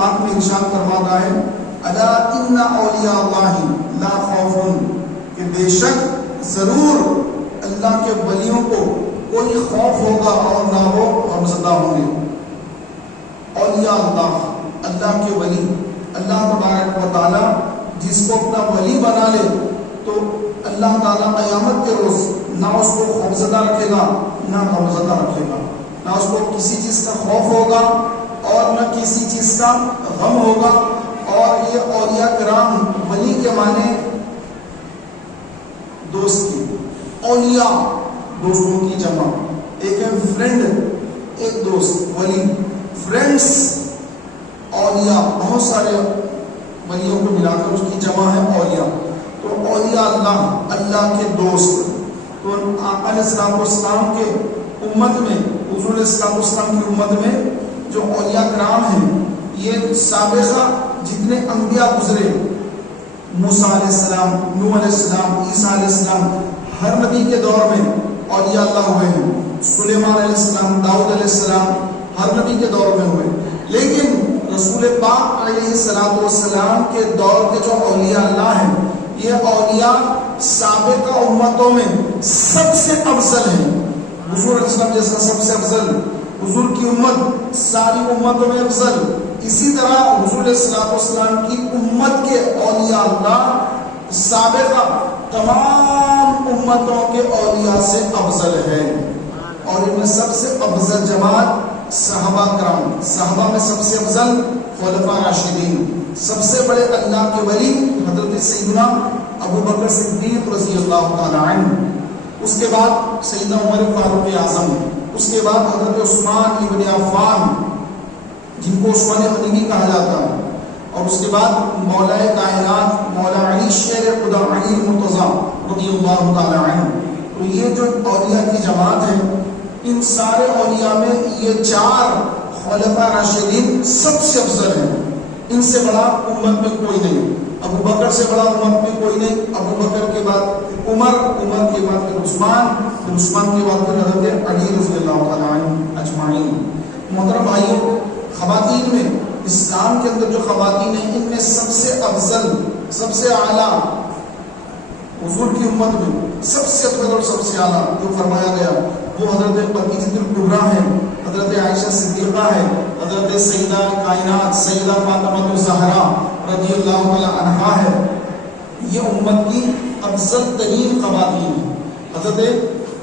پاک میں ارشاد فرماتا ہے الا ان اولیاء اللہ لا خوف، کہ بے شک ضرور اللہ کے ولیوں کو کوئی خوف ہوگا اور نہ وہ غمزدہ ہوں گے۔ اولیاء اللہ، اللہ کے ولی، اللہ تبارک و تعالی جس کو اپنا ولی بنا لے تو اللہ تعالیٰ قیامت کے روز نہ اس کو خوفزدہ رکھے گا نہ غمزدہ رکھے گا، نہ اس کو کسی چیز کا خوف ہوگا اور نہ کسی چیز کا غم ہوگا۔ اور یہ اولیاء کرام، ولی کے معنی دوست کی، اولیاء دوستوں کی جمع، ایک ہے فرینڈ، ایک دوست، ولی، فرینڈس، اولیاء، بہت سارے ولیوں کو ملا کر اس کی جمع ہے اولیاء۔ تو اولیاء اللہ، اللہ کے دوست، تو آقا علیہ السلام والسلام کے امت میں، حضور علیہ السلام والسلام کی امت میں جو اولیاء کرام ہیں، یہ سابقہ جتنے انبیاء گزرے، موسیٰ علیہ السلام، نوح علیہ السلام، عیسیٰ علیہ السلام، ہر نبی کے دور میں اولیاء اللہ ہوئے ہیں، سلیمان علیہ السلام، داؤد علیہ السلام، ہر نبی کے دور میں ہوئے۔ لیکن رسول پاک علیہ السلام کے دور کے جو اولیاء اللہ ہیں، یہ اولیاء سابقہ امتوں میں سب سے افضل ہیں۔ حضور علیہ السلام جیسا سب سے افضل، حضور کی امت ساری امتوں میں افضل، اسی طرح حضور علیہ السلام کی امت کے اولیاء اللہ سابقہ تمام امتوں کے اولیاء سے افضل ہے۔ اور ان میں سب سے افضل جماعت صحابہ کرام، صحابہ میں سب سے افضل خلفاء راشدین، سب سے بڑے اللہ کے ولی حضرت سیدنا ابو بکر صدیق رضی اللہ تعالی عنہ، اس کے بعد سیدنا عمر فاروق اعظم، اس کے بعد حضرت عثمان ابن عفان جن کو عثمان غنی بھی کہا جاتا ہے، اور اس کے بعد مولا کائنات مولا علی شیر خدا علی مرتضیٰ رضی اللہ تعالی عنہ۔ تو یہ جو اولیاء کی جماعت ہے، ان سارے اولیاء میں یہ چار خلفاء راشدین سب سے افضل ہیں، ان سے بڑا امت میں کوئی نہیں، ابو بکر سے بڑا امت میں کوئی نہیں، ابو بکر کے بعد عمر، عمر کے بعد پھر عثمان، پھر عثمان کے بعد پھر حضرت علی رضی اللہ تعالی عنہ اجمعین۔ محترم بھائیوں، خواتین میں اسلام کے اندر جو خواتین ہیں، ان میں سب سے افضل، سب سے اعلیٰ، حضور کی امت میں سب سے افضل اور سب سے اعلیٰ جو فرمایا گیا وہ حضرت خدیجہ الکبریٰ ہے، حضرت عائشہ صدیقہ ہے، حضرت سیدہ کائنات سیدہ فاطمہ الزہرا رضی اللہ تعالی عنہا ہے۔ یہ امت کی افضل ترین خواتین ہیں۔ حضرت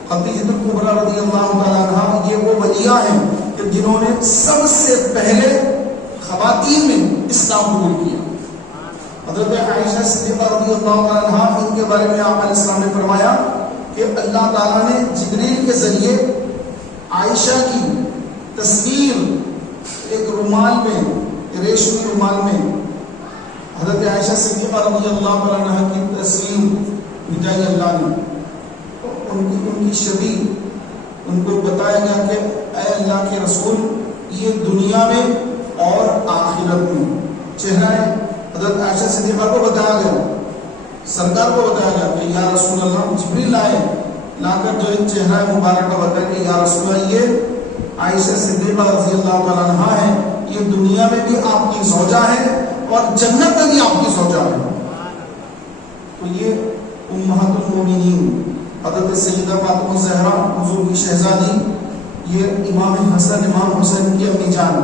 خدیجہ الکبریٰ رضی اللہ تعالی عنہا یہ وہ ولیہ ہیں کہ جنہوں نے سب سے پہلے خواتین میں اسلام قبول کیا۔ حضرت عائشہ صدیقہ رضی اللہ تعالی عنہا، ان کے بارے میں آپ علیہ السلام نے فرمایا کہ اللہ تعالیٰ نے جبریل کے ذریعے عائشہ کی تصویر ایک رومال میں، ریشمی رومال میں حضرت عائشہ صدیقہ رضی اللہ تعالی عنہا کی تصویر بھیجائی اللہ نے، ان کی شبیہ ان کو بتایا گیا کہ اے اللہ کے رسول، یہ دنیا میں اور آخرت میں چہرہ حضرت عائشہ صدیقہ کو بتایا گیا، سرکار کو بتایا گیا کہ یا رسول اللہ، جبریل آئے لا کر جو ایک چہرہ مبارکہ بتایا کہ یا رسول اللہ، یہ عائشہ صدیقہ رضی اللہ تعالیٰ عنہا ہے، یہ دنیا میں بھی آپ کی زوجہ ہے اور جنت میں بھی آپ کی زوجہ ہے۔ تو یہ امہات المومنین حضرت سیدہ فاطمہ زہرا حضور کی شہزادی، یہ امام حسن امام حسین کی امی جان،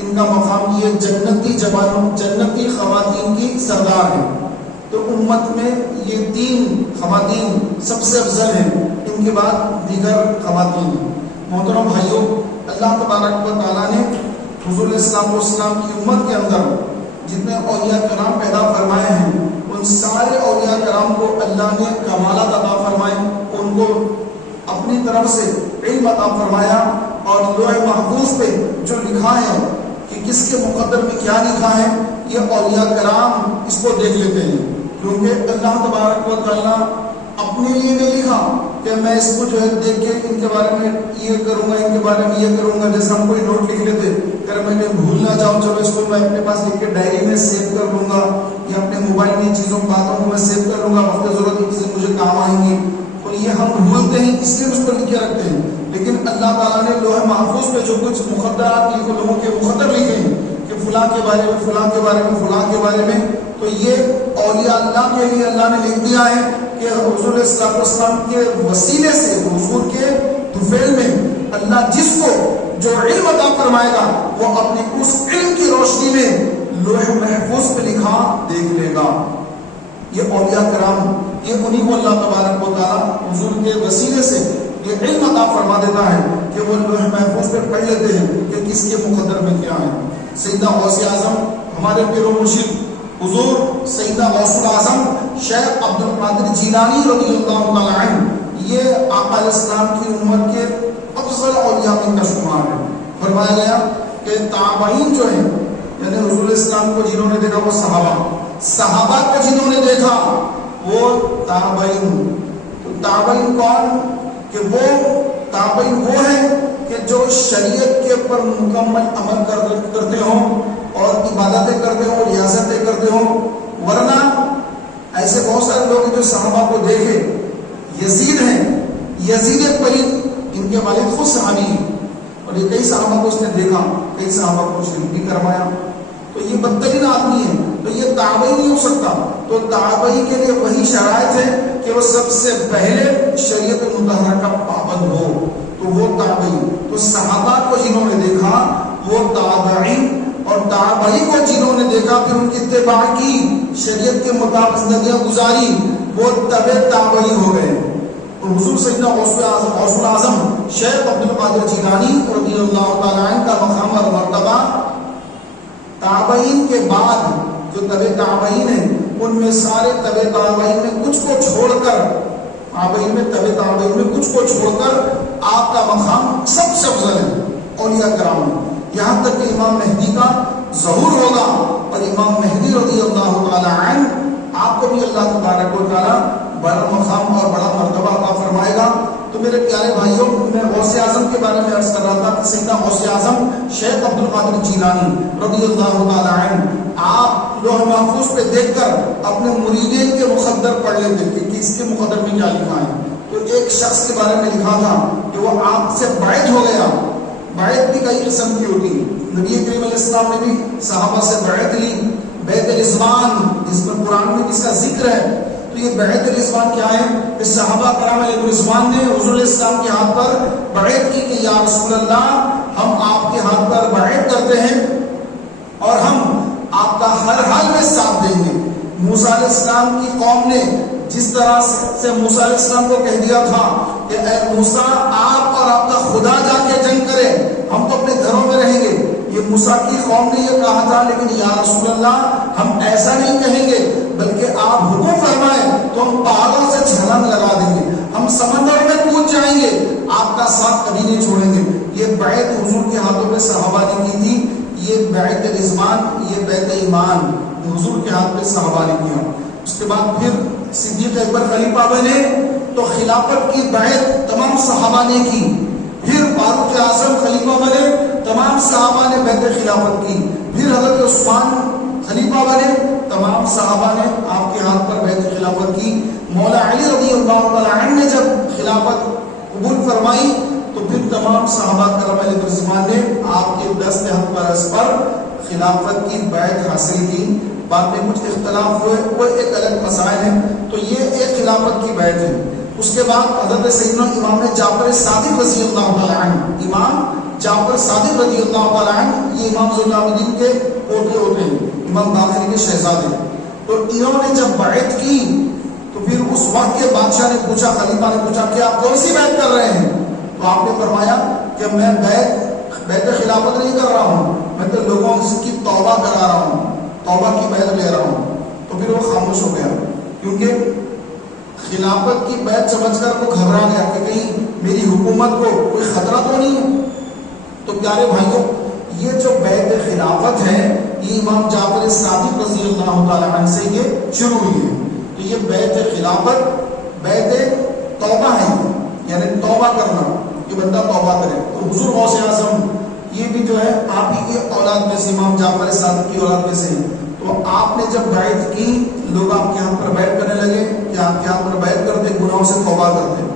ان کا مقام یہ جنتی جوانوں، جنتی خواتین کی سردار ہے۔ تو امت میں یہ تین خواتین سب سے افضل ہیں، ان کے بعد دیگر خواتین ہیں۔ محترم بھائیوں، اللہ تبارک و تعالیٰ نے حضور علیہ السلام والسلام کی امت کے اندر جتنے اولیاء کرام پیدا فرمائے ہیں، ان سارے اولیاء کرام کو اللہ نے کمالات عطا فرمائے، ان کو اپنی طرف سے علم عطا فرمایا، اور لوح محفوظ پہ جو لکھا ہے کہ کس کے مقدر میں کیا لکھا ہے، یہ اولیاء کرام اس کو دیکھ لیتے ہیں، کیونکہ اللہ تبارک و تعالیٰ اپنے لیے نہیں لکھا کہ میں اس کو جو ہے دیکھ کے ان کے بارے میں یہ کروں گا، ان کے بارے میں یہ کروں گا، جیسے ہم کوئی نوٹ لکھ لیتے، اگر میں نے بھول نہ جاؤں چلو اس کو میں اپنے پاس لکھ کے ڈائری میں سیو کر لوں گا، یا اپنے موبائل میں چیزوں باتوں کو میں سیو کر لوں گا، وقت ضرورت کی چیزیں مجھے کام آئیں گی، تو یہ ہم بھولتے ہیں اس لیے اس کو لکھ کے رکھتے ہیں۔ لیکن اللہ تعالیٰ نے لوح محفوظ پہ جو کچھ مقدرات لوگوں کے مقدر لکھے ہیں کہ فلاں کے بارے میں، فلاں کے بارے میں، فلاں کے بارے میں. تو یہ اولیاء اللہ کے لیے اللہ نے لکھ دیا ہے کہ حضور صلی اللہ علیہ وسلم کے وسیلے سے، حضور کے طفیل میں اللہ جس کو جو علم عطا فرمائے گا وہ اپنے اس علم کی روشنی میں لوح محفوظ پہ لکھا دیکھ لے گا. یہ اولیاء کرام، یہ انہیں کو اللہ تبارک و تعالیٰ حضور کے وسیلے سے یہ علم عطا فرما دیتا ہے کہ وہ لوح محفوظ پہ پڑھ لیتے ہیں کہ کس کے مقدر میں کیا ہے. سیدنا غوث اعظم ہمارے پیر و مرشد حضور سیدنا غوث الاعظم شیخ عبد القادر جیلانی رضی اللہ تعالی عنہ، یہ آقا علیہ السلام کی امت کے افضل اولیاء میں کا شمار ہے. فرمایا گیا کہ تابعین جو ہیں، یعنی حضور اسلام کو جنہوں نے دیکھا وہ صحابہ کو جنہوں نے دیکھا وہ تابعین. تو تابعین کون؟ کہ وہ تابعین وہ ہیں کہ جو شریعت کے اوپر مکمل عمل کرتے ہوں اور عبادتیں کرتے ہوں، ریاستیں کرتے ہوں. ورنہ ایسے بہت سارے لوگ ہیں جو صحابہ کو دیکھے. یزید ہیں، یزید پلید، ان کے والد خود صحابی ہیں اور یہ کئی صحابہ کو اس نے دیکھا، کئی صحابہ کو شریک بھی کروایا. تو یہ بدترین آدمی ہے، تو یہ تابعی نہیں ہو سکتا. تو تابعی کے لیے وہی شرائط ہے کہ وہ سب سے پہلے شریعت مطہرہ کا پابند ہو، تو وہ تابعی. تو صحابہ کو جنہوں نے دیکھا وہ تابعین، اور تابعی کو جنہوں نے دیکھا پھر ان کی اتباع کی، شریعت کے مطابق زندگیاں گزاری، وہ تبع تابعی ہو گئے. اور حضور سیدنا غوث الاعظم شیخ عبد القادر جیلانی رضی اللہ تعالی عنہ کا مقام اور مرتبہ تابعین کے بعد جو تبع تابعین ہیں ان میں سارے تبع تابعین میں کچھ کو چھوڑ کر، تابعین میں تبع تابعین میں کچھ کو چھوڑ کر آپ کا مقام سب سے افضل ہے اولیاء کرام میں. یہاں تک کہ امام مہدی کا ظہور ہوگا اور امام مہدی رضی اللہ تعالی عنہ آپ کو بھی اللہ تبارک و تعالی بڑا مقام اور بڑا مرتبہ عطا فرمائے گا. تو میرے پیارے بھائیوں، میں غوث اعظم کے بارے میں عرض کر رہا تھا کہ سیدنا غوث اعظم شیخ عبد القادر جیلانی رضی اللہ تعالی عنہ آپ لوح محفوظ پہ دیکھ کر اپنے مریدین کے مقدر پڑھ لیتے کہ کس کے مقدر میں کیا لکھا ہے. تو ایک شخص کے بارے میں لکھا تھا کہ وہ آپ سے بیعت ہو گیا. بیعت بھی کئی قسم کی ہوتی ہے. نبی کریم علیہ السلام نے بھی صحابہ سے بیعت لی، بیعت رضوان جس میں قرآن میں جس کا ذکر ہے. تو یہ بیعت رضوان کیا ہے کہ صحابہ کرام علیہ رضوان نے حضور علیہ السلام کے ہاتھ پر بیعت کی کہ یا رسول اللہ ہم آپ کے ہاتھ پر بیعت کرتے ہیں اور ہم آپ کا ہر حال میں ساتھ دیں گے. موسیٰ علیہ السلام کی قوم نے جس طرح سے موسیٰ علیہ السلام کو کہہ دیا تھا کہ اے موسیٰ آپ اور آپ کا خدا جا کے جنگ کرے، ہم تو اپنے گھروں میں رہیں گے. یہ موسیٰ کی قوم نے یہ کہا تھا، لیکن یا رسول اللہ ہم ایسا نہیں کہیں گے بلکہ آپ حکم فرمائیں تو ہم پہاڑوں سے چھلانگ لگا دیں گے، ہم سمندر میں کود جائیں گے، آپ کا ساتھ کبھی نہیں چھوڑیں گے. یہ بیعت حضور کے ہاتھوں میں صحابہ نے کی تھی. یہ بیعت رضوان، یہ بیعت ایمان حضور کے ہاتھ میں صحابہ نے کیا. اس کے بعد پھر صدیق اکبر خلیفہ بنے تو خلافت کی بیعت تمام صحابہ نے کی. پھر فاروق اعظم خلیفہ بنے، تمام صحابہ نے بیعت خلافت کی. پھر حضرت عثمان خلیفہ بنے، تمام صحابہ نے آپ کے ہاتھ پر بیعت خلافت کی. مولا علی رضی اللہ تعالی عنہ نے جب خلافت قبول فرمائی تو پھر تمام صحابہ کرام علیہ رضوان نے آپ کے دست ہاتھ پر اس پر خلافت کی بیعت حاصل کی. بعد میں کچھ اختلاف ہوئے، وہ ایک الگ مسائل ہیں. تو یہ ایک خلافت کی بیعت ہے. اس کے بعد حضرت سیدنا امام جعفر صادق رضی اللہ تعالی عنہ، امام جعفر صادق رضی اللہ تعالی عنہ یہ امام زین العابدین کے پوتے ہوتے ہیں، امام باقر کے شہزادے. تو انہوں نے جب بیعت کی تو پھر اس وقت کے بادشاہ نے پوچھا، خلیفہ نے پوچھا کہ آپ کون سی بیعت کر رہے ہیں؟ تو آپ نے فرمایا کہ میں بیعت خلافت نہیں کر رہا ہوں، میں تو لوگوں کی توبہ کرا رہا ہوں، توبہ کی بیعت لے رہا ہوں. تو پھر وہ خاموش ہو گیا، کیونکہ خلافت کی بیعت سمجھ کر وہ گھبرا گیا کہ کہیں میری حکومت کو کوئی خطرہ تو نہیں ہے. تو پیارے بھائیوں، یہ جو بیعت خلافت ہے یہ امام جعفر صادق رضی اللہ تعالی عنہ سے یہ شروع ہوئی ہے. تو یہ بیعت خلافت بیعت توبہ ہے، یعنی توبہ کرنا کہ بندہ توبہ کرے. تو حضور غوث اعظم یہ بھی جو ہے آپ ہی کی اولاد میں سے، امام جعفر صادق کی اولاد میں سے. تو آپ نے جب بیعت کی لوگ آپ کے ہاتھ پر بیعت کرنے لگے کہ آپ کے ہاتھ پر بیعت کرتے گناہوں سے توبہ کرتے.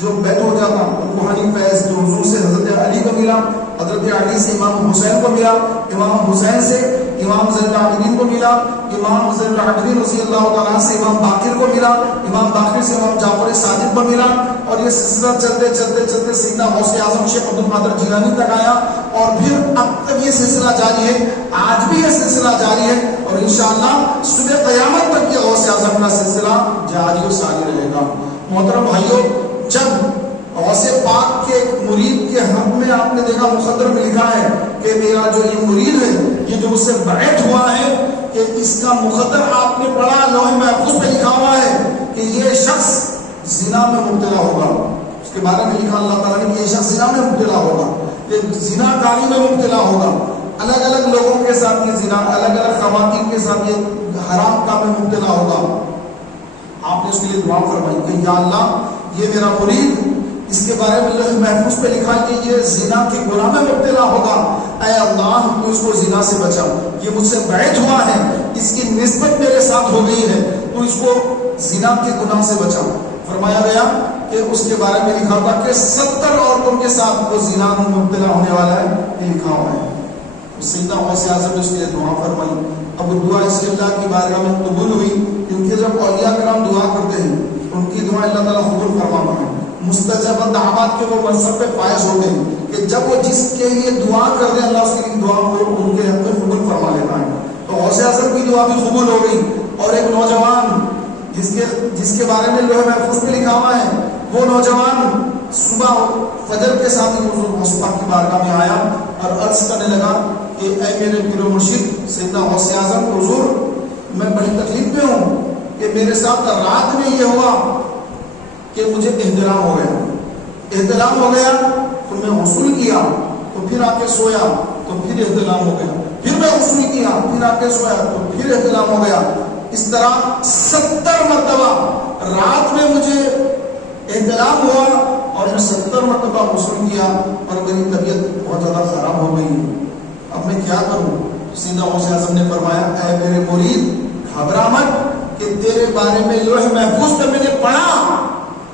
جو بیعت ہو جاتا روحانی فیض جو حضور سے حضرت علی کو ملا حضرت علی سے امام حسین کو ملا، امام حسین سے امام زین العابدین کو ملا، امام زین العابدین رضی اللہ تعالیٰ سے امام باقر کو ملا، امام باقر سے امام جعفر صادق کو ملا، اور یہ سلسلہ چلتے چلتے چلتے سیدنا غوث اعظم شیخ عبد القادر جیلانی تک آیا، اور پھر اب تک یہ سلسلہ جاری ہے، آج بھی یہ سلسلہ جاری ہے، اور انشاءاللہ صبح قیامت تک یہ غوث اعظم کا سلسلہ جاری و ساری رہے گا۔ محترم بھائیوں، جب غوث پاک کے مرید کے حق میں آپ نے دیکھا مقدر میں لکھا ہے کہ میرا جو یہ مرید ہے، یہ جو اس سے بیعت ہوا ہے، کہ اس کا مقدر آپ نے پڑھا لوح محفوظ پہ لکھا ہوا ہے کہ یہ شخص زنا میں مبتلا ہوگا، اس کے بارے میں لکھا اللہ تعالیٰ نے کہ یہ شخص زنا میں مبتلا ہوگا، یہ زنا کاری میں مبتلا ہوگا، الگ الگ لوگوں کے ساتھ یہ زنا، الگ الگ خواتین کے ساتھ یہ حرام کام میں مبتلا ہوگا۔ آپ نے اس کے لیے دعا فرمائی کہ یا اللہ یہ میرا مرید، اس کے بارے میں لوح محفوظ پہ لکھا کہ یہ زنا کے گناہ میں مبتلا ہوگا، اے اللہ تو اس کو زنا سے بچا، یہ مجھ سے بیعت ہوا ہے، اس کی نسبت میرے ساتھ ہو گئی ہے، تو اس کو زنا کے گناہ سے بچا۔ فرمایا گیا کہ اس کے بارے میں لکھا تھا کہ 70 عورتوں کے ساتھ وہ زنا میں مبتلا ہونے والا ہے، یہ لکھا ہوا ہے۔ سیدنا غوث اعظم نے اس کے لیے دعا فرمائی۔ اب دعا اس لیے اللہ کی بارگاہ میں قبول ہوئی کیونکہ جب اولیاء کرام دعا کرتے ہیں ان کی دعا اللہ تعالیٰ قبول فرماتا ہے، مستجاب دعوات کے وہ منصب پہ فائز ہوتے ہیں کہ جب وہ جس کے لیے دعا کر دیں اللہ اس کی دعا کو ان کے حق میں قبول فرما لیتا ہے۔ تو غوث اعظم کی دعا بھی قبول ہو گئی، اور ایک نوجوان جس کے بارے میں لوح محفوظ پہ لکھا ہوا ہے، وہ نوجوان صبح فجر کے ساتھ ہی حضور غوث پاک کی بارگاہ میں آیا اور عرض کرنے لگا کہ اے میرے پیر و مرشد سیدنا غوث اعظم، حضور میں بڑی تکلیف میں ہوں کہ میرے ساتھ رات میں یہ ہوا کہ مجھے احتلام ہو گیا، تو میں غسل کیا تو پھر آ کے سویا تو پھر احتلام ہو گیا، پھر میں غسل کیا پھر آ کے سویا تو پھر احتلام ہو گیا، اس طرح 70 مرتبہ رات میں مجھے احتلام ہوا اور میں 70 مرتبہ غسل کیا اور میری طبیعت بہت زیادہ خراب ہو گئی، اب میں کیا کروں؟ سیدنا غوث اعظم نے فرمایا اے میرے مرید گھبرا مت کہ تیرے بارے میں لوح محفوظ پہ میں نے پڑھا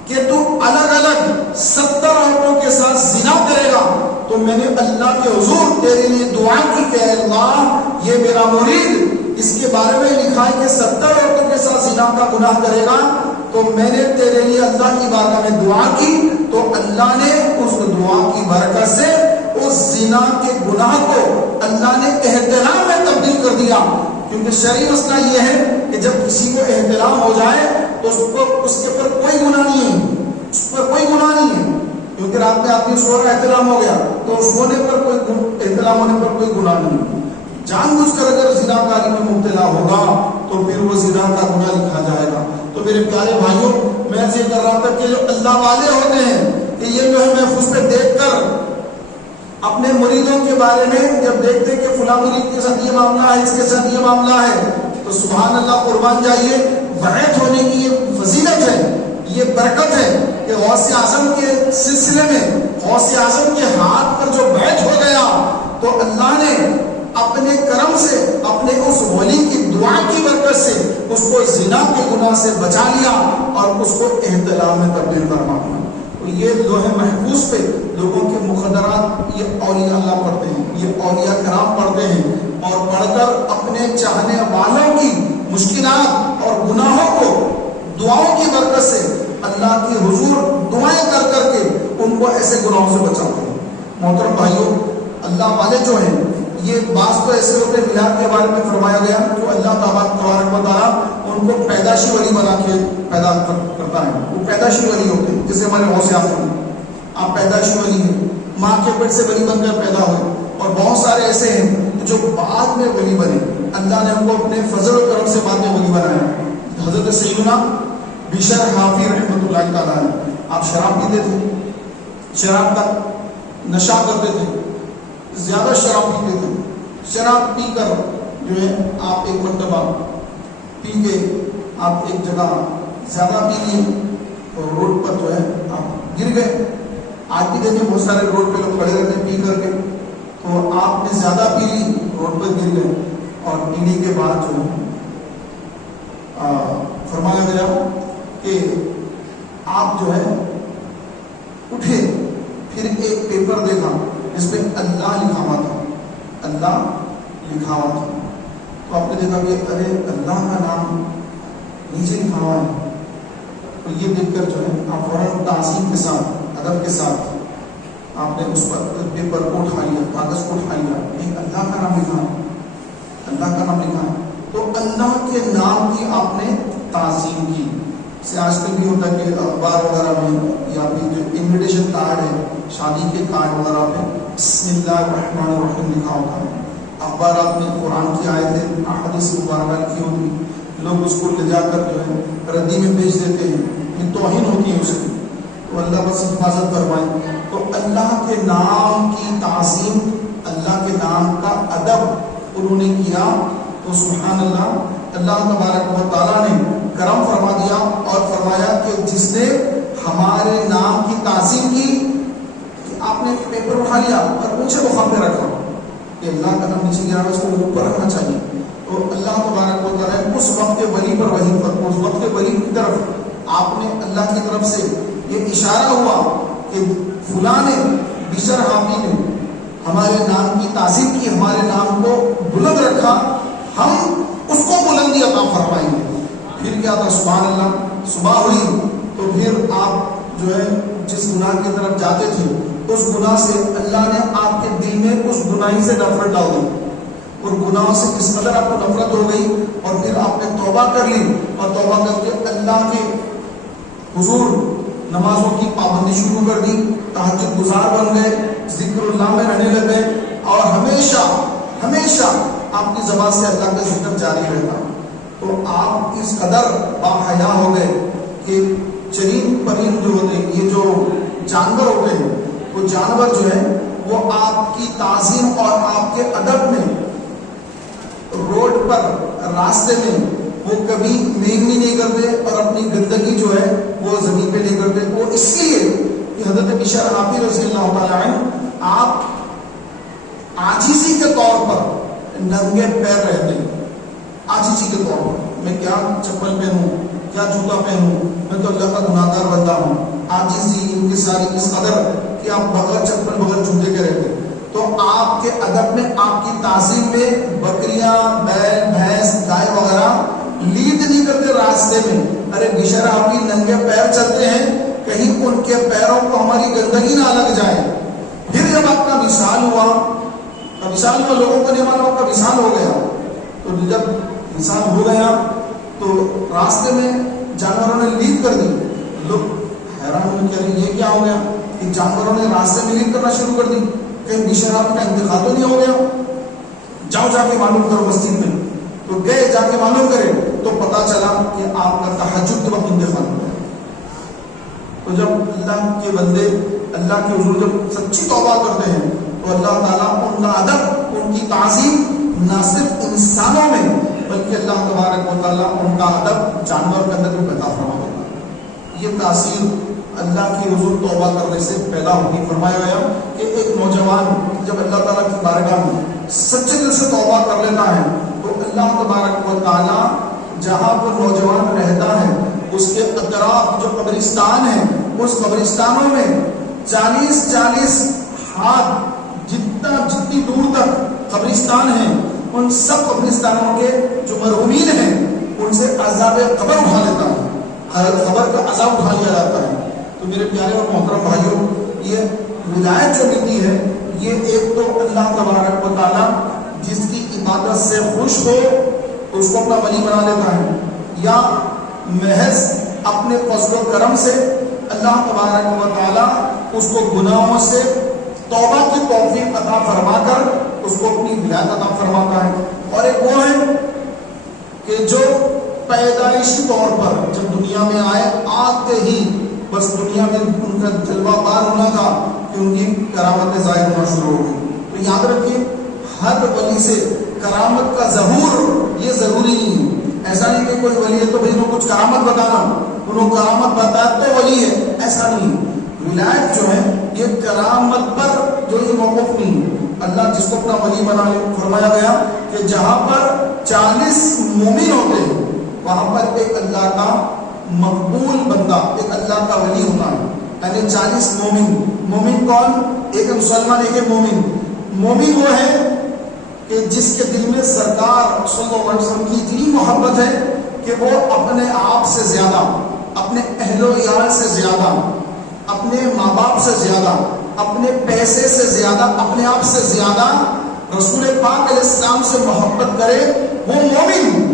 کہ تو الگ الگ 70 عورتوں کے ساتھ زنا کرے گا، تو میں نے اللہ کے حضور تیرے لیے دعا کی کہ اللہ یہ میرا مرید اس کے بارے میں لکھا ہے کہ 70 عورتوں کے ساتھ زنا کا گناہ کرے گا، تو میں نے تیرے لیے اللہ کی بارگاہ میں دعا کی، تو اللہ نے اس دعا کی برکت سے اس زنا کے گناہ کو اللہ نے احترام میں تبدیل کر دیا، کیونکہ شرعی مسئلہ یہ ہے کہ جب کسی کو احترام ہو جائے تو اس کے پر کوئی گناہ نہیں ہے، اس پر کوئی گناہ نہیں ہے، کیونکہ رات میں آدمی سو رہا احترام ہو گیا تو سونے پر کوئی احترام ہونے پر کوئی گناہ نہیں ہے۔ جان بوجھ کر اگر زنا کاری میں مبتلا ہوگا تو پھر وہ زنا کا گناہ لکھا جائے گا۔ تو میرے پیارے بھائیوں، میں ایسے کر رہا تھا کہ جو اللہ والے ہوتے ہیں کہ یہ جو ہے محفوظ پہ دیکھ کر اپنے مریدوں کے بارے میں جب دیکھتے کہ فلاں مرید کے ساتھ یہ معاملہ ہے، اس کے ساتھ یہ معاملہ ہے، تو سبحان اللہ قربان جائیے، بیعت ہونے کی یہ فضیلت ہے، یہ برکت ہے کہ غوث اعظم کے سلسلے میں غوث اعظم کے ہاتھ پر جو بیعت ہو گیا تو اللہ نے اپنے کرم سے اپنے اس ولی کی دعا کی برکت سے اس کو زنا کے گناہ سے بچا لیا اور اس کو احتلام میں تبدیل فرما دیا۔ تو یہ لوح محفوظ پہ لوگوں کے مقدرات یہ اولیاء اللہ پڑھتے ہیں، یہ اولیاء کرام پڑھتے ہیں، اور پڑھ کر اپنے چاہنے والوں کی مشکلات اور گناہوں کو دعاؤں کی برکت سے اللہ کی حضور دعائیں کر کر کے ان کو ایسے گناہوں سے بچاتے ہیں۔ محترم بھائیوں، اللہ والے جو ہیں یہ بعض تو ایسے ہوتے ہیں، میلاد کے بارے میں فرمایا گیا کہ اللہ تبارک و تعالیٰ ان کو پیدائشی ولی بنا کے پیدا کرتا ہے، وہ پیدائشی ولی ہوتے ہیں، جیسے ہمارے غوث اعظم، آپ پیدائشی ولی ہیں، ماں کے پیٹ سے ولی بن کر پیدا ہوئے، اور بہت سارے ایسے ہیں جو بعد میں ولی بنے، اللہ نے ان کو اپنے فضل و کرم سے بعد میں ولی بنایا۔ حضرت سیدنا بشر حافی رحمۃ اللہ تعالیٰ نے، آپ شراب پیتے تھے، شراب کا نشہ کرتے تھے، زیادہ شراب پیتے تھے، شراب پی کر جو ہے آپ ایک مرتبہ پی کے آپ ایک جگہ زیادہ پی لیے اور روڈ پر جو ہے آپ گر گئے۔ آج بھی دیکھیں بہت سارے روڈ پہ لوگ کھڑے رہتے ہیں پی کر کے، تو آپ نے زیادہ پی لی، روڈ پر گر گئے، اور پینے کے بعد جو ہے فرمایا گیا کہ آپ جو ہے اٹھے، پھر ایک پیپر دیکھا جس پہ اللہ لکھا ہوا تھا، اللہ لکھا ہوا تھا. تو آپ نے دیکھا کہ ارے اللہ کا نام نیچے لکھا ہوا ہے، تو یہ دیکھ کر جو ہے آپ فوراً تعظیم کے ساتھ، ادب کے ساتھ آپ نے اس پر پیپر کو اٹھا لیا، کاغذ کو اٹھا لیا، ایک اللہ کا نام لکھا ہے، اللہ کا نام لکھا ہے. تو اللہ کے نام کی آپ نے تعظیم کی. سے آج کل بھی ہوتا ہے کہ اخبار وغیرہ میں یا پھر جو انویٹیشن کارڈ ہے، شادی کے کارڈ وغیرہ پہ بسم اللہ الرحمن الرحیم لکھا ہوتا ہے. اخبارات میں قرآن کی آیتیں، احادیث مبارکہ لکھی ہوتی، لوگ اس کو لے جا کر جو ہے ردی میں بیچ دیتے ہیں، یہ توہین ہوتی ہے اس کی. تو اللہ بس حفاظت فرمائے. تو اللہ کے نام کی تعظیم، اللہ کے نام کا ادب انہوں نے کیا. تو سبحان اللہ، اللہ تبارک و تعالیٰ نے کرم فرما دیا اور فرمایا کہ جس نے ہمارے نام کی تعظیم کی، کہ آپ نے پیپر اٹھا لیا اور اونچے مقام پہ رکھا کہ اللہ کا نام نیچے گرا، اس کو اوپر رکھنا چاہیے. تو اللہ تبارک و تعالیٰ اس وقت کے ولی پر وحی پر، اس وقت کے ولی کی طرف آپ نے اللہ کی طرف سے یہ اشارہ ہوا کہ فلاں نے، بشر حافی نے ہمارے نام کی تعظیم کی، ہمارے نام کو بلند رکھا، ہم اس کو بلندی عطا فرمائیں گے. پھر کیا تھا؟ سبحان اللہ، صبح ہوئی تو پھر آپ جو ہے جس گناہ کی طرف جاتے تھے اس گناہ سے اللہ نے آپ کے دل میں اس گناہی سے نفرت ڈال دی، اور گناہوں سے کس قدر آپ کو نفرت ہو گئی، اور پھر آپ نے توبہ کر لی، اور توبہ کر کے اللہ کے حضور نمازوں کی پابندی شروع کر دی، تہجد گزار بن گئے، ذکر اللہ میں رہنے لگے، اور ہمیشہ ہمیشہ آپ کی زبان سے اللہ کا ذکر جاری رہتا. تو آپ اس قدر باحیا ہو گئے کہ چرند پرند جو ہوتے ہیں، یہ جو جانور ہوتے ہیں، وہ جانور جو ہے وہ آپ کی تعظیم اور آپ کے ادب میں، روڈ پر، راستے میں وہ کبھی مینگنی نہیں کرتے اور اپنی گندگی جو ہے وہ زمین پہ نہیں کرتے. وہ اس لیے کہ حضرت بشر حافی رضی اللہ تعالیٰ عنہ آپ عاجزی کے طور پر ننگے پیر رہتے ہیں. عاجزی کے طور پر میں کیا چپل پہنوں، کیا جوتا پہنوں، میں تو اللہ کا گناہ گار بندہ ہوں. عاجزی ان کی ساری اس قدر کہ آپ بغیر چپل بغیر جوتے کے رہتے. تو آپ کے ادب میں، آپ کی تعظیم میں بکریاں، بیل، بھینس، گائے وغیرہ لیڈ نہیں کرتے راستے میں. ارے بشر آپ کی ننگے پیر چلتے ہیں، کہیں ان کے پیروں کو ہماری گندگی نہ لگ جائے. پھر جب آپ کا وصال ہوا، وصال کو لوگوں کو نہیں معلوم، آپ کا وصال ہو گیا. تو جب وصال ہو گیا تو راستے میں جانوروں نے لیک کر دی. لوگ حیران ہوئے کہ یہ کیا ہو گیا کہ جانوروں نے راستے میں لیک کرنا شروع کر دی، کہیں بشر آپ کا انتقال تو نہیں ہو گیا. جاؤ جا کے معلوم کرو مسجد میں. تو گئے، جا کے معلوم کرے تو پتا چلا کہ آپ کا تہجد کے وقت انتقال ہو گیا. تو جب اللہ کے بندے اللہ کے حضور جب سچی توبہ کرتے ہیں تو اللہ تعالیٰ ان کا ادب، ان کی تعظیم نہ صرف انسانوں میں بلکہ اللہ تبارک و تعالیٰ ان کا ادب جانور کے اندر بھی پیدا فرما دیتا ہے. یہ تاثیر اللہ کی حضور توبہ کرنے سے پیدا ہوگی. فرمایا گیا کہ ایک نوجوان جب اللہ تعالیٰ کی بارگاہ میں سچے دل سے توبہ کر لیتا ہے تو اللہ تبارک و تعالیٰ جہاں وہ نوجوان رہتا ہے اس کے اطراف جو قبرستان ہیں، اس قبرستانوں میں 40 ہاتھ جتنی دور تک قبرستان ہیں، ان سب قبرستانوں کے جو مرحومین ہیں ان سے عذاب قبر اٹھا لیتا ہے، قبر کا عذاب اٹھا لیا جاتا ہے. تو میرے پیارے اور محترم بھائیوں، یہ ولایت جو ملتی ہے یہ ایک تو اللہ تبارک و تعالیٰ جس کی عبادت سے خوش ہو اس کو اپنا ولی بنا لیتا ہے، یا محض اپنے فضل و کرم سے اللہ تبارک و تعالیٰ اس کو گناہوں سے توبہ کی توفیق عطا فرما کر اس کو اپنی ولایت عطا فرماتا ہے. اور ایک وہ ہے کہ جو پیدائشی طور پر جب دنیا میں آتے ہی بس دنیا میں ان کا جلوہ بار ہونا تھا کہ ان کی کرامتیں ظاہر ہونا شروع ہو گئی. تو یاد رکھیے ہر ولی سے کرامت کا ظہور یہ ضروری نہیں ہے. ایسا نہیں کہ کوئی ولی ہے تو بھائی انہوں کچھ کرامت بتانا، انہوں کرامت بتایا تو ولی ہے، ایسا نہیں. ولایت جو ہے یہ کرامت پر جو یہ موقف نہیں ہے. اللہ جس کو اپنا ولی بنا لے، فرمایا گیا کہ جہاں پر 40 مومن ہوتے ہیں وہاں پر ایک اللہ کا مقبول بندہ، ایک اللہ کا ولی ہوتا ہے. یعنی 40 مومن. مومن کون؟ ایک مسلمان ایک ہے مومن. مومن وہ ہے کہ جس کے دل میں سرکار صلی اللہ علیہ وسلم کی اتنی محبت ہے کہ وہ اپنے آپ سے زیادہ، اپنے اہل و عیال سے زیادہ، اپنے ماں باپ سے زیادہ، اپنے پیسے سے زیادہ، اپنے آپ سے زیادہ رسول پاک علیہ السلام سے محبت کرے، وہ مومن.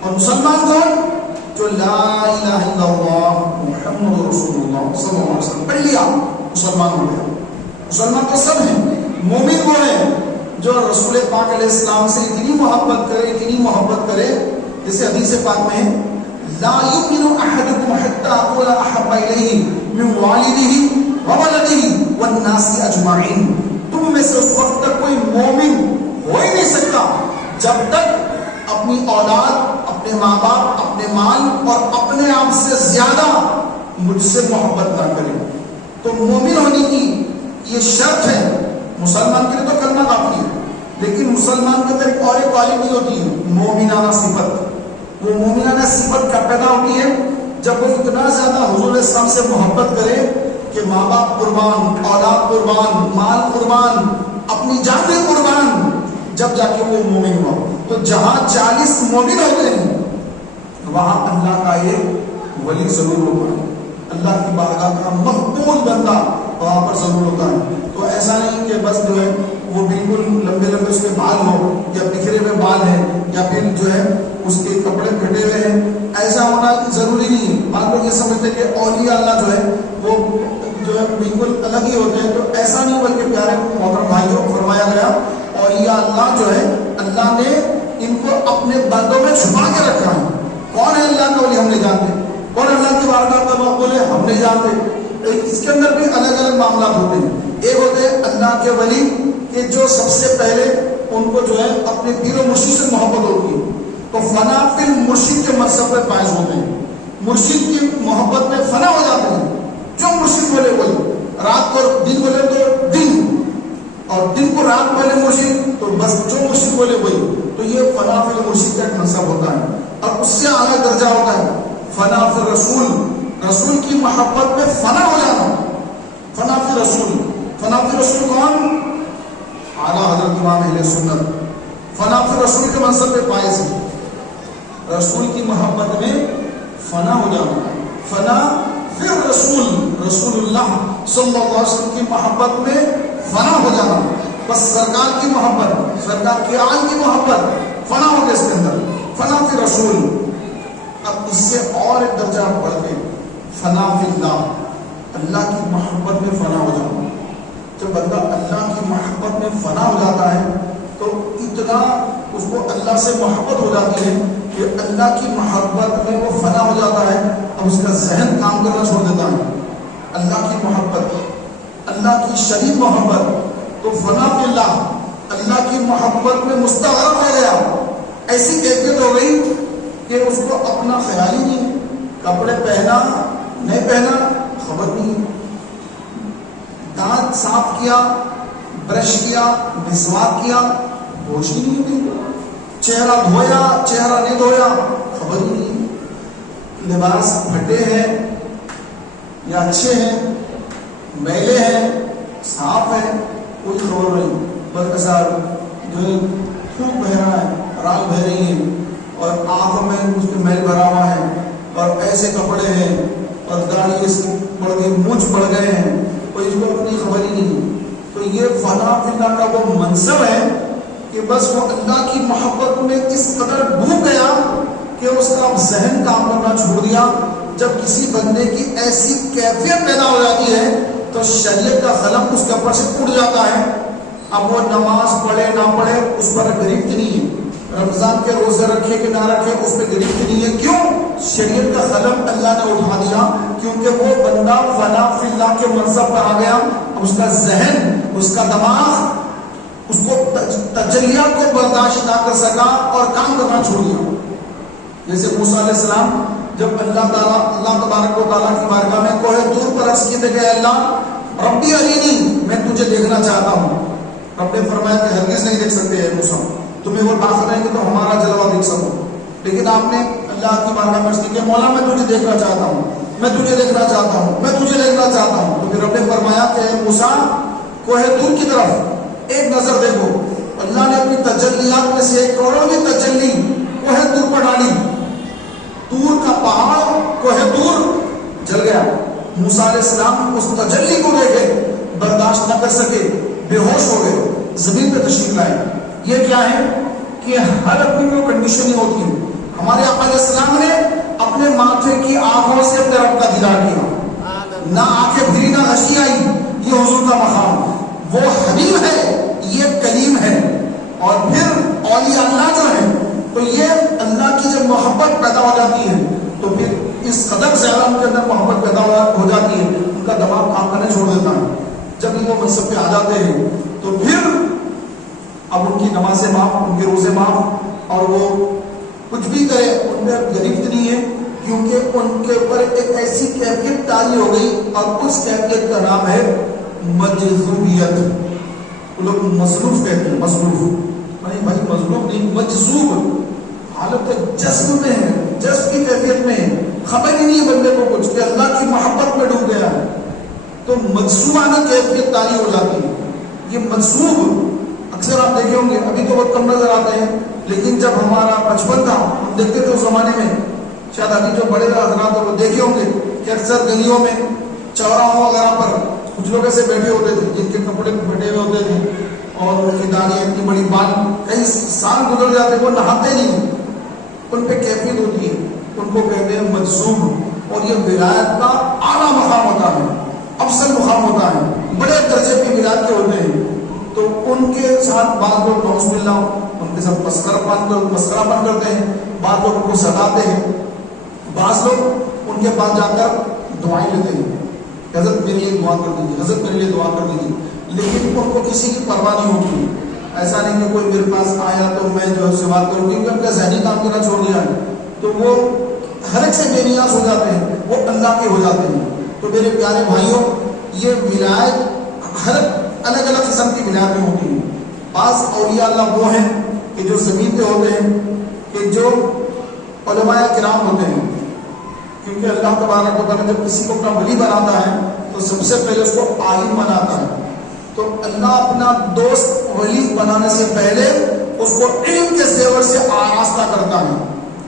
اور مسلمان کون؟ جو لا الہ الا اللہ محمد رسول اللہ صلی اللہ علیہ وسلم پڑھ لیا مسلمان ہو گیا. مسلمان تو سب ہیں. مومن وہ ہے جو رسول پاک علیہ السلام سے اتنی محبت کرے، اتنی محبت کرے، جیسے حدیث پاک میں ہے لا یؤمن احدکم حتی اکون احب الیہ من والدہ وولدہ والناس اجمعین. تم میں سے اس وقت تک کوئی مومن ہو ہی نہیں سکتا جب تک اپنی اولاد، اپنے ماں باپ، اپنے مال اور اپنے آپ سے زیادہ مجھ سے محبت نہ کرے. تو مومن ہونے کی یہ شرط ہے. مسلمان کے لیے تو کلمہ کافی ہے، لیکن مسلمان کے اندر ایک اور ایک کوالٹی ہوتی ہے، مومنانہ صفت. وہ مومنانہ صفت کب پیدا ہوتی ہے؟ جب وہ اتنا زیادہ حضور علیہ السلام سے محبت کرے کہ ماں باپ قربان، اولاد قربان، مال قربان، اپنی جان قربان، جب جا کے وہ مومن ہوا. تو جہاں 40 مومن ہوتے ہیں وہاں اللہ کا ایک ولی ضرور ہوگا، اللہ کی بارگاہ کا مقبول بندہ وہاں پر ضرور ہوتا ہے. تو ایسا نہیں کہ بس جو ہے وہ بالکل لمبے لمبے اس کے بال ہو یا بکھرے ہوئے بال ہیں یا پھر جو ہے اس کے کپڑے پھٹے ہوئے ہیں، ایسا ہونا ضروری نہیں ہے. بعض لوگ یہ سمجھتے ہیں کہ اولیاء اللہ جو ہے وہ جو ہے بالکل الگ ہی ہوتے ہیں. تو ایسا نہیں، بلکہ پیارے محترم بھائیوں فرمایا گیا اولیاء اللہ جو ہے اللہ نے ان کو اپنے بندوں میں چھپا کے رکھا ہے. کون ہے اللہ کا ولی ہم نہیں جانتے، کون اللہ کی بارگاہ کا مقبول ہے ہم نہیں جانتے. اس کے اندر بھی الگ الگ معاملات ہوتے ہیں. ایک ہوتے ہیں اللہ کے ولی کہ جو سب سے پہلے ان کو جو ہے اپنے پیر و مرشد سے محبت ہوتی ہے، تو فنا فی المرشد کے منصب پہ فائز ہوتے ہیں. مرشد کی محبت میں فنا ہو جاتے ہیں. جو مرشد بولے وہی، رات کو دن بولے تو دن، اور دن کو رات بولے مرشد تو بس جو مرشد بولے وہی. تو یہ فنا فی المرشد کا ایک منصب ہوتا ہے. اور اس سے اعلیٰ درجہ ہوتا ہے فنا فی الرسول، رسول کی محبت میں فنا ہو جانا. فنا فی رسول، فنا فی رسول کون؟ اعلیٰ حضرت امام اہل سنت فنا فی رسول کے منصب پہ فائز ہے. رسول کی محبت میں فنا ہو جانا. فنا فی رسول، رسول اللہ صلی اللہ علیہ وسلم کی محبت میں فنا ہو جانا. بس سرکار کی محبت، سرکار کی آل کی محبت فنا ہو گیا اس کے اندر. فنا فی رسول. اب اس سے اور ایک درجہ بڑھ کے فنا فی اللہ، اللہ کی محبت میں فنا ہو جانا. جب بندہ اللہ کی محبت میں فنا ہو جاتا ہے تو اتنا اس کو اللہ سے محبت ہو جاتی ہے کہ اللہ کی محبت میں وہ فنا ہو جاتا ہے. اب اس کا ذہن کام کرنا چھوڑ دیتا ہے. اللہ کی محبت، اللہ کی شدید محبت، تو فنا فی اللہ، اللہ کی محبت میں مستغرق ہو گیا. ایسی کیفیت ہو گئی کہ اس کو اپنا خیال ہی نہیں، کپڑے پہنا نہیں پہنا خبر نہیں، دانت صاف کیا، برش کیا، مسواک کیا، ہوش ہی نہیں ہوتی، چہرہ دھویا چہرہ نہیں دھویا خبر ہی نہیں، لباس پھٹے ہیں یا اچھے ہیں، میلے ہیں صاف ہے کوئی خبر نہیں. برکسار جو ہے تھوک بہ رہا ہے، رال بہ رہی ہے، اور آنکھوں میں اس کے میل بھرا ہوا ہے، اور ایسے کپڑے ہیں، اور داڑھی اس کی بڑھ گئی، مونچھ بڑھ گئے ہیں، کوئی اس کو اپنی خبر ہی نہیں. تو یہ فنا فی اللہ کا وہ منصب ہے کہ بس وہ اللہ کی محبت میں اس قدر ڈوب گیا کہ اس کا ذہن کام کرنا چھوڑ دیا. جب کسی بندے کی ایسی کیفیت پیدا ہو جاتی ہے تو شریعت کا قلم اس کے اوپر سے اڑ جاتا ہے. اب وہ نماز پڑھے نہ پڑھے اس پر گرفت نہیں ہے، رمضان کے روزے رکھے کہ نہ رکھے اس پہ گرفت نہیں ہے. کیوں؟ شریعت کا قلم اللہ نے اٹھا دیا، کیونکہ وہ بندہ فنا فی اللہ کے منصب پر آ گیا. اب اس کا ذہن، اس کا دماغ اس کو تجلیات کو برداشت نہ کر سکا اور کام کرنا چھوڑ دیا. جیسے موسیٰ علیہ السلام جب اللہ تبارک و تعالیٰ کی بارگاہ میں کوہ طور پر عرض کیے کہ اللہ ربی ارینی، میں تجھے دیکھنا چاہتا ہوں. رب نے فرمایا کہ ہرگز نہیں دیکھ سکتے ہیں موسیٰ، تمہیں وہ طاقت رہیں گے تو ہمارا جلوہ دیکھ سکو. لیکن آپ نے اللہ کی بارگاہ میں عرض کی کہ مولا میں تجھے دیکھنا چاہتا ہوں. میں تجھے دیکھنا چاہتا ہوں، میں تجھے دیکھنا چاہتا ہوں۔ تو پھر رب نے فرمایا کہ اے موسیٰ کوہ طور کی طرف ایک نظر دیکھو۔ اللہ نے اپنی تجلیات میں سے ایک کروڑویں تجلی کوہ طور پر ڈالی۔ طور کا پہاڑ کوہ طور جل گیا۔ موسیٰ علیہ السلام اس تجلی کو دیکھے برداشت نہ کر سکے، بے ہوش ہو گئے، زمین پہ تشریف لائے۔ یہ کیا ہے کہ ہر اپنی میں کنڈیشن ہی ہوتی ہے۔ ہمارے آقا علیہ السلام نے اپنے ماتھے کی آنکھوں سے اپنے رب کا دیدار کیا، نہ آنکھیں پھری نہ ہنسی آئی۔ یہ حضور کا مقام، وہ حبیب ہے، یہ کلیم ہے۔ اور پھر اولیاء اللہ جو ہیں، تو یہ اللہ کی جب محبت پیدا ہو جاتی ہے تو پھر اس قدر زیادہ ان کے اندر محبت پیدا ہو جاتی ہے، ان کا دماغ کام کرنے چھوڑ دیتا ہے۔ جب یہ وہ منصب پہ آ جاتے ہیں تو پھر اب ان کی نمازیں معاف، ان کے روزے معاف، اور وہ کچھ بھی کرے ان میں گرفت نہیں ہے، کیونکہ ان کے اوپر ایک ایسی کیفیت طاری ہو گئی، اور اس کیفیت کا نام ہے مجذوبیت۔ وہ لوگ مصروف کہتے ہیں، مصروف نہیں بھائی، مصروف نہیں، مجذوب، حالت جذب میں ہے، جذب کی کیفیت میں ہے، خبر ہی نہیں بندے کو کچھ کہ اللہ کی محبت میں ڈوب گیا ہے، تو مجذوبانہ کیفیت طاری ہو جاتی ہے۔ یہ مجذوب اکثر آپ دیکھے ہوں گے، ابھی تو بہت کم نظر آتے ہیں، لیکن جب ہمارا بچپن تھا ہم دیکھتے تھے اس زمانے میں، شاید ابھی جو بڑے حضرات ہیں وہ دیکھے ہوں گے کہ اکثر گلیوں میں، چوراہوں وغیرہ پر کچھ لوگ ایسے بیٹھے ہوتے تھے جن کے کپڑے پھٹے ہوئے ہوتے تھے، اور ان کی داڑھی اتنی بڑی، بال کئی سال گزر جاتے، وہ نہاتے نہیں، ان پہ کیفیت ہوتی ہے، ان کو کہتے ہیں مجذوب۔ اور یہ ولایت کا اعلیٰ مقام ہوتا ہے، افضل مقام ہوتا ہے، بڑے درجے کی ولایت کے ہوتے ہیں۔ تو ان کے ساتھ بعض لوگ نعوذ باللہ ان کے ساتھ مسخرہ پن کرتے ہیں، بعض لوگ ان کو ستاتے ہیں، بعض لوگ ان کے پاس جا کر دعائیں لیتے ہیں، حضرت میرے لیے دعا کر دیجیے، حضرت میرے لیے دعا کر دیجیے، لیکن ان کو کسی کی پرواہ نہیں ہوتی۔ ایسا نہیں کہ کوئی میرے پاس آیا تو میں جو ہے اس سے بات کروں، کیونکہ ان کا ذہنی کام کرنا چھوڑ دیا ہے، تو وہ ہر ایک سے بے نیاز ہو جاتے ہیں، وہ اللہ کے ہو جاتے ہیں۔ تو میرے پیارے بھائیوں، یہ ولایت ہر الگ الگ قسم کی ولایتیں ہوتی ہیں۔ بعض اولیاء اللہ وہ ہیں کہ جو زمین پہ ہوتے ہیں، کہ جو علماء کرام ہوتے ہیں، کیونکہ اللہ تبارک و تعالیٰ جب کسی کو اپنا ولی بناتا ہے تو سب سے پہلے اس کو عالم بناتا ہے۔ تو اللہ اپنا دوست ولی بنانے سے پہلے اس کو علم کے زیور سے آراستہ کرتا ہے۔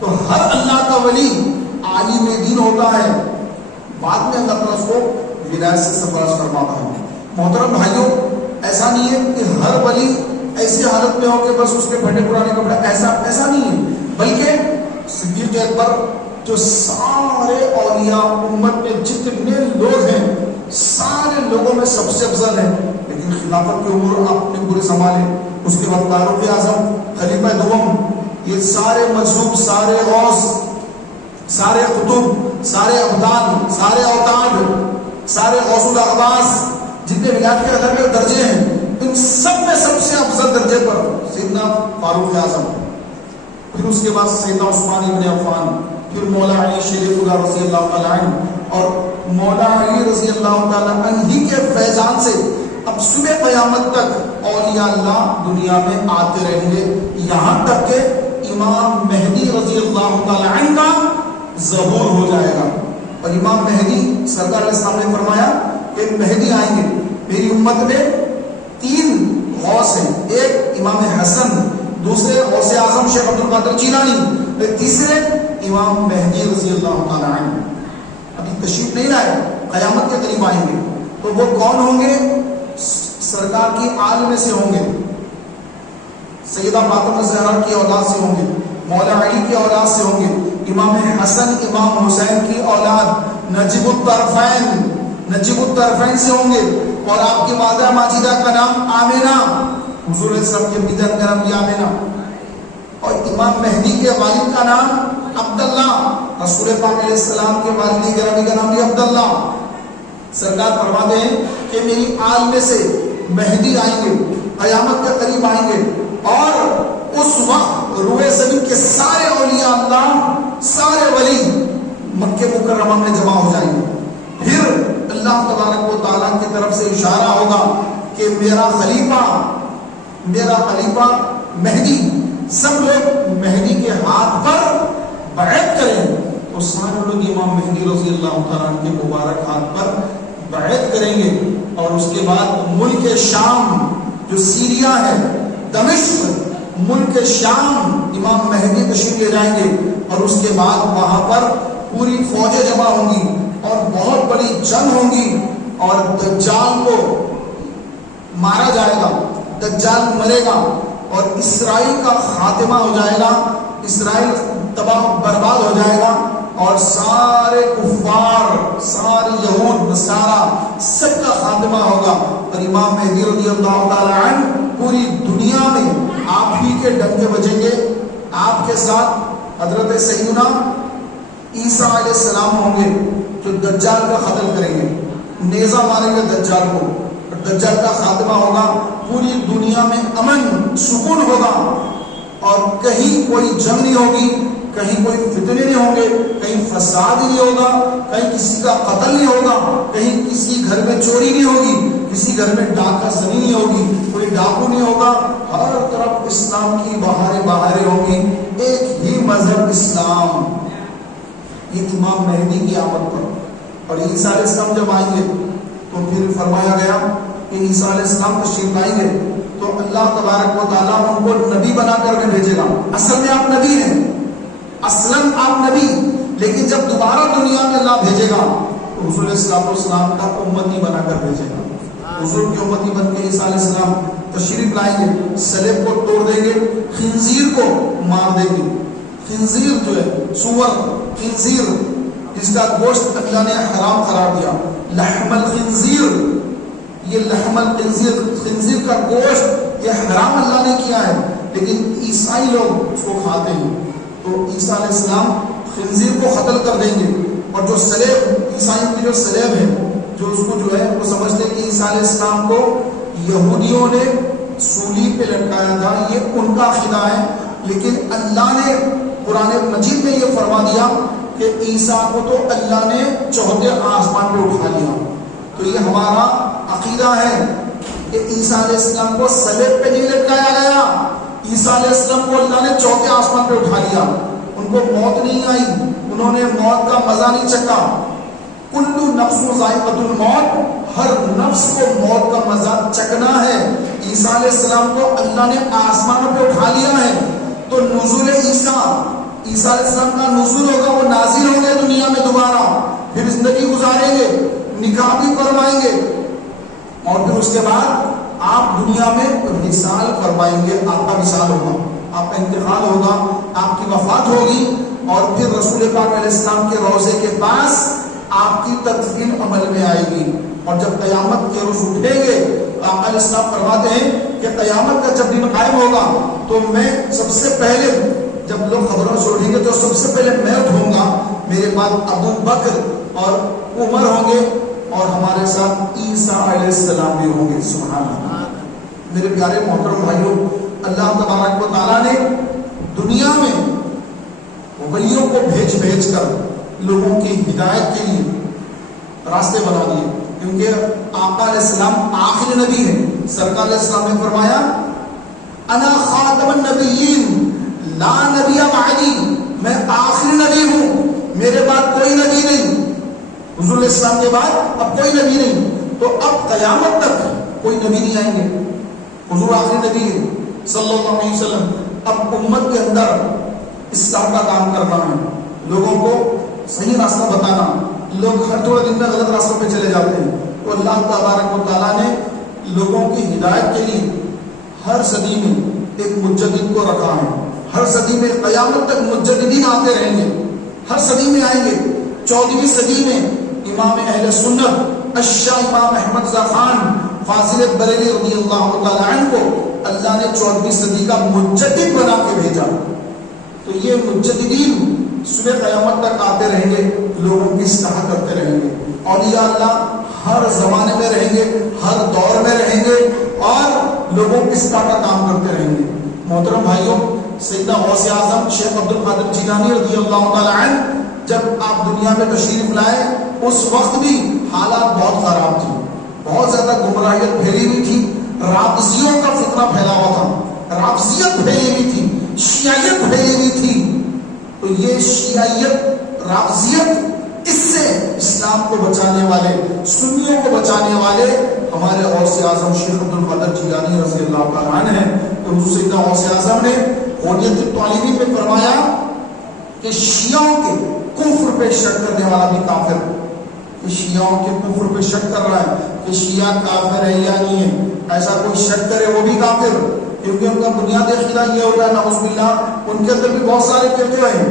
تو ہر اللہ کا ولی عالم دین ہوتا ہے، بعد میں اللہ تعالیٰ اس کو ولایت سے سرفراز فرماتا ہے۔ محترم بھائیوں، ایسا نہیں ہے کہ ہر ولی ایسی حالت میں ہو کہ بس اس کے پھٹے پرانے کپڑے، ایسا نہیں ہے، بلکہ صدیق اکبر جو سارے اولیاء امت میں جتنے لوگ ہیں سارے لوگوں میں سب سے افضل ہیں، لیکن خلافت کے امور آپ نے پورے سنبھالے۔ اس کے بعد فاروق اعظم، خلیفہ دوم، یہ سارے مجذوب، سارے غوث، سارے قطب، سارے ابدال، سارے اوتاد، سارے غوث الاقواس، جتنے ولایت کے الگ الگ درجے ہیں، ان سب میں سب سے افضل درجے پر سیدنا فاروق اعظم، پھر اس کے بعد سیدنا عثمان ابن عفان، پھر مولا علی شیر خدا رضی اللہ تعالیٰ عنہ، اور مولا علی رضی اللہ تعالیٰ عنہ ہی کے فیضان سے اب صبح قیامت تک اولیاء اللہ دنیا میں آتے رہیں گے، یہاں تک کہ امام مہدی رضی اللہ تعالیٰ عنہ کا ظہور ہو جائے گا۔ اور امام مہدی سرکار علیہ السلام نے فرمایا کہ مہدی آئیں گے، میری امت میں 3 غوث ہیں، ایک امام حسن، دوسرے غوث اعظم شیخ عبد القادر جیلانی، تیسرے امام مہدی رضی اللہ تعالیٰ عنہ۔ ابھی تشریف نہیں لائے، قیامت کے قریب آئیں گے، تو وہ کون ہوں گے؟ سرکار کی آل میں سے ہوں گے، سیدہ فاطمہ زہرا کی اولاد سے ہوں گے، مولا علی کی اولاد سے ہوں گے، امام حسن امام حسین کی اولاد نجیب الطرفین سے ہوں گے، اور آپ کی والدہ ماجدہ کا نام آمینہ، حضور علیہ السلام کے بیٹے کا نام بھی آمینہ، اور امام مہدی کے والد کا نام عبداللہ، رسول پاک علیہ السلام کے والد گرامی کا نام بھی عبداللہ۔ سرکار فرماتے ہیں کہ میری آل میں سے مہدی آئیں گے، قیامت کے قریب آئیں گے، اور اس وقت روئے زمین کے سارے اولیاء اللہ، سارے ولی مکہ مکرمہ میں جمع ہو جائیں گے۔ پھر اللہ تبارک و تعالیٰ کی طرف سے اشارہ ہوگا کہ میرا خلیفہ مہدی، سب لوگ مہدی کے ہاتھ پر بیعت کریں، تو سارے لوگ امام مہدی رضی اللہ تعالیٰ عنہ کے مبارک ہاتھ پر بیعت کریں گے، اور اس کے بعد ملک شام جو سیریا ہے، دمشق ملک شام، امام مہدی تشریف لے جائیں گے، اور اس کے بعد وہاں پر پوری فوجیں جمع ہوں گی اور بہت بڑی جنگ ہوں گی، اور دجال کو مارا جائے گا، دجال مرے گا، اور اسرائیل کا خاتمہ ہو جائے گا، اسرائیل تباہ برباد ہو جائے گا، اور سارے کفار، سارے یہود نصارہ سب کا خاتمہ ہوگا، اور امام مہدی رضی اللہ تعالی عنہ پوری دنیا میں آپ ہی کے ڈنکے بجیں گے، آپ کے ساتھ حضرت سیدنا عیسیٰ علیہ السلام ہوں گے جو دجال کا قتل کریں گے، نیزہ ماریں گے دجال کو، اور دجال کا خاتمہ ہوگا، پوری دنیا میں امن سکون ہوگا، اور کہیں کوئی جنگ نہیں ہوگی، کہیں کوئی فتنے نہیں ہوں گے، کہیں فساد نہیں ہوگا، کہیں کسی کا قتل نہیں ہوگا، کہیں کسی گھر میں چوری نہیں ہوگی، کسی گھر میں ڈاکہ زنی نہیں ہوگی، کوئی ڈاکو نہیں ہوگا، ہر طرف اسلام کی بہاریں ہوں گی، ایک ہی مذہب اسلام۔ یہ امام مہدی کی آمد پر، اور عیسیٰ علیہ السلام جب آئیں گے تو پھر فرمایا گیا کہ عیسیٰ علیہ السلام تشریف لائیں گے تو اللہ تبارک و تعالیٰ ان کو نبی بنا کر کے بھیجے گا۔ اصل میں آپ نبی ہیں، اصلاً آپ نبی، لیکن جب دوبارہ دنیا میں اللہ بھیجے گا تو حضور صلی اللہ علیہ وسلم کا امتی بنا کر بھیجے گا۔ حضور کی امتی بن کے عیسیٰ علیہ السلام تشریف لائیں گے، صلیب کو توڑ دیں گے، خنزیر کو مار دیں گے۔ خنزیر جو ہے، سور، خنزیر جس کا گوشت اللہ نے حرام قرار دیا، لحم الخنزیر، یہ لحم الخنزیر، خنزیر کا گوشت یہ حرام اللہ نے کیا ہے، لیکن عیسائی لوگ اس کو کھاتے ہیں، تو عیسیٰ علیہ السلام خنزیر کو قتل کر دیں گے، اور جو سلیب، عیسائیوں کی جو سلیب ہے، جو اس کو جو ہے وہ سمجھتے ہیں کہ عیسیٰ علیہ السلام کو یہودیوں نے سولی پہ لٹکایا تھا، یہ ان کا عقیدہ ہے، لیکن اللہ نے قرآن مجید میں یہ فرما دیا کہ عیسیٰ کو تو اللہ نے چوتھے آسمان پہ اٹھا لیا۔ تو یہ ہمارا عقیدہ ہے کہ عیسیٰ علیہ السلام کو صلیب پہ نہیں لٹکایا گیا، عیسیٰ علیہ السلام کو اللہ نے چوتھے آسمان پہ اٹھا لیا، ان کو موت نہیں آئی، انہوں نے موت کا مزہ نہیں چکھا۔ کل نفس ذائقۃ الموت، ہر نفس کو موت کا مزہ چکھنا ہے۔ عیسیٰ علیہ السلام کو اللہ نے آسمانوں پہ اٹھا لیا ہے، تو نزول عیسیٰ علیہ السلام کا نزول ہوگا، وہ نازل ہوں گے دنیا میں دوبارہ، پھر زندگی گزاریں گے، نکاح بھی فرمائیں گے، اور پھر اس کے بعد آپ دنیا میں وصال فرمائیں گے، آپ کا وصال ہوگا، آپ کا انتقال ہوگا، آپ کی وفات ہوگی، اور پھر رسول پاک علیہ السلام کے روضے کے پاس آپ کی تدفین عمل میں آئے گی، اور جب قیامت کے روز اٹھیں گے، آقا علیہ السلام فرماتے ہیں کہ قیامت کا جب دن قائم ہوگا تو میں سب سے پہلے، جب لوگ خبروں سے اٹھیں گے تو سب سے پہلے میں اٹھوں گا، میرے بعد ابو بکر اور عمر ہوں گے، اور ہمارے ساتھ عیسیٰ علیہ السلام بھی ہوں گے۔ سبحان اللہ۔ میرے پیارے محترم بھائیوں، اللہ تبارک و تعالیٰ نے دنیا میں ولیوں کو بھیج کر لوگوں کی ہدایت کے لیے راستے بنا دیے، کیونکہ آقا علیہ السلام آخری نبی ہے۔ سرکار علیہ السلام نے فرمایا انا خاتم النبیین لا نبی بعدی، میں آخری نبی ہوں، میرے بعد کوئی نبی نہیں، حضور علیہ السلام کے بعد اب کوئی نبی نہیں، تو اب قیامت تک کوئی نبی نہیں آئیں گے، حضور آخری نبی ہے صلی اللہ علیہ وسلم۔ اب امت کے اندر اصلاح کا کام کرنا ہے، لوگوں کو صحیح راستہ بتانا، لوگ ہر تھوڑے دن میں غلط راستوں پہ چلے جاتے ہیں، تو اللہ تبارک و تعالیٰ نے لوگوں کی ہدایت کے لیے ہر صدی میں ایک مجدد کو رکھا ہے، ہر صدی میں قیامت تک مجددین آتے رہیں گے، ہر صدی میں آئیں گے۔ 14ویں صدی میں امام اہل سنت الشاہ امام احمد رضا خان فاضل بریلوی رضی اللہ تعالیٰ عنہ کو اللہ نے 14ویں صدی کا مجدد بنا کے بھیجا، تو یہ مجددین صبح قیامت تک آتے رہیں گے، لوگوں کی اصلاح کرتے رہیں گے، اولیاء اللہ ہر زمانے میں رہیں گے، ہر دور میں رہیں گے، اور لوگوں کی اصلاح کا کام کرتے رہیں گے۔ محترم بھائیوں، سیدنا غوث اعظم شیخ عبد القادر جیلانی رضی اللہ تعالی عنہ جب آپ دنیا میں تشریف لائے، اس وقت بھی حالات بہت خراب تھی، بہت زیادہ گمراہیت پھیلی ہوئی تھی، رافضیوں کا فتنہ پھیلا ہوا تھا، رافضیت پھیلی ہوئی تھی، شیعیت پھیلی ہوئی تھی، تو یہ شیعیت، رافضیت، اس سے اسلام کو بچانے والے، سنیوں کو بچانے والے ہمارے غوث اعظم شیخ عبد القادر جیلانی رضی اللہ تعالیٰ عنہ ہیں. تو حضور سیدنا غوث اعظم نے غنیت الطالبی میں فرمایا کہ شیعوں کے کفر پہ شک کرنے والا بھی کافر ہے. کہ شیعوں کے کفر پہ شک کر رہا ہے کہ شیعہ کافر ہے یا نہیں ہے، ایسا کوئی شک کرے وہ بھی کافر، کیونکہ ان کا بنیادی عقیدہ یہ ہوتا ہے نعوذ باللہ. ان کے اندر بھی بہت سارے فرقے ہیں.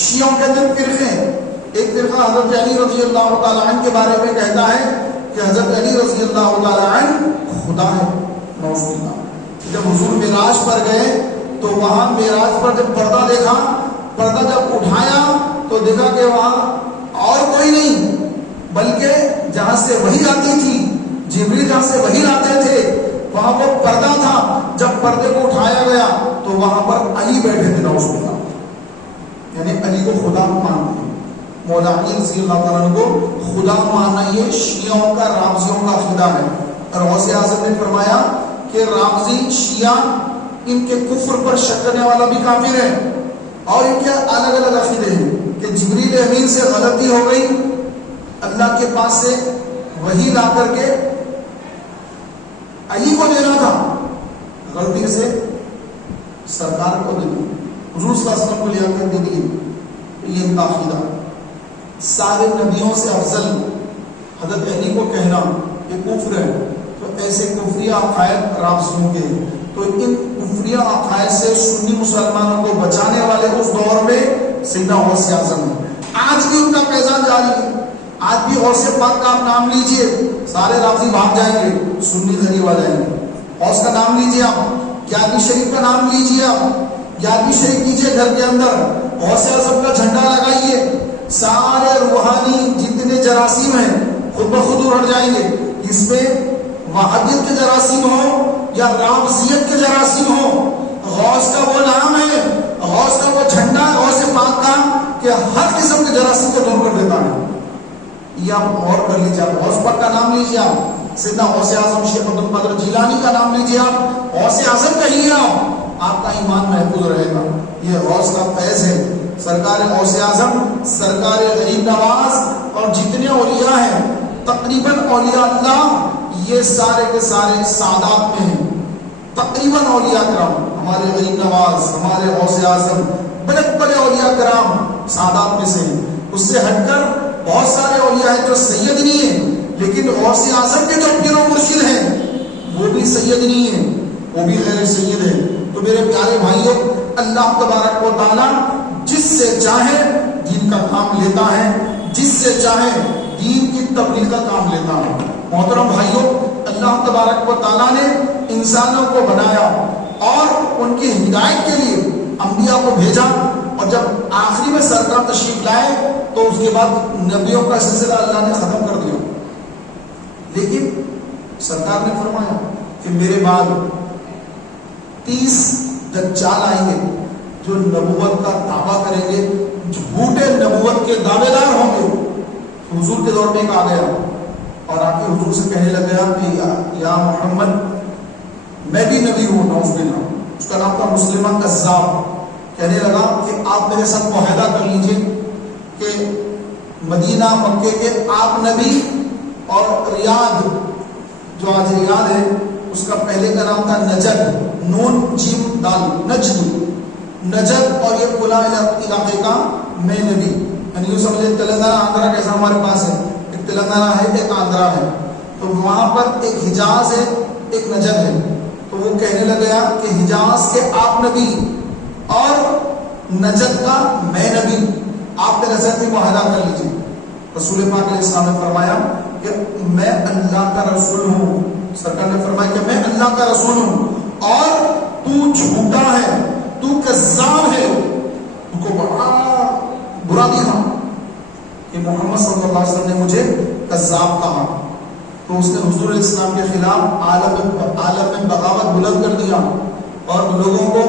شیعوں کے اندر فرقے ہیں. ایک فرقہ حضرت علی رضی اللہ تعالیٰ عنہ کے بارے میں کہتا ہے کہ حضرت علی رضی اللہ تعالیٰ عنہ خدا ہے. نعوذ باللہ. جب حضور معراج پر گئے تو وہاں معراج پر جب پردہ دیکھا، پردہ جب اٹھایا تو دیکھا کہ وہاں اور کوئی نہیں بلکہ جہاں سے وحی آتی تھی، جبریل جہاں سے وحی لاتے تھے وہاں وہ پردہ تھا. جب پردے کو اٹھایا گیا تو وہاں پر علی بیٹھے تھے. نعوذ باللہ. یعنی علی کو خدا مانتے ہیں. مولا علی رضی اللہ تعالیٰ عنہ کو خدا ماننا یہ شیعوں کا، رافضیوں کا عقیدہ ہے. اور غوث اعظم نے فرمایا کہ رافضی، شیعہ، ان کے کفر پر شک کرنے والا بھی کافر ہے. اور ان کے الگ الگ عقیدے ہیں کہ جبریل امین سے غلطی ہو گئی، اللہ کے پاس سے وحی لا کر کے علی کو دینا تھا، غلطی سے سرکار کو دے دی، حضور صلی اللہ علیہ وسلم کو لے کر دے دی. یہ ان کا عقیدہ. سارے نبیوں سے افضل حضرت علی کو کہنا یہ کفر ہے. تو ایسے کفریہ عقائد رافضیوں کے، تو ان کفریہ عقائد سے سنی مسلمانوں کو بچانے والے اس دور میں سیدنا غوث اعظم ہے. آج بھی ان کا فیضان جاری ہے. آج بھی غوث پاک کا آپ نام لیجئے سارے رافضی بھاگ جائیں گے، سنی ذریعہ جائیں گے. غوث کا نام لیجئے آپ، 11ویں شریف کا نام لیجئے آپ، 11ویں شریف کیجئے گھر کے اندر، غوث اعظم کا جھنڈا لگائیے، سارے روحانی جتنے جراثیم ہیں خود بخود اڑ جائیں گے. اس میں وہابیت کے جراثیم ہو یا رافضیت کے جراثیم ہو، غوث کا وہ نام ہے، غوث کا وہ جھنڈا غوث پاک کا کہ ہر قسم کے جراثیم کو دور کر دیتا ہے. یہ آپ غور کر لیجیے. آپ غوث پاک کا نام لیجیے، آپ سیدنا غوث اعظم شیخ عبد القادر جیلانی کا نام لیجیے، آپ غوث اعظم کہیے، آپ کا ایمان محفوظ رہے گا. یہ غوث کا فیض ہے. سرکار غوث اعظم، سرکار غریب نواز اور جتنے اولیاء ہیں تقریباً اولیاء اللہ یہ سارے کے سارے سادات میں ہیں. تقریباً اولیاء کرام، ہمارے غریب نواز، ہمارے غوث اعظم، بڑے بڑے اولیاء کرام سادات میں سے ہیں. اس سے ہٹ کر بہت سارے اولیاء ہیں جو سید نہیں ہیں، لیکن غوث اعظم کے جو پیر و مرشد ہیں وہ بھی سید نہیں ہیں، وہ بھی غیر سید ہیں. تو میرے پیارے بھائیوں، اللہ تبارک و تعالیٰ جس سے چاہے دین کا کام لیتا ہے، جس سے چاہے دین کی تبلیغ کا کام لیتا ہے. محترم بھائیوں، اللہ تبارک و تعالیٰ نے انسانوں کو بنایا اور ان کی ہدایت کے لیے انبیاء کو بھیجا، اور جب آخری میں سرکار تشریف لائے تو اس کے بعد نبیوں کا سلسلہ اللہ نے ختم کر دیا. لیکن سرکار نے فرمایا کہ میرے بعد 30 دجال آئیں گے جو نبوت کا دعویٰ کریں گے، جھوٹے نبوت کے دعوے دار ہوں گے. حضور کے دور میں ایک آ گیا اور آپ کے حضور سے کہنے لگ گیا کہ یا محمد میں بھی نبی ہوں. نعوذ باللہ. اس کا نام تھا مسلمہ کذاب. کہنے لگا کہ آپ میرے ساتھ معاہدہ کر لیجئے کہ مدینہ مکے کے آپ نبی، اور ریاض جو آج ریاض ہے اس کا پہلے کا نام تھا نجد، نون جیم دال، نجد، اور یہ کلا علاقے کا میں نبی. یعنی یوں سمجھے تلنگانہ آندھرا کیسا ہمارے پاس ہے، ایک تلنگانہ ہے ایک آندھرا ہے، تو وہاں پر ایک حجاز ہے ایک نجد ہے. تو وہ کہنے لگا کہ حجاز کے آپ نبی اور نجد کا میں نبی، آپ کے نظر سے معاہدہ کر لیجیے. رسول پاک علیہ السلام نے فرمایا کہ میں اللہ کا رسول ہوں. سرکار نے فرمایا کہ میں اللہ کا رسول ہوں اور تو جھوٹا ہے، تو کذاب ہے. ان کو بڑا برا دکھا کہ محمد صلی اللہ علیہ وسلم نے مجھے کذاب کہا. تو اس نے حضور علیہ السلام کے خلاف عالم میں بغاوت بلند کر دیا اور لوگوں کو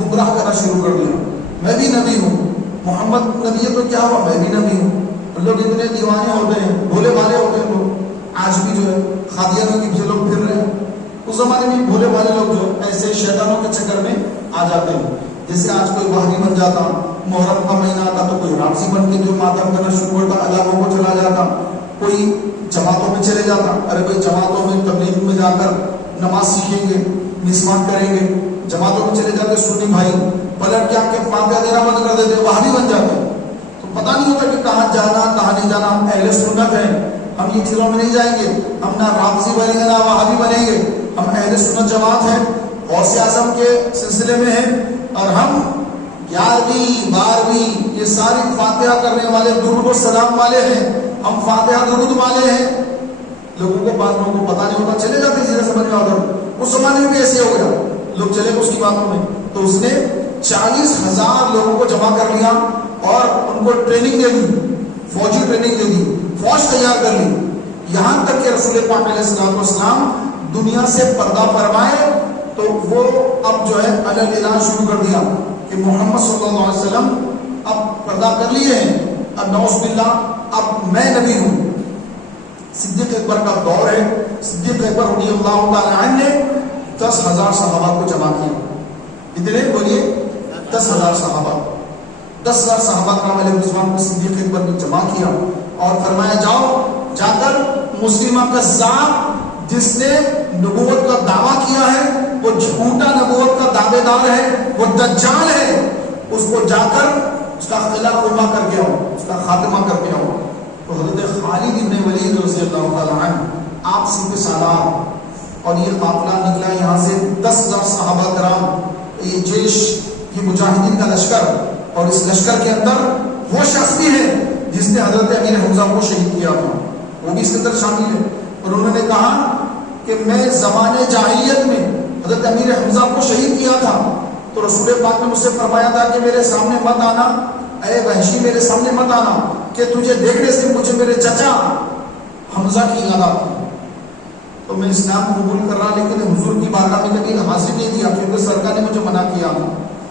گمراہ کرنا شروع کر دیا. میں بھی نبی ہوں، محمد نبی ہے تو کیا ہوا، میں بھی نبی ہوں. لوگ اتنے دیوانے ہوتے ہیں، بھولے بھالے ہوتے ہیں لوگ. آج بھی جو ہے قادیانوں کے پیچھے لوگ پھر رہے ہیں. اس زمانے میں بھولے بھالے لوگ جو ایسے شیطانوں کے چکر میں آ جاتے ہیں. جیسے آج کوئی وہابی بن جاتا، محرم کا مہینہ آتا تو کوئی رافضی بن کے جو ماتم کرنا شروع کرتا، علاقوں کو چلا جاتا، کوئی جماعتوں میں چلے جاتا، ارے بھائی جماعتوں میں تبلیغ میں جا کر نماز سیکھیں گے، مسواک کریں گے، جماعتوں میں چلے جاتے سنی بھائی پلٹ کے آ کے فاتحہ دینا بند کر دیتے، وہابی بن جاتے. تو پتہ نہیں ہوتا کہ کہاں جانا کہاں نہیں جانا. ہم اہل سنت ہیں، ہم یہ چیزوں میں نہیں جائیں گے، ہم نہ رافضی بنیں گے نہ وہابی بنیں گے، ہم اہل سنت جماعت ہیں، غوث اعظم کے سلسلے میں ہیں، اور ہم 11ویں 12ویں یہ ساری فاتحہ کرنے والے درود و سلام والے ہیں، ہم فاتحہ درود والے ہیں. لوگوں کو بعض لوگوں کو پتہ نہیں ہوتا، چلے جاتے سیدھے سمجھ میں آتا. اس زمانے میں بھی ایسے ہو گیا، لوگ چلے گئے اس کی باتوں میں. تو اس نے 40,000 لوگوں کو جمع کر لیا اور ان کو ٹریننگ دے دی، فوجی ٹریننگ دے دی، فوج تیار کر لی. یہاں تک کہ رسول پاک علیہ الصلوۃ والسلام دنیا سے پردہ فرمائے تو وہ اب جو ہے اعلان شروع کر دیا کہ محمد صلی اللہ علیہ وسلم اب پردہ کر لیے ہیں، اب نعوذ باللہ اب میں نبی ہوں. صدیق اکبر کا دور ہے. صدیق اکبر رضی اللہ تعالی عنہ نے 10,000 صحابہ کو جمع کیا. اتنے بولیے 10,000 صحابہ، 10,000 صحابہ کا علیہ رضوان کو صدیق اکبر نے جمع کیا اور فرمایا جاؤ جا کر مسلمہ کذاب جس نے نبوت کا دعویٰ کیا ہے، وہ جھوٹا نبوت کا دعوے دار ہے، وہ دجال ہے، اس کو جا کر اس کا قلعہ خرما کر کے آؤ، اس کا خاتمہ کر کے آؤ. تو حضرت خالد بن ولید رضی اللہ تعالیٰ عنہ آپ سپہ سالار اور یہ قافلہ نکلا یہاں سے 10,000 صحابہ کرام، یہ جیش، یہ مجاہدین کا لشکر، اور اس لشکر کے اندر وہ شخص بھی ہے جس نے حضرت امیر حمزہ کو شہید کیا تھا، وہ بھی اس کے اندر شامل ہے. اور انہوں نے کہا کہ میں زمانے جاہلیت میں حضرت امیر حمزہ کو شہید کیا تھا، تو رسول پاک نے مجھ سے فرمایا تھا کہ میرے سامنے مت آنا، اے وحشی میرے سامنے مت آنا، کہ تجھے دیکھنے سے مجھے میرے چچا حمزہ کی یاد آتی. تو میں اسلام قبول کر رہا لیکن حضور کی بارگاہ میں کبھی حاضر نہیں دیا کیونکہ سرکار نے مجھے منع کیا.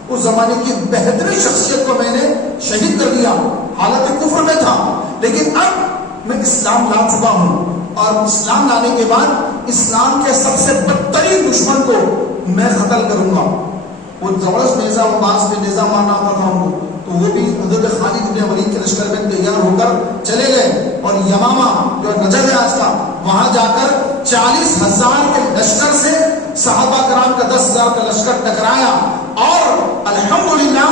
اس زمانے کی بہترین شخصیت کو میں نے شہید کر دیا، حالت کفر میں تھا، لیکن اب میں اسلام لا چکا ہوں، اور اسلام لانے کے بعد اسلام کے سب سے بدترین دشمن کو میں قتل کروں گا. وہ زبردست نیزہ و باز پہ نیزہ مارنا آتا تھا ان کو، تو وہ بھی حضرت خالد بن ولید کے لشکر میں تیار ہو کر چلے گئے اور یمامہ جو نجد ہے آج کا، وہاں جا کر 40,000 کے لشکر سے صحابہ کرام کا 10,000 کا لشکر ٹکرایا، اور الحمدللہ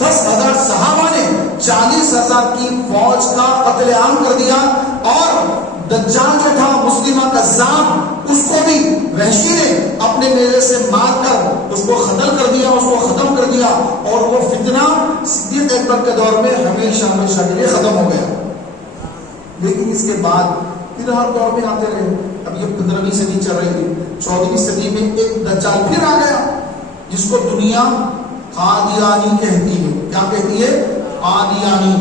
10,000 صحابہ نے 40,000 کی فوج کا قتل عام کر دیا. اور دجال جو تھا مسلمہ کذاب، اس کو بھی وحشی نے اپنے نیزے سے مار کر اس کو قتل کر دیا، اس کو ختم کر دیا، اور وہ فتنہ صدیق اکبر کے دور میں ہمیشہ ہمیشہ کے لیے ختم ہو گیا. لیکن اس کے بعد پھر ہر دور میں آتے رہے. اب یہ 15ویں صدی چل رہی ہے، 14ویں صدی میں ایک دجال پھر آ گیا جس کو دنیا قادیانی کہتی ہے. کیا کہتی ہے؟ قادیانی.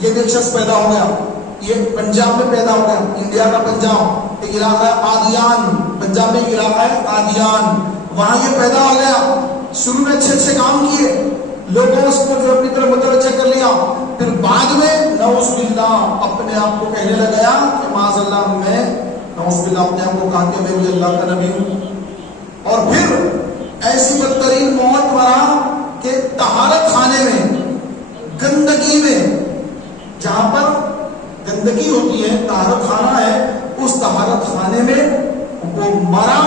یہ بھی ایک شخص پیدا ہو گیا، یہ پنجاب میں پیدا ہو گیا، انڈیا کا پنجاب ایک علاقہ ہے قادیان، پنجاب میں ایک علاقہ ہے قادیان، وہاں یہ پیدا ہو گیا. شروع میں اچھے کام کیے، لوگوں اس کو جو اپنی طرف متوجہ کر لیا، پھر بعد میں نعوذ باللہ اپنے آپ کو کہنے لگا کہ معاذ اللہ میں نعوذ باللہ اپنے آپ کو کہا کہ میں بھی اللہ کا نبی ہوں. اور پھر ایسی بدترین موت مرا کہ طہارت خانے میں، گندگی میں، جہاں پر گندگی ہوتی ہے طہارت خانہ ہے، اس طہارت خانے میں وہ مرا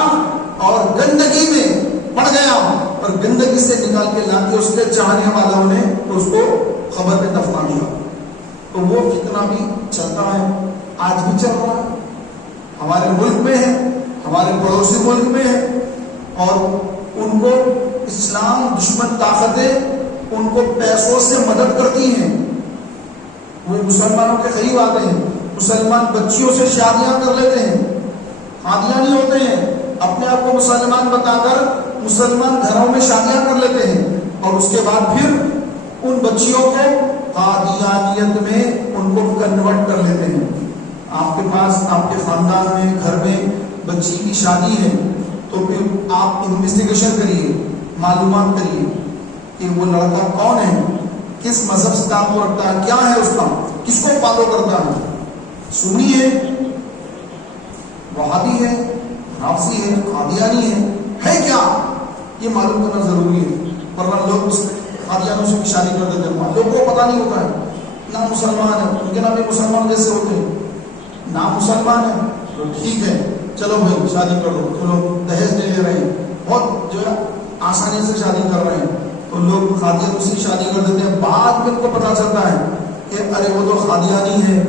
اور گندگی میں پڑ گیا، اور گندگی سے نکال کے لا کے اس کے چاہنے والوں نے اس کو قبر میں دفنا دیا. تو وہ فتنہ بھی چلتا ہے، آج بھی چل رہا ہے، ہمارے ملک میں ہے، ہمارے پڑوسی ملک میں ہے، اور ان کو اسلام دشمن طاقتیں ان کو پیسوں سے مدد کرتی ہیں. وہ مسلمانوں کے قریب آتے ہیں، مسلمان بچیوں سے شادیاں کر لیتے ہیں، قادیانی ہوتے ہیں، اپنے آپ کو مسلمان بتا کر مسلمان گھروں میں شادیاں کر لیتے ہیں، اور اس کے بعد پھر ان بچیوں کو قادیانیت میں ان کو کنورٹ کر لیتے ہیں. آپ کے پاس آپ کے خاندان میں گھر میں بچی کی شادی ہے تو پھر آپ انویسٹیگیشن کریے، معلومات کریے کہ وہ لڑکا کون ہے، کس مذہب سے تعلق رکھتا ہے، کیا ہے اس کا، کس کو فالو کرتا ہے، سنی ہے، وہابی ہے، رافضی ہے، قادیانی ہے کیا، یہ معلوم کرنا ضروری ہے. ورنہ لوگ قادیانیوں سے بھی شادی کر دیتے ہیں. لوگوں کو پتہ نہیں ہوتا ہے نہ مسلمان ہے, ان کے نام بھی مسلمان جیسے ہوتے ہیں, نہ مسلمان ہے تو ٹھیک ہے چلو بھائی شادی کر دو, تو لوگ دہیج دے لے رہے ہیں, بہت جو ہے آسانی سے شادی کر رہے ہیں, تو لوگ قادیانیوں سے شادی کر دیتے ہیں. بعد میں ان کو پتہ چلتا ہے کہ ارے وہ تو قادیانی ہے,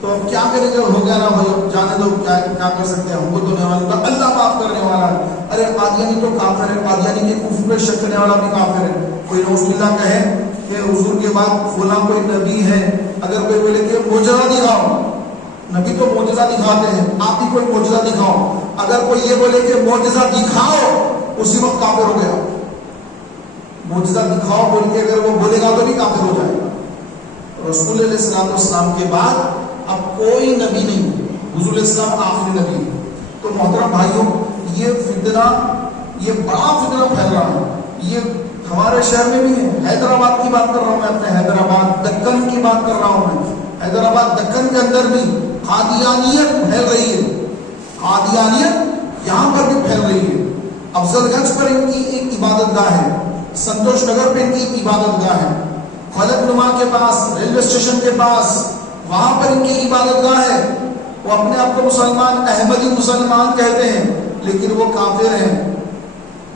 تو اب کیا کریں گے, ہو گیا نا بھائی جانے دو, کیا کر سکتے ہیں, ہم کو تو نہیں والا, اللہ معاف کرنے والا ہے. ارے قادیانی تو کافر ہے, قادیانی کے کفر پہ شک کرنے والا بھی کافر ہے. کوئی نعوذ باللہ کہے کہ حضور کے بعد فلاں کوئی نبی ہے, اگر کوئی بولے کہ معجزہ دکھاؤ, نبی تو معجزہ دکھاتے ہیں, آپ بھی کوئی معجزہ دکھاؤ, اگر کوئی یہ بولے کہ معجزہ دکھاؤ, اسی وقت کافر ہو گیا. معجزہ دکھاؤ بول کے اگر وہ بولے گا تو بھی کافر ہو جائے گا. رسول علیہ السلام کے بعد اب کوئی نبی نہیں, حضور علیہ السلام آخری نبی. تو محترم بھائیوں, یہ فتنہ, یہ بڑا فتنہ پھیل رہا ہے. یہ ہمارے شہر میں بھی ہے. حیدرآباد کی بات کر رہا ہوں میں, اپنے حیدرآباد دکن کی بات کر رہا ہوں میں. حیدرآباد دکن کے اندر بھی قادیانیت پھیل رہی ہے. قادیانیت یہاں پر بھی پھیل رہی ہے. افضل گنج پر ان کی ایک عبادت گاہ ہے, سنتوش نگر پہ ان کی عبادت گاہ ہے, فلک نما کے پاس ریلوے اسٹیشن کے پاس وہاں پر ان کی عبادت گاہ ہے. وہ اپنے آپ کو مسلمان, احمدی مسلمان کہتے ہیں, لیکن وہ کافر ہیں.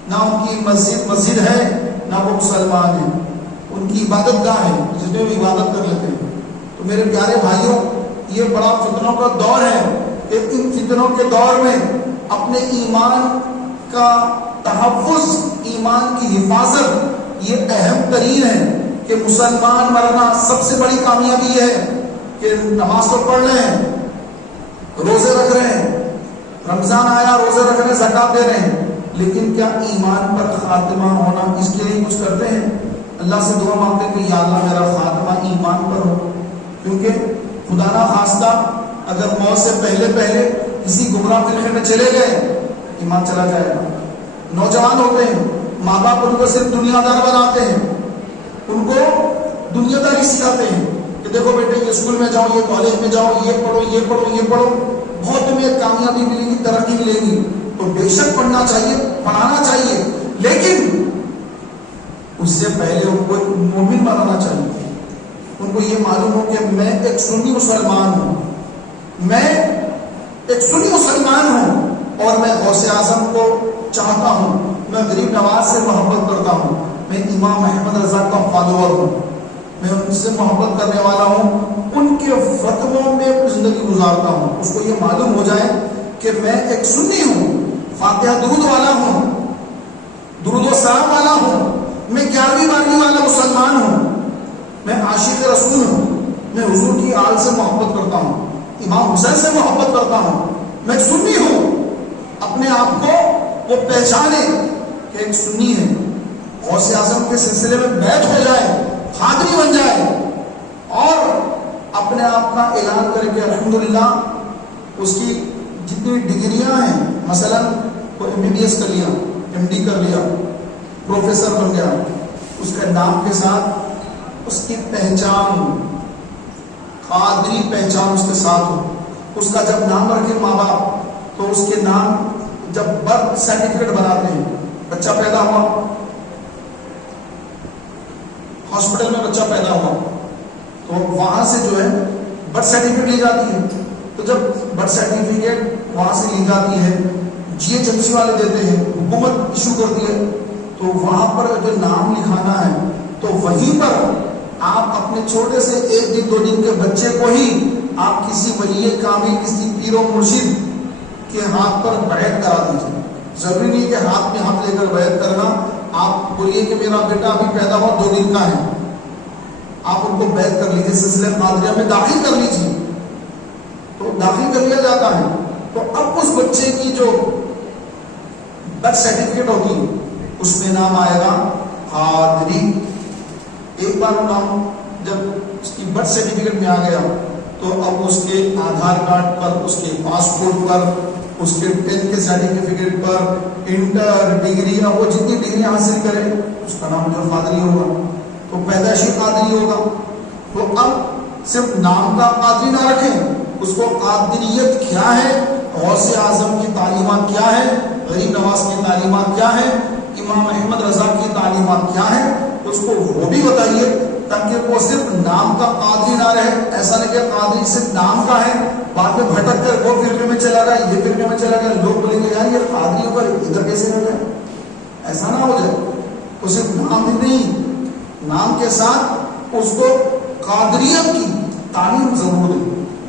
نہ ان کی مسجد ہے, نہ وہ مسلمان ہیں. ان کی عبادت گاہ ہے جس میں وہ عبادت کر لیتے ہیں. تو میرے پیارے بھائیوں, یہ بڑا فتنوں کا دور ہے. ان فتنوں کے دور میں اپنے ایمان کا تحفظ, ایمان کی حفاظت یہ اہم ترین ہے. کہ مسلمان مرنا سب سے بڑی کامیابی ہے کہ نماز تو پڑھ رہے ہیں, روزے رکھ رہے ہیں, رمضان آیا روزے رکھ رہے ہیں, زکات دے رہے ہیں, لیکن کیا ایمان پر خاتمہ ہونا, اس کے لیے کچھ کرتے ہیں؟ اللہ سے دعا مانگتے ہیں کہ یا اللہ میرا خاتمہ ایمان پر ہو. کیونکہ خدا نہ خواستہ اگر موت سے پہلے کسی گمراہ فرقے میں چلے گئے, ایمان چلا جائے گا. نوجوان ہوتے ہیں, ماں باپ ان کو صرف دنیا دار بناتے ہیں, ان کو دنیا داری سکھاتے ہیں کہ دیکھو بیٹے یہ اسکول میں جاؤ, یہ کالج میں جاؤ, یہ پڑھو, یہ پڑھو, یہ پڑھو, بہت تمہیں کامیابی ملے گی, ترقی ملے گی. تو بے شک پڑھنا چاہیے, پڑھانا چاہیے, لیکن اس سے پہلے ان کو مومن بنانا چاہیے. ان کو یہ معلوم ہو کہ میں ایک سنی مسلمان ہوں, میں ایک سنی مسلمان ہوں, اور میں غوث اعظم کو چاہتا ہوں, میں غریب نواز سے محبت کرتا ہوں, میں امام احمد رضا کا فالوور ہوں, میں ان سے محبت کرنے والا ہوں, ان کے فتووں میں زندگی گزارتا ہوں. اس کو یہ معلوم ہو جائے کہ میں ایک سنی ہوں, فاتحہ درود والا ہوں, درود و سلام والا ہوں, میں 11ویں 12ویں والا مسلمان ہوں, میں عاشق رسول ہوں, میں حضور کی آل سے محبت کرتا ہوں, امام حسین سے محبت کرتا ہوں, میں سنی ہوں. اپنے آپ کو وہ پہچانے کہ ایک سنی ہے, غوث اعظم کے سلسلے میں بیعت ہو جائے, قادری بن جائے, اور اپنے آپ کا اعلان کرے کہ الحمدللہ اس کی جتنی ڈگریاں ہیں, مثلا وہ MBBS کر لیا, MD کر لیا, پروفیسر بن گیا, اس کے نام کے ساتھ اس کی پہچان, قادری پہچان اس کے ساتھ ہو. اس کا جب نام رکھے ماں باپ تو اس کے نام, جب برتھ سرٹیفکیٹ بناتے ہیں, بچہ پیدا ہوا, ہاسپٹل میں بچہ پیدا ہوا, تو وہاں سے جو ہے برتھ سرٹیفکیٹ لی جاتی ہے. تو جب برتھ سرٹیفکیٹ وہاں سے لی جاتی ہے, GHMC والے دیتے ہیں, حکومت ایشو کرتی ہے, تو وہاں پر جو نام لکھانا ہے, تو وہیں پر آپ اپنے چھوٹے سے 1 دن 2 دن کے بچے کو ہی آپ کسی ولی کامل, کسی پیر و مرشد کے ہاتھ پر بیعت کرا دیجیے. ضروری نہیں کہ ہاتھ میں ہاتھ لے کر بیعت کرنا. آپ بولیے کہ میرا بیٹا ابھی پیدا ہوا 2 دن کا ہے, آپ ان کو بیعت کر لیجیے, سلسلہ قادریہ میں داخل کر لیجیے. تو داخل کر لیا جاتا ہے. تو اب اس بچے کی جو برتھ سرٹیفکیٹ ہوگی اس میں نام آئے گا قادری. ایک بار نام جب اس کی برتھ سرٹیفکیٹ میں آ گیا, تو اب اس کے آدھار کارڈ پر, اس کے پاسپورٹ پر, اس کے 10th کے سرٹیفکیٹ پر, انٹر, ڈگریاں, وہ جتنی ڈگریاں حاصل کرے اس کا نام جو قادری ہوگا. تو پیدائشی قادری ہوگا. تو اب صرف نام کا قادری نہ رکھیں, اس کو قادریت کیا ہے, غوث اعظم کی تعلیمات کیا ہے, غریب نواز کی تعلیمات کیا ہے, امام احمد رضا کی تعلیمات کیا ہے, اس کو وہ بھی بتائیے تاکہ وہ صرف نام کا قادری نہ رہے. ایسا نہیں کہ قادری صرف نام کا ہے, بعد میں بھٹک کر وہ فرقے میں چلا گیا, یہ فرقے میں چلا گیا, لوگ بولیں گے یار یہ قادری اوپر ادھر کیسے رہ گیا. ایسا نہ ہو جائے. تو صرف نام ہی نہیں, نام کے ساتھ اس کو قادریت کی تعلیم ضرور ہے.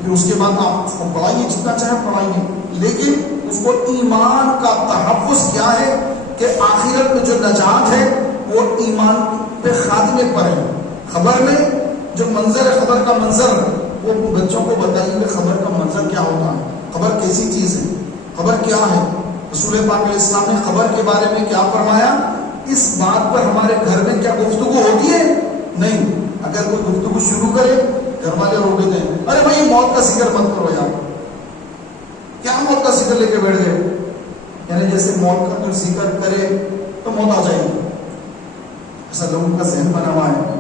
پھر اس کے بعد آپ اس کو پڑھائیے, جتنا چاہے پڑھائیے, لیکن اس کو ایمان کا تحفظ کیا ہے کہ آخرت میں جو نجات ہے وہ ایمان پہ خاتمے پر ہے. خبر میں جو منظر ہے, خبر کا منظر, وہ بچوں کو بتائیے کہ خبر کا منظر کیا ہوتا ہے, خبر کیسی چیز ہے, خبر کیا ہے. رسول پاک علیہ السلام نے خبر کے بارے میں کیا فرمایا, اس بات پر ہمارے گھر میں کیا گفتگو ہوتی ہے؟ نہیں. اگر کوئی گفتگو شروع کرے گھر والے روک دیتے ہیں, ارے بھائی موت کا ذکر مت کرو یار, کیا موت کا ذکر لے کے بیٹھ گئے. یعنی جیسے موت کا اگر ذکر کرے تو موت آ جائے گی, ایسا لوگوں کا ذہن بنا ہوا ہے.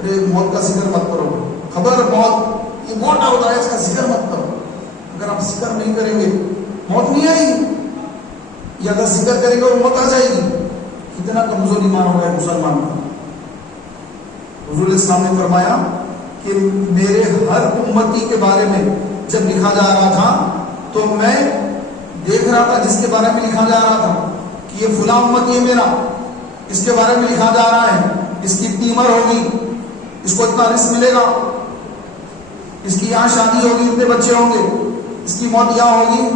ارے موت کا ذکر مت کرو, خبر موت یہ موت ہوتا ہے, اس کا ذکر مت کرو. اگر آپ ذکر نہیں کریں گے موت نہیں آئے گی, یا اگر ذکر کریں گے اور موت آ جائے گی. کتنا کمزور ایمان ہو گیا مسلمان کا. حضور اسلام نے فرمایا کہ میرے ہر امتی کے بارے میں جب لکھا جا رہا تھا تو میں دیکھ رہا تھا, جس کے بارے میں لکھا جا رہا تھا کہ یہ فلاں امتی ہے میرا, اس کے بارے میں لکھا جا رہا ہے اس کی اتنی عمر ہوگی, اس کو اتنا رزق ملے گا, اس کی یہاں شادی ہوگی, اتنے بچے ہوں گے, اس کی موت یہاں ہوگی,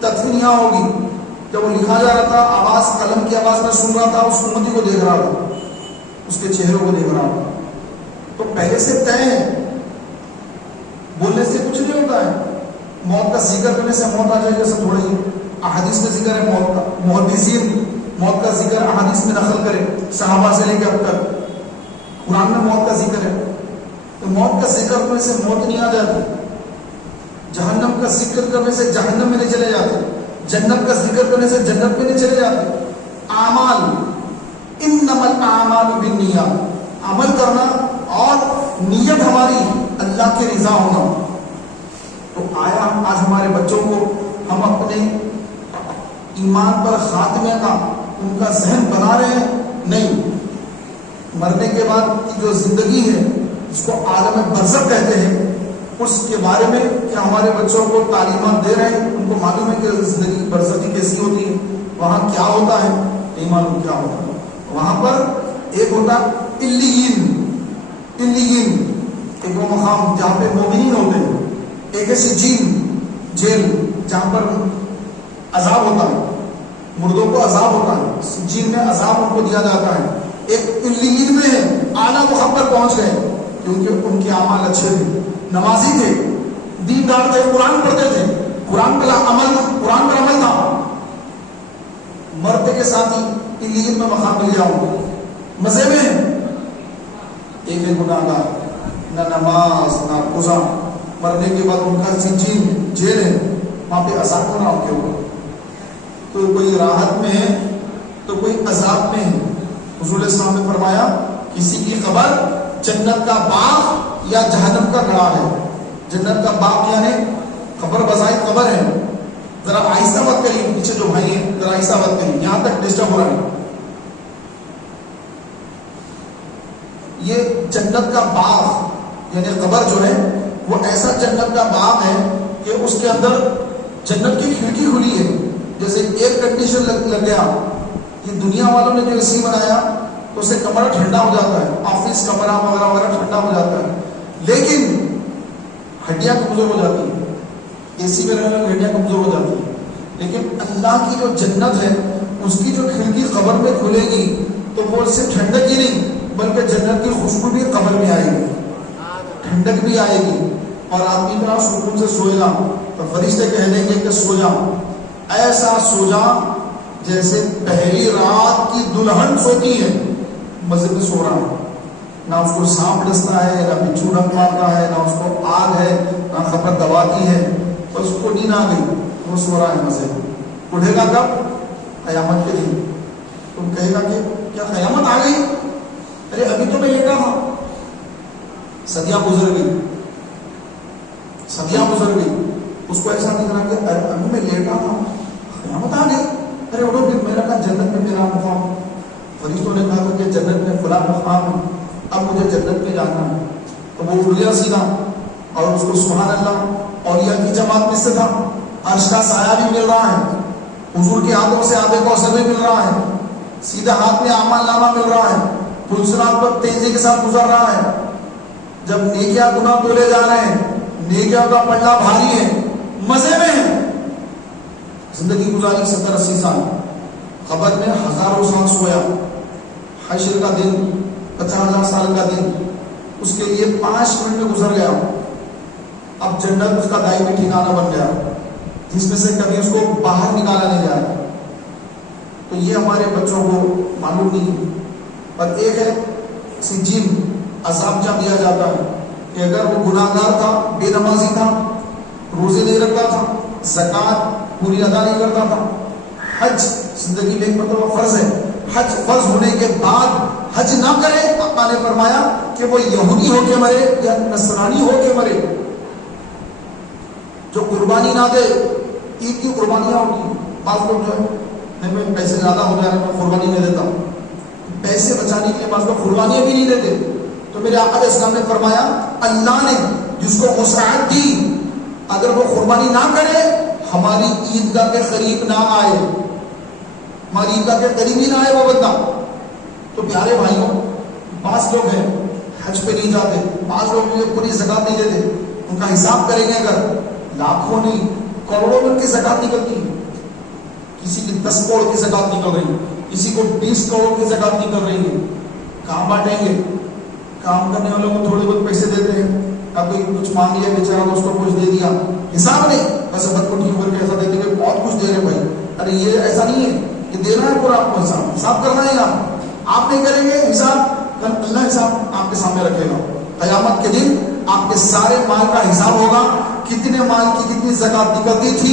تدفین یہاں ہوگی. جب وہ لکھا جا رہا تھا, آواز قلم کی آواز میں سن رہا تھا, اس امتی کو دیکھ رہا تھا, اس کے چہروں کو دیکھ رہا تھا. تو پہلے سے طے ہے, بولنے سے کچھ نہیں ہوتا ہے. موت کا ذکر کرنے سے موت آ جائے گا, سب تھوڑا ہی. احادیث میں ذکر ہے موت کا, محدثین موت کا ذکر احادیث میں نقل کرے, صحابہ سے لے کے اب تک قرآن میں موت کا ذکر ہے. تو موت کا ذکر کرنے سے موت نہیں آ جاتی, جہنم کا ذکر کرنے سے جہنم میں نہیں چلے جاتے, جنت کا ذکر کرنے سے جنت میں نہیں چلے جاتے. اعمال, انما الاعمال بالنیات, عمل کرنا اور نیت ہماری اللہ کی رضا ہونا. تو آیا آج ہمارے بچوں کو ہم اپنے ایمان پر خاتمے کا ان کا ذہن بنا رہے ہیں؟ نہیں. مرنے کے بعد کی جو زندگی ہے جس کو عالم برزخ کہتے ہیں, اس کے بارے میں کیا ہمارے بچوں کو تعلیمات دے رہے ہیں؟ ان کو معلوم ہے کہ زندگی برزخی کیسی ہوتی ہے, وہاں کیا ہوتا ہے؟ نہیں معلوم کیا ہوتا ہے. وہاں پر ایک ہوتا علیین, علیین ایک وہ مقام جہاں پہ مومنین ہوتے ہیں, ایک ہے سجین جیل جہاں پر عذاب ہوتا ہے, مردوں کو عذاب ہوتا ہے, سجین میں عذاب ان کو دیا جاتا ہے. ایک علیین میں ہے, اعلیٰ مقام پر پہنچ گئے کیونکہ ان کے اعمال اچھے تھے, نمازی تھے, دیندار تھے, قرآن پڑھتے تھے, قرآن پر عمل تھا. مرتے کے ساتھ ہی علیین میں مقام مل گیا ہوں, مزے میں. ایک ہے گناہگار, نہ نماز نہ روزہ, مرنے کے بعد ان کا سجین جیل ہے, وہاں پہ عذاب ہو رہا کے اوپر. تو کوئی راحت میں ہے تو کوئی عذاب میں ہے. حضور اسلام نے فرمایا کسی کی قبر جنت کا باغ یا جہنم کا گڑھا ہے. جنت کا باغ یعنی قبر بظاہر قبر ہے, ذرا آہستہ بات کریے, پیچھے جو بھائی ہیں ذرا آہستہ بات کریے, یہاں تک ڈسٹرب ہو رہا ہے. یہ جنت کا باغ یعنی قبر جو ہے وہ ایسا جنت کا باغ ہے کہ اس کے اندر جنت کی کھڑکی کھلی ہے. جیسے ایئر کنڈیشن لگ گیا, یہ دنیا والوں نے جو اے سی بنایا تو اسے کمرہ ٹھنڈا ہو جاتا ہے, آفس کمرہ وغیرہ وغیرہ ٹھنڈا ہو جاتا ہے, لیکن ہڈیاں کمزور ہو جاتی ہیں. اے سی میں رہنے میں ہڈیاں کمزور ہو جاتی ہیں. لیکن اللہ کی جو جنت ہے اس کی جو کھڑکی قبر میں کھلے گی تو وہ صرف ٹھنڈک ہی نہیں بلکہ جنت کی خوشبو بھی قبر میں آئے گی, ٹھنڈک بھی آئے گی, اور آدمی اتنا سکون سے سوئے گا تو فرشتے کہہ دیں گے کہ سو جا, ایسا سو جا جیسے پہلی رات کی دلہن سوتی ہے, مزے میں سو رہا ہے. نہ اس کو سانپ ڈستا ہے, نہ بچھو ڈنک مارتا ہے, نہ اس کو آگ ہے, نہ خبر دباتی ہے, بس اس کو نیند آ گئی, وہ سو رہا ہے مزے میں. اٹھے گا کب؟ قیامت کے دن. تم کہے گا کہ کیا قیامت آ گئی؟ ارے ابھی تو میں لیٹا تھا, صدیاں گزر گئی, صدیاں گزر گئی. اس کو ایسا دکھ رہا کہ ارے ابھی میں لیٹا تھا, قیامت آ گئی, ارے اٹھو پھر میرا کہا جنت میں میرا مقام. فرشتوں نے کہا کہ جنت میں فلاں مقام ہے، اب مجھے جنت میں جانا ہے. تو وہ اٹھ گیا سیدھا اور اس کو سبحان اللہ اولیاء کی جماعت میں سے تھا. عرش کا سایہ بھی مل رہا ہے، حضور کے ہاتھوں سے آب کوثر بھی مل رہا ہے، سیدھا ہاتھ میں اعمال نامہ مل رہا ہے، پل صراط پر تیزی کے ساتھ گزر رہا ہے. جب نیکیاں گناہ تولے جا رہے ہیں، نیکیوں کا پلڑا بھاری ہے، مزے میں ہے. زندگی گزاری 70-80 سال، قبر میں ہزاروں سال سویا، حشر کا دن 50,000 سال کا دن اس کے لیے 5 منٹ میں گزر گیا. اب جنت اس کا دائمی ٹھکانہ بن گیا جس میں سے کبھی اس کو باہر نکالا نہیں جائے. تو یہ ہمارے بچوں کو معلوم نہیں. پر ایک ہے سجین عذاب جب دیا جاتا ہے کہ اگر وہ گناہ گار تھا، بے نمازی تھا، روزے نہیں رکھتا تھا، زکوٰۃ پوری ادا نہیں کرتا تھا، حج زندگی میں ایک مرتبہ فرض ہے، حج فرض ہونے کے بعد حج نہ کرے، آقا نے فرمایا کہ وہ یہودی ہو کے مرے یا نصرانی ہو کے مرے. جو قربانی نہ دے، عید کی قربانیاں ہوتی، بعض لوگ جو ہے میں پیسے زیادہ ہو جائے میں قربانی نہیں دیتا ہوں، پیسے بچانے کے لیے بعض لوگ قربانیاں بھی نہیں دیتے. تو میرے آقا علیہ السلام نے فرمایا اللہ نے جس کو وسعت دی اگر وہ قربانی نہ کرے ہماری عیدگاہ کے قریب نہ آئے، ہماری عیدگاہ کے قریب ہی نہ آئے وہ بندہ. تو پیارے بھائیوں، بعض لوگ ہیں حج پہ نہیں جاتے، بعض لوگ جو پوری زکوٰۃ نہیں دیتے، ان کا حساب کریں گے اگر لاکھوں نہیں کروڑوں میں کی زکوٰۃ نکلتی ہے. کسی کی 10 کروڑ کی زکوٰۃ نکل رہی ہے، کسی کو 20 کروڑ کی زکوٰۃ نکل رہی ہے. کہاں بانٹیں گے؟ کام کرنے والوں کو تھوڑے بہت پیسے دیتے ہیں، اب کوئی کچھ مانگ لیا بیچارہ تو اس کو کچھ دے دیا، حساب نہیں، بس بد کو ٹھیک کر کے ایسا دیتے کہ بہت کچھ دے رہے بھائی. ارے یہ ایسا نہیں ہے، یہ دینا ہے پورا آپ کو، حساب کرنا ہے. آپ نہیں کریں گے حساب، کل اللہ حساب آپ کے سامنے رکھے گا. قیامت کے دن آپ کے سارے مال کا حساب ہوگا، کتنے مال کی کتنی زکوٰۃ نکلتی تھی،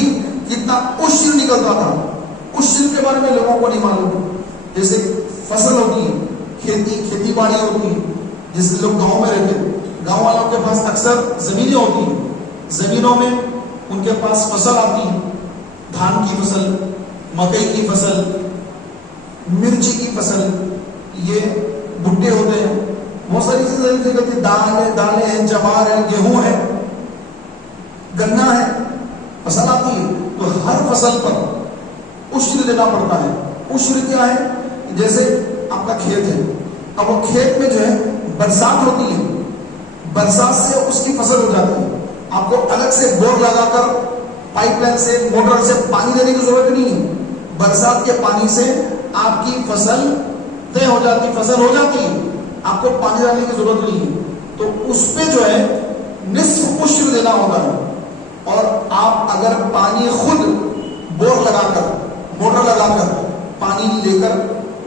کتنا عشر نکلتا تھا. عشر کے بارے میں لوگوں کو نہیں معلوم. جیسے فصل ہوتی ہے، کھیتی باڑی ہوتی ہے، جس لوگ گاؤں میں رہتے ہیں، گاؤں والوں کے پاس اکثر زمینیں ہوتی ہیں، زمینوں میں ان کے پاس فصل آتی ہے، دھان کی فصل، مکئی کی فصل، مرچی کی فصل، یہ بھٹے ہوتے ہیں، بہت ساری چیزیں ہوتی ہیں، دالیں ہیں، جوار ہے، گیہوں ہے، گنا ہے، فصل آتی ہے. تو ہر فصل پر عشر دینا پڑتا ہے. عشر کیا ہے؟ جیسے آپ کا کھیت ہے، اب وہ کھیت میں جو ہے برسات ہوتی ہے، برسات سے اس کی فصل ہو جاتی ہے، آپ کو الگ سے بور لگا کر پائپ لائن سے موٹر سے پانی دینے کی ضرورت نہیں ہے. برسات کے پانی سے آپ کی فصل طے ہو جاتی، فصل ہو جاتی ہے، آپ کو پانی ڈالنے کی ضرورت نہیں ہے. تو اس پہ جو ہے نصف عشر دینا ہوتا ہے. اور آپ اگر پانی خود بور لگا کر موٹر لگا کر پانی لے کر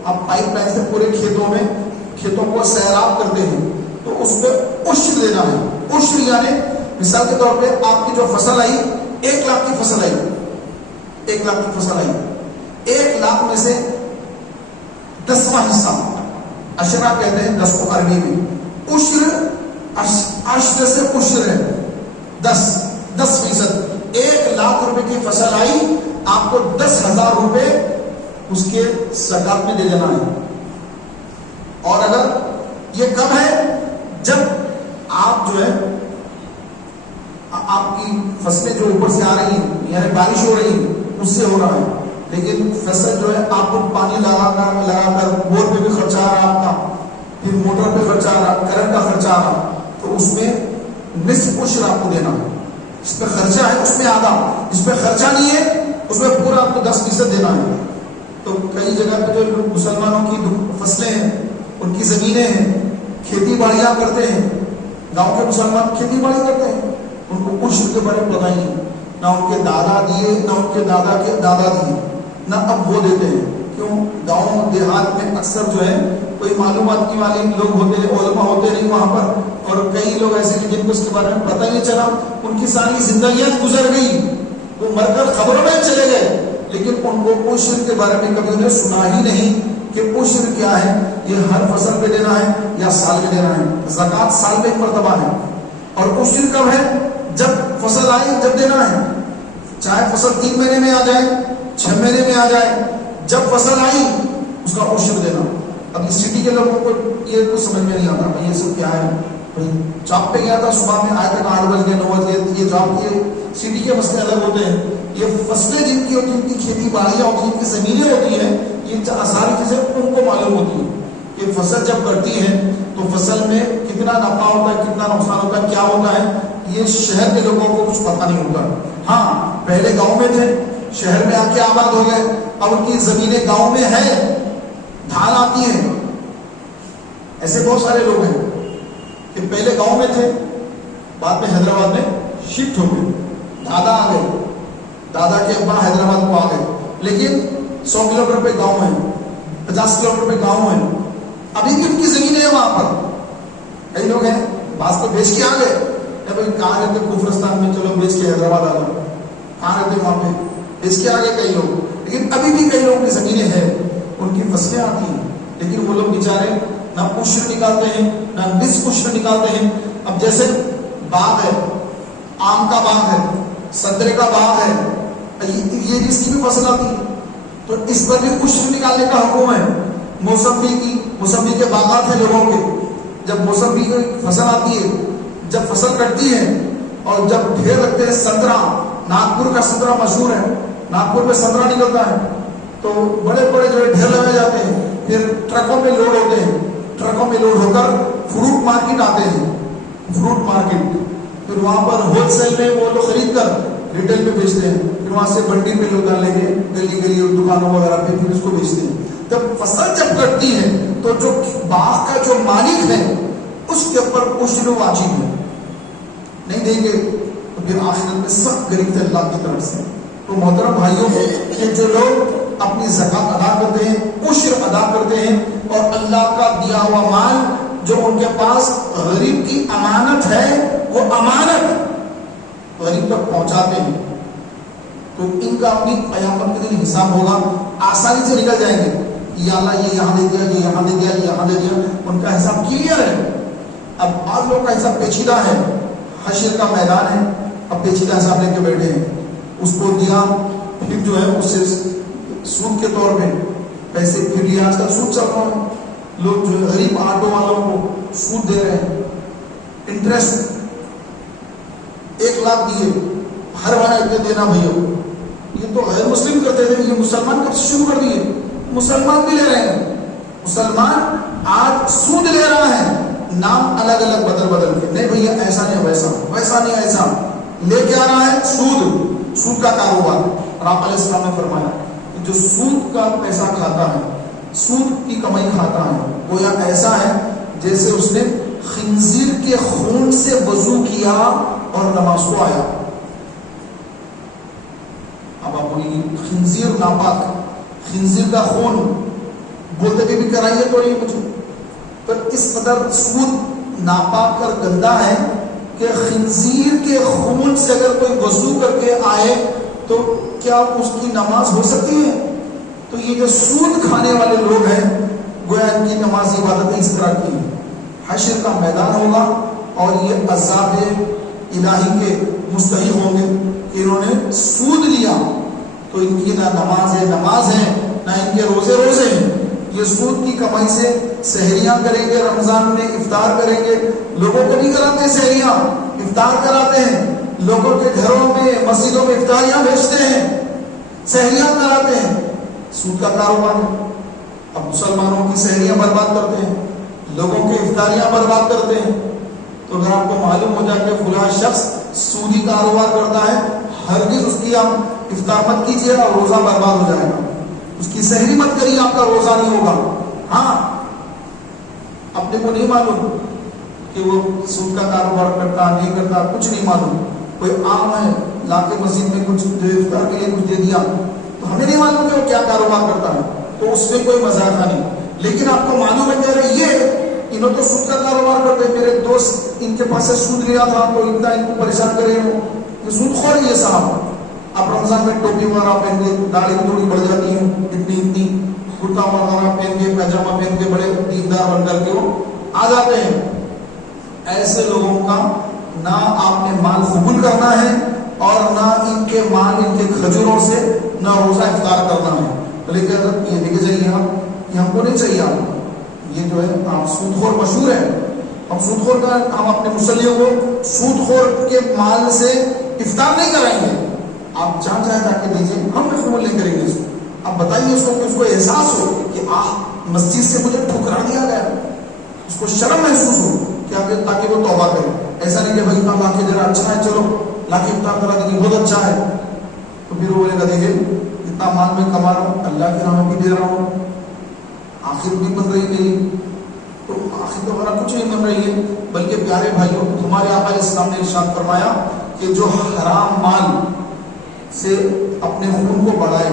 آپ پائپ لائن سے پورے کھیتوں کو سیراب کرتے ہیں تو اس پہ عشر دینا ہے. عشر یعنی مثال کے طور پہ آپ کی جو فصل آئی 1 لاکھ کی فصل آئی، 1 لاکھ کی فصل آئی، 1 لاکھ میں سے 10واں حصہ، اشرا کہتے ہیں 10 کو عربی میں. عشر عشر سے عشر ہے 10%. 1 لاکھ روپے کی فصل آئی، آپ کو 10,000 روپے اس کے زکوٰۃ میں دے دینا ہے. اور اگر یہ کب ہے؟ جب آپ جو ہے آپ کی فصلیں جو اوپر سے آ رہی ہیں یعنی بارش ہو رہی ہے اس سے ہو رہا ہے، لیکن فصل جو ہے آپ کو پانی لگا کر بور پہ بھی خرچہ آ رہا آپ کا، پھر موٹر پہ خرچہ آ رہا، کرنٹ کا خرچہ آ رہا، تو اس میں نصف عشر آپ کو دینا ہے. اس پہ خرچہ ہے اس میں آدھا، اس پہ خرچہ نہیں ہے اس میں پورا آپ کو 10% دینا ہے. تو کئی جگہ پہ جو مسلمانوں کی فصلیں ہیں، ان کی زمینیں ہیں، کھیتی باڑیاں کرتے ہیں، گاؤں کے مسلمان کھیتی باڑی کرتے ہیں، ان کو عشر کے بارے میں پتہ ہی نہیں، نہ ان کے دادا دیے، نہ ان کے دادا کے دادا دیے، نہ اب وہ دیتے ہیں. کیوں؟ گاؤں دیہات میں اکثر جو ہے کوئی معلومات والے لوگ ہوتے ہیں، علماء ہوتے نہیں وہاں پر، اور کئی لوگ ایسے ہیں جن کو اس کے بارے میں پتہ ہی نہیں چلا، ان کی ساری زندگیاں گزر گئی، وہ مر کر خبروں میں چلے گئے، لیکن ان کو عشر کے بارے میں کبھی انہیں سنا ہی نہیں کہ عشر کیا ہے، یہ ہر فصل پہ دینا ہے یا سال میں دینا ہے. زکوٰۃ سال میں 1 مرتبہ ہے. اور عشر کب ہے؟ جب فصل آئی جب دینا ہے، چاہے فصل 3 مہینے میں آ جائے، 6 مہینے میں آ جائے، جب فصل آئی اس کا عشر دینا. اب اس سٹی کے لوگوں کو یہ کچھ سمجھ میں نہیں آتا بھائی یہ سب کیا ہے. بھائی جاب پہ گیا تھا صبح میں آیا تک 8 بج گئے 9 بج گئے. یہ جاب کے سٹی کے مسئلے الگ ہوتے ہیں. یہ فصلیں جن کی ہوتی ہیں، جن کی کھیتی باڑیاں ہوتی ہیں، جن کی زمینیں ہوتی ہیں، یہ ساری چیزیں ان کو معلوم ہوتی ہیں کہ فصل جب کرتی ہے تو فصل میں کتنا نفع ہوتا ہے، کتنا نقصان ہوتا ہے، کیا ہوتا ہے. یہ شہر کے لوگوں کو کچھ پتہ نہیں ہوتا. ہاں پہلے گاؤں میں تھے، شہر میں آ کے آباد ہو گئے، اب ان کی زمینیں گاؤں میں ہے، دھان آتی ہے. ایسے بہت سارے لوگ ہیں کہ پہلے گاؤں میں تھے، بعد میں حیدرآباد میں شفٹ ہو گئے. دادا آ گئے، دادا کے ابا حیدرآباد کو آ گئے، لیکن 100 کلو میٹر پہ گاؤں ہے، 50 کلو میٹر پہ گاؤں ہے، ابھی بھی ان کی زمینیں ہیں وہاں پر. کئی لوگ ہیں بعض تو بیچ کے آ گئے. بھائی کہاں رہتے کفرستان میں، چلو بیچ کے حیدرآباد آ جاؤ. کہاں رہتے وہاں پہ بیچ کے آ گئے کئی لوگ. لیکن ابھی بھی کئی لوگوں کی زمینیں ہیں، ان کی فصلیں آتی ہیں، لیکن وہ لوگ بیچارے نہ عشر نکالتے ہیں نہ نصف عشر نکالتے ہیں. اب جیسے باغ ہے، آم کا باغ ہے، سنترے کا باغ ہے، یہ اس کی بھی فصل آتی ہے تو اس پر بھی عشر نکالنے کا حکم ہے. موسمی کے باغات ہیں لوگوں کے، جب موسمی کی فصل آتی ہے، جب فصل کٹتی ہے اور جب ڈھیر رکھتے ہیں سنترا، ناگپور کا سنترا مشہور ہے، ناگپور میں سنترا نکلتا ہے تو بڑے بڑے جو ڈھیر لگائے جاتے ہیں، پھر ٹرکوں میں لوڈ ہوتے ہیں، ٹرکوں میں لوڈ ہو کر فروٹ مارکیٹ آتے ہیں، فروٹ مارکیٹ، پھر وہاں پر ہول سیل میں وہ لوگ خرید کر ریٹیل میں بیچتے ہیں، پھر وہاں سے منڈی میں لوگ لے کے گلی گلی دکانوں وغیرہ پہ پھر اس کو بیچتے ہیں. جب فصل جب کٹتی ہے تو جو باغ کا جو مالک ہے اس کے اوپر عشر واجب ہے، نہیں دیں گے تو پھر آخرت میں سب غریب تھے اللہ کی طرف سے. تو محترم بھائیوں کہ جو لوگ اپنی زکات ادا کرتے ہیں، عشر ادا کرتے ہیں، اور اللہ کا دیا ہوا مال جو ان کے پاس غریب کی امانت ہے وہ امانت غریب تک پہنچاتے ہیں، تو ان کا اپنی قیامت کے دن حساب ہوگا، آسانی سے نکل جائیں گے. یا اللہ یہ یہاں دے دیا، یہ یہاں دے دیا، یہ یہاں دے دیا، ان کا حساب کلیئر ہے. اب بعض لوگوں کا حساب پیچیدہ ہے، حشر کا میدان ہے، اب پیچیدہ حساب لے کے بیٹھے ہیں، اس کو دیا پھر جو ہے اس سے سود کے طور پہ پیسے پھر لیا. آج کل سود چل رہا ہے، لوگ جو غریب آٹو والوں کو سود دے رہے ہیں، انٹرسٹ 1 لاکھ دیے، ہر مہینے دینا بھیا. یہ تو غیر مسلم کرتے تھے، یہ مسلمان کب سے شروع کر دیے؟ مسلمان بھی لے رہے ہیں. مسلمان آج سود لے رہا ہے، نام الگ الگ بدل کے، نہیں بھیا ایسا نہیں ویسا، ویسا نہیں ایسا، لے کے آ رہا ہے سود کا کاروبار. اور آپ علیہ السلام نے فرمایا جو سود کا پیسہ کھاتا ہے، سود کی کمائی کھاتا ہے، گویا ایسا ہے جیسے اس نے خنزیر کے خون سے وضو کیا اور نماز کو آیا. اب آپ بولیے خنزیر ناپاک، خنزیر کا خون بولتے کہ بھی کرائیے تو نہیں مجھے، پر اس قدر سود ناپاک اور گندا ہے کہ خنزیر کے خون سے اگر کوئی وضو کر کے آئے تو کیا اس کی نماز ہو سکتی ہے؟ تو یہ جو سود کھانے والے لوگ ہیں گویا ان کی نماز عبادت اس طرح کی. حشر کا میدان ہوگا اور یہ عذاب الہی کے مستحق ہوں گے کہ انہوں نے سود لیا، تو ان کی نہ نماز ہے نہ ان کے روزے ہیں. یہ سود کی کمائی سے سحریاں کریں گے، رمضان میں افطار کریں گے. لوگوں کو نہیں کراتے سحریاں، افطار کراتے ہیں، لوگوں کے گھروں میں مسجدوں میں افطاریاں بھیجتے ہیں، سحریاں کراتے ہیں. سود کا کاروبار ہے. اب مسلمانوں کی سحریاں برباد کرتے ہیں، لوگوں کی افطاریاں برباد کرتے ہیں. تو اگر آپ کو معلوم ہو جائے کہ فلاں شخص سودی کاروبار کرتا ہے، ہرگز اس کی آپ افطار مت کیجیے اور روزہ برباد ہو جائے گا. اس کی سحری مت کریے، آپ کا روزہ نہیں ہوگا. ہاں اپنے کو نہیں معلوم کہ وہ سود کا کاروبار کرتا نہیں کرتا، کچھ نہیں معلوم. کوئی عام ہے لا کے مسجد میں کچھ افطار کے لیے کچھ دے دیا تو ہمیں نہیں معلوم کہ وہ کیا کاروبار کرتا ہے، تو اس میں کوئی مذاق نہیں. لیکن آپ کو معلوم ہے کہ ارے یہ انہوں تو سود کا کاروبار کرتے، میرے دوست ان کے پاس سے سود لیا تھا تو اتنا ان کو پریشان کرے ہو، یہ سود خور یہ صاحب. اب رمضان میں ٹوپی وغیرہ پہن کے، داڑھی تھوڑی بڑھ جاتی ہے اتنی، کرتا وغیرہ پہن کے، پیجامہ پہن کے، بڑے دیندار بن کر کے وہ آ جاتے ہیں. ایسے لوگوں کا نہ آپ نے مال قبول کرنا ہے اور نہ ان کے مال، ان کے کھجوروں سے نہ روزہ افطار کرنا ہے. لیکن یہ لے کے جائیے آپ، یہ ہم کو نہیں چاہیے. آپ یہ جو ہے آپ سود خور مشہور ہے، ہم سود خور کا ہم اپنے مسلیوں کو سود خور کے مال سے افطار نہیں کرائیں گے، آپ جہاں جہاں جا کے دیجیے، ہم قبول نہیں کریں گے اس کو. اب بتائیے اس کو کہ اس کو احساس ہو کہ مسجد سے مجھے ٹھکرا دیا گیا، اس کو شرم محسوس ہو کہ تاکہ وہ توبہ کرے. ایسا نہیں کہ بھائی لا کے ذرا اچھا ہے چلو لا کے افطار کرا دیجیے بہت اچھا ہے، تو پھر وہ بولے گا دیکھیے اتنا مال میں کما رہا ہوں، اللہ کے نام بھی دے رہا ہوں، آخر بھی بن رہی نہیں، تو آخر تو ہمارا کچھ نہیں بن رہی ہے. بلکہ پیارے بھائیوں ہمارے آقا اسلام نے ارشاد فرمایا کہ جو حرام مال سے اپنے خون کو بڑھائے،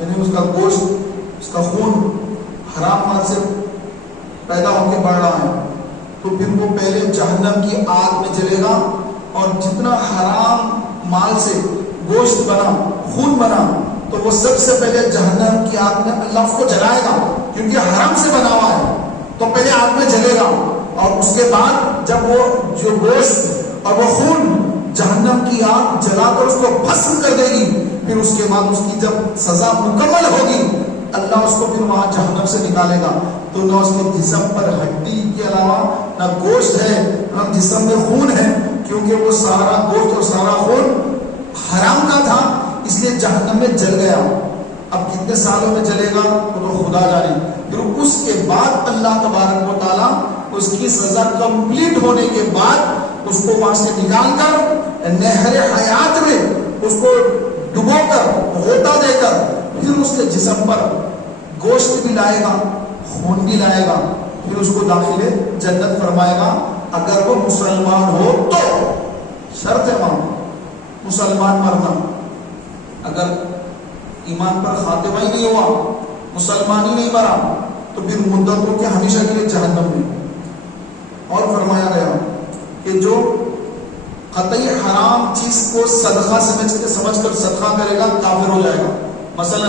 یعنی اس کا گوشت اس کا خون حرام مال سے پیدا ہو کے بڑھ رہا ہے، تو پھر وہ پہلے جہنم کی آگ میں جلے گا. اور جتنا حرام مال سے گوشت بنا خون بنا تو وہ سب سے پہلے جہنم کی آگ میں اللہ اس کو جلائے گا، کیونکہ حرام سے بنا ہوا ہے تو پہلے آگ میں جلے گا. اور اس کے بعد جب وہ جو گوشت اور وہ خون جہنم کی آگ جلا کر اس کو بھسم کر دے گی، پھر اس کے بعد اس کی جب سزا مکمل ہوگی اللہ اس کو پھر وہاں جہنم سے نکالے گا. تو نہ اس کے جسم پر ہڈی کے علاوہ نہ گوشت ہے نہ جسم میں خون ہے، کیونکہ وہ سارا گوشت اور سارا خون حرام کا تھا، اس لیے جہنم میں جل گیا. اب کتنے سالوں میں جلے گا وہ تو خدا جانے. پھر اس کے بعد اللہ تبارک و تعالیٰ اس کی سزا کمپلیٹ ہونے کے بعد اس کو وہاں سے نکال کر نہر حیات میں اس کو ڈبو کر غوطہ دے کر پھر اس کے جسم پر گوشت بھی لائے گا خون بھی لائے گا، پھر اس کو داخل جنت فرمائے گا اگر وہ مسلمان ہو تو. شرط ہے وہاں مسلمان مرنا. اگر ایمان پر خاتمہ ہی نہیں ہوا، مسلمان ہی نہیں مرا، تو پھر مدت ہو کے ہمیشہ کے لیے جہنم میں. اور فرمایا گیا کہ جو قطعی حرام چیز کو صدقہ سمجھ کر صدقہ کرے گا کافر ہو جائے گا. مثلا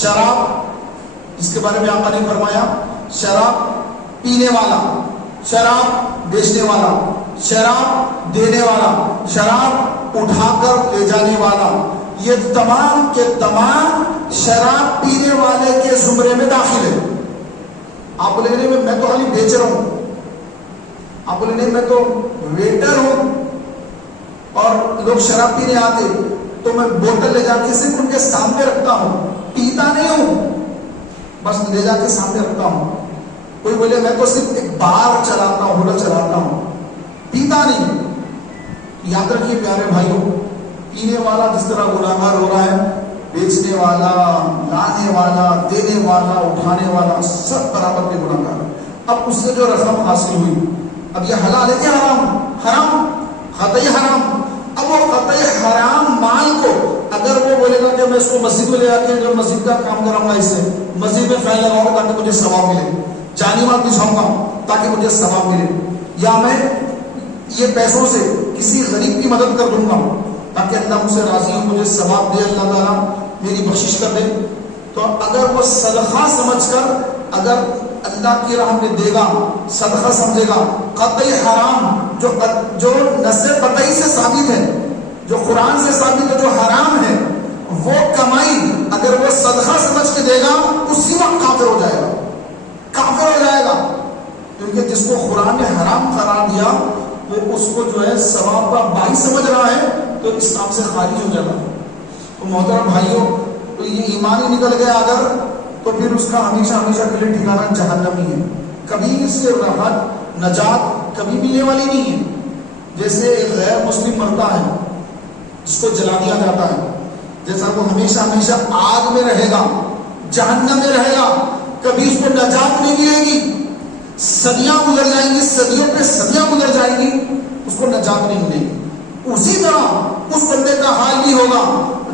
شراب، جس کے بارے میں آقا نے فرمایا شراب پینے والا، شراب بیچنے والا، شراب دینے والا، شراب اٹھا کر لے جانے والا، یہ تمام کے تمام شراب پینے والے کے زمرے میں داخل ہے. آپ بولے نہیں میں تو خالی بیچ رہا ہوں، آپ بولے نہیں میں تو ویٹر ہوں اور لوگ شراب پینے آتے تو میں بوتل لے جا کے صرف ان کے سامنے رکھتا ہوں، پیتا نہیں ہوں، بس لے جا کے سامنے رکھتا ہوں. کوئی بولے میں تو صرف ایک بار چلاتا ہوں، ہوٹل چلاتا ہوں، پیتا نہیں. یاد رکھیے پیارے بھائیوں، پینے والا جس طرح گناہگار ہو رہا ہے، بیچنے والا، لانے والا، دینے والا، اٹھانے والا سب برابر کے گناہگار. اب اس سے جو رقم حاصل ہوئی، اب یہ حلال ہے کہ حرام؟ حرام، قطعی حرام. اب وہ قطعی حرام مال کو اگر وہ بولے گا کہ میں اس کو مسجد میں لے آ کے جو مسجد کا کام کراؤں گا، اس سے مسجد میں فین لگاؤں گا تاکہ مجھے ثواب ملے، جانی مال بچھاؤں گا تاکہ مجھے ثواب ملے، یا میں یہ پیسوں سے کسی غریب کی مدد کر دوں گا تاکہ اللہ مجھ سے راضی ہو، مجھے ثواب دے، اللہ تعالیٰ میری بخشش کر دے. تو اگر وہ صدقہ سمجھ کر اگر اللہ کی راہ میں دے گا، صدقہ سمجھے گا، قطعی حرام جو نص قطعی سے ثابت ہے، جو قرآن سے ثابت ہے، جو حرام ہے، وہ کمائی اگر وہ صدقہ سمجھ کے دے گا اسی وقت کافر ہو جائے گا، کافر ہو جائے گا. کیونکہ جس کو قرآن نے حرام قرار دیا وہ اس کو جو ہے ثواب کا باعث سمجھ رہا ہے تو اسلام سے خارج ہو جائے گا. تو محترم بھائیوں، تو یہ ایمان ہی نکل گیا اگر، تو پھر اس کا ہمیشہ ہمیشہ کے لیے ٹھکانا جہنم ہی ہے. کبھی اس سے راحت نجات کبھی ملنے والی نہیں ہے. جیسے ایک غیر مسلم مرتا ہے جس کو جلا دیا جاتا ہے، جیسا وہ ہمیشہ ہمیشہ آگ میں رہے گا، جہنم میں رہے گا، کبھی اس کو نجات نہیں ملے گی. صدیاں گزر جائیں گی، صدیوں پہ صدیاں گزر جائیں گی، اس کو نجات نہیں ملے گی. اسی طرح اس بندے کا حال بھی ہوگا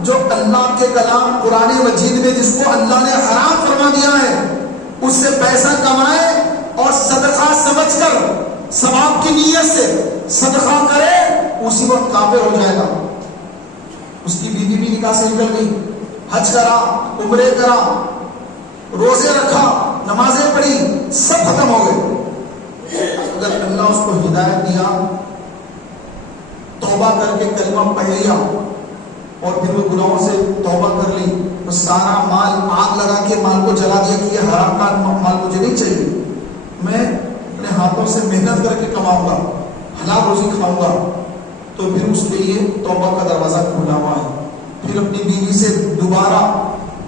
جو اللہ کے کلام قرآن مجید میں جس کو اللہ نے حرام فرما دیا ہے اس سے پیسہ کمائے اور صدقہ سمجھ کر ثواب کی نیت سے صدقہ کرے، اسی وقت کافر ہو جائے گا. اس کی بیوی بھی نکاح سے نکل گئی، حج کرا، عمرے کرا، روزے رکھا، نمازیں پڑھی، سب ختم ہو گئے. اگر اللہ اس کو ہدایت دیا، توبہ کر کے کلمہ پڑھ لیا اور پھر وہ گناہوں سے توبہ کر لی، تو سارا مال آگ لگا کے مال کو جلا دیا کہ یہ حرام کا مال مجھے نہیں چاہیے، میں اپنے ہاتھوں سے محنت کر کے کماؤں گا، حلال روزی کھاؤں گا، تو پھر اس کے لیے توبہ کا دروازہ کھولا ہوا ہے. پھر اپنی بیوی سے دوبارہ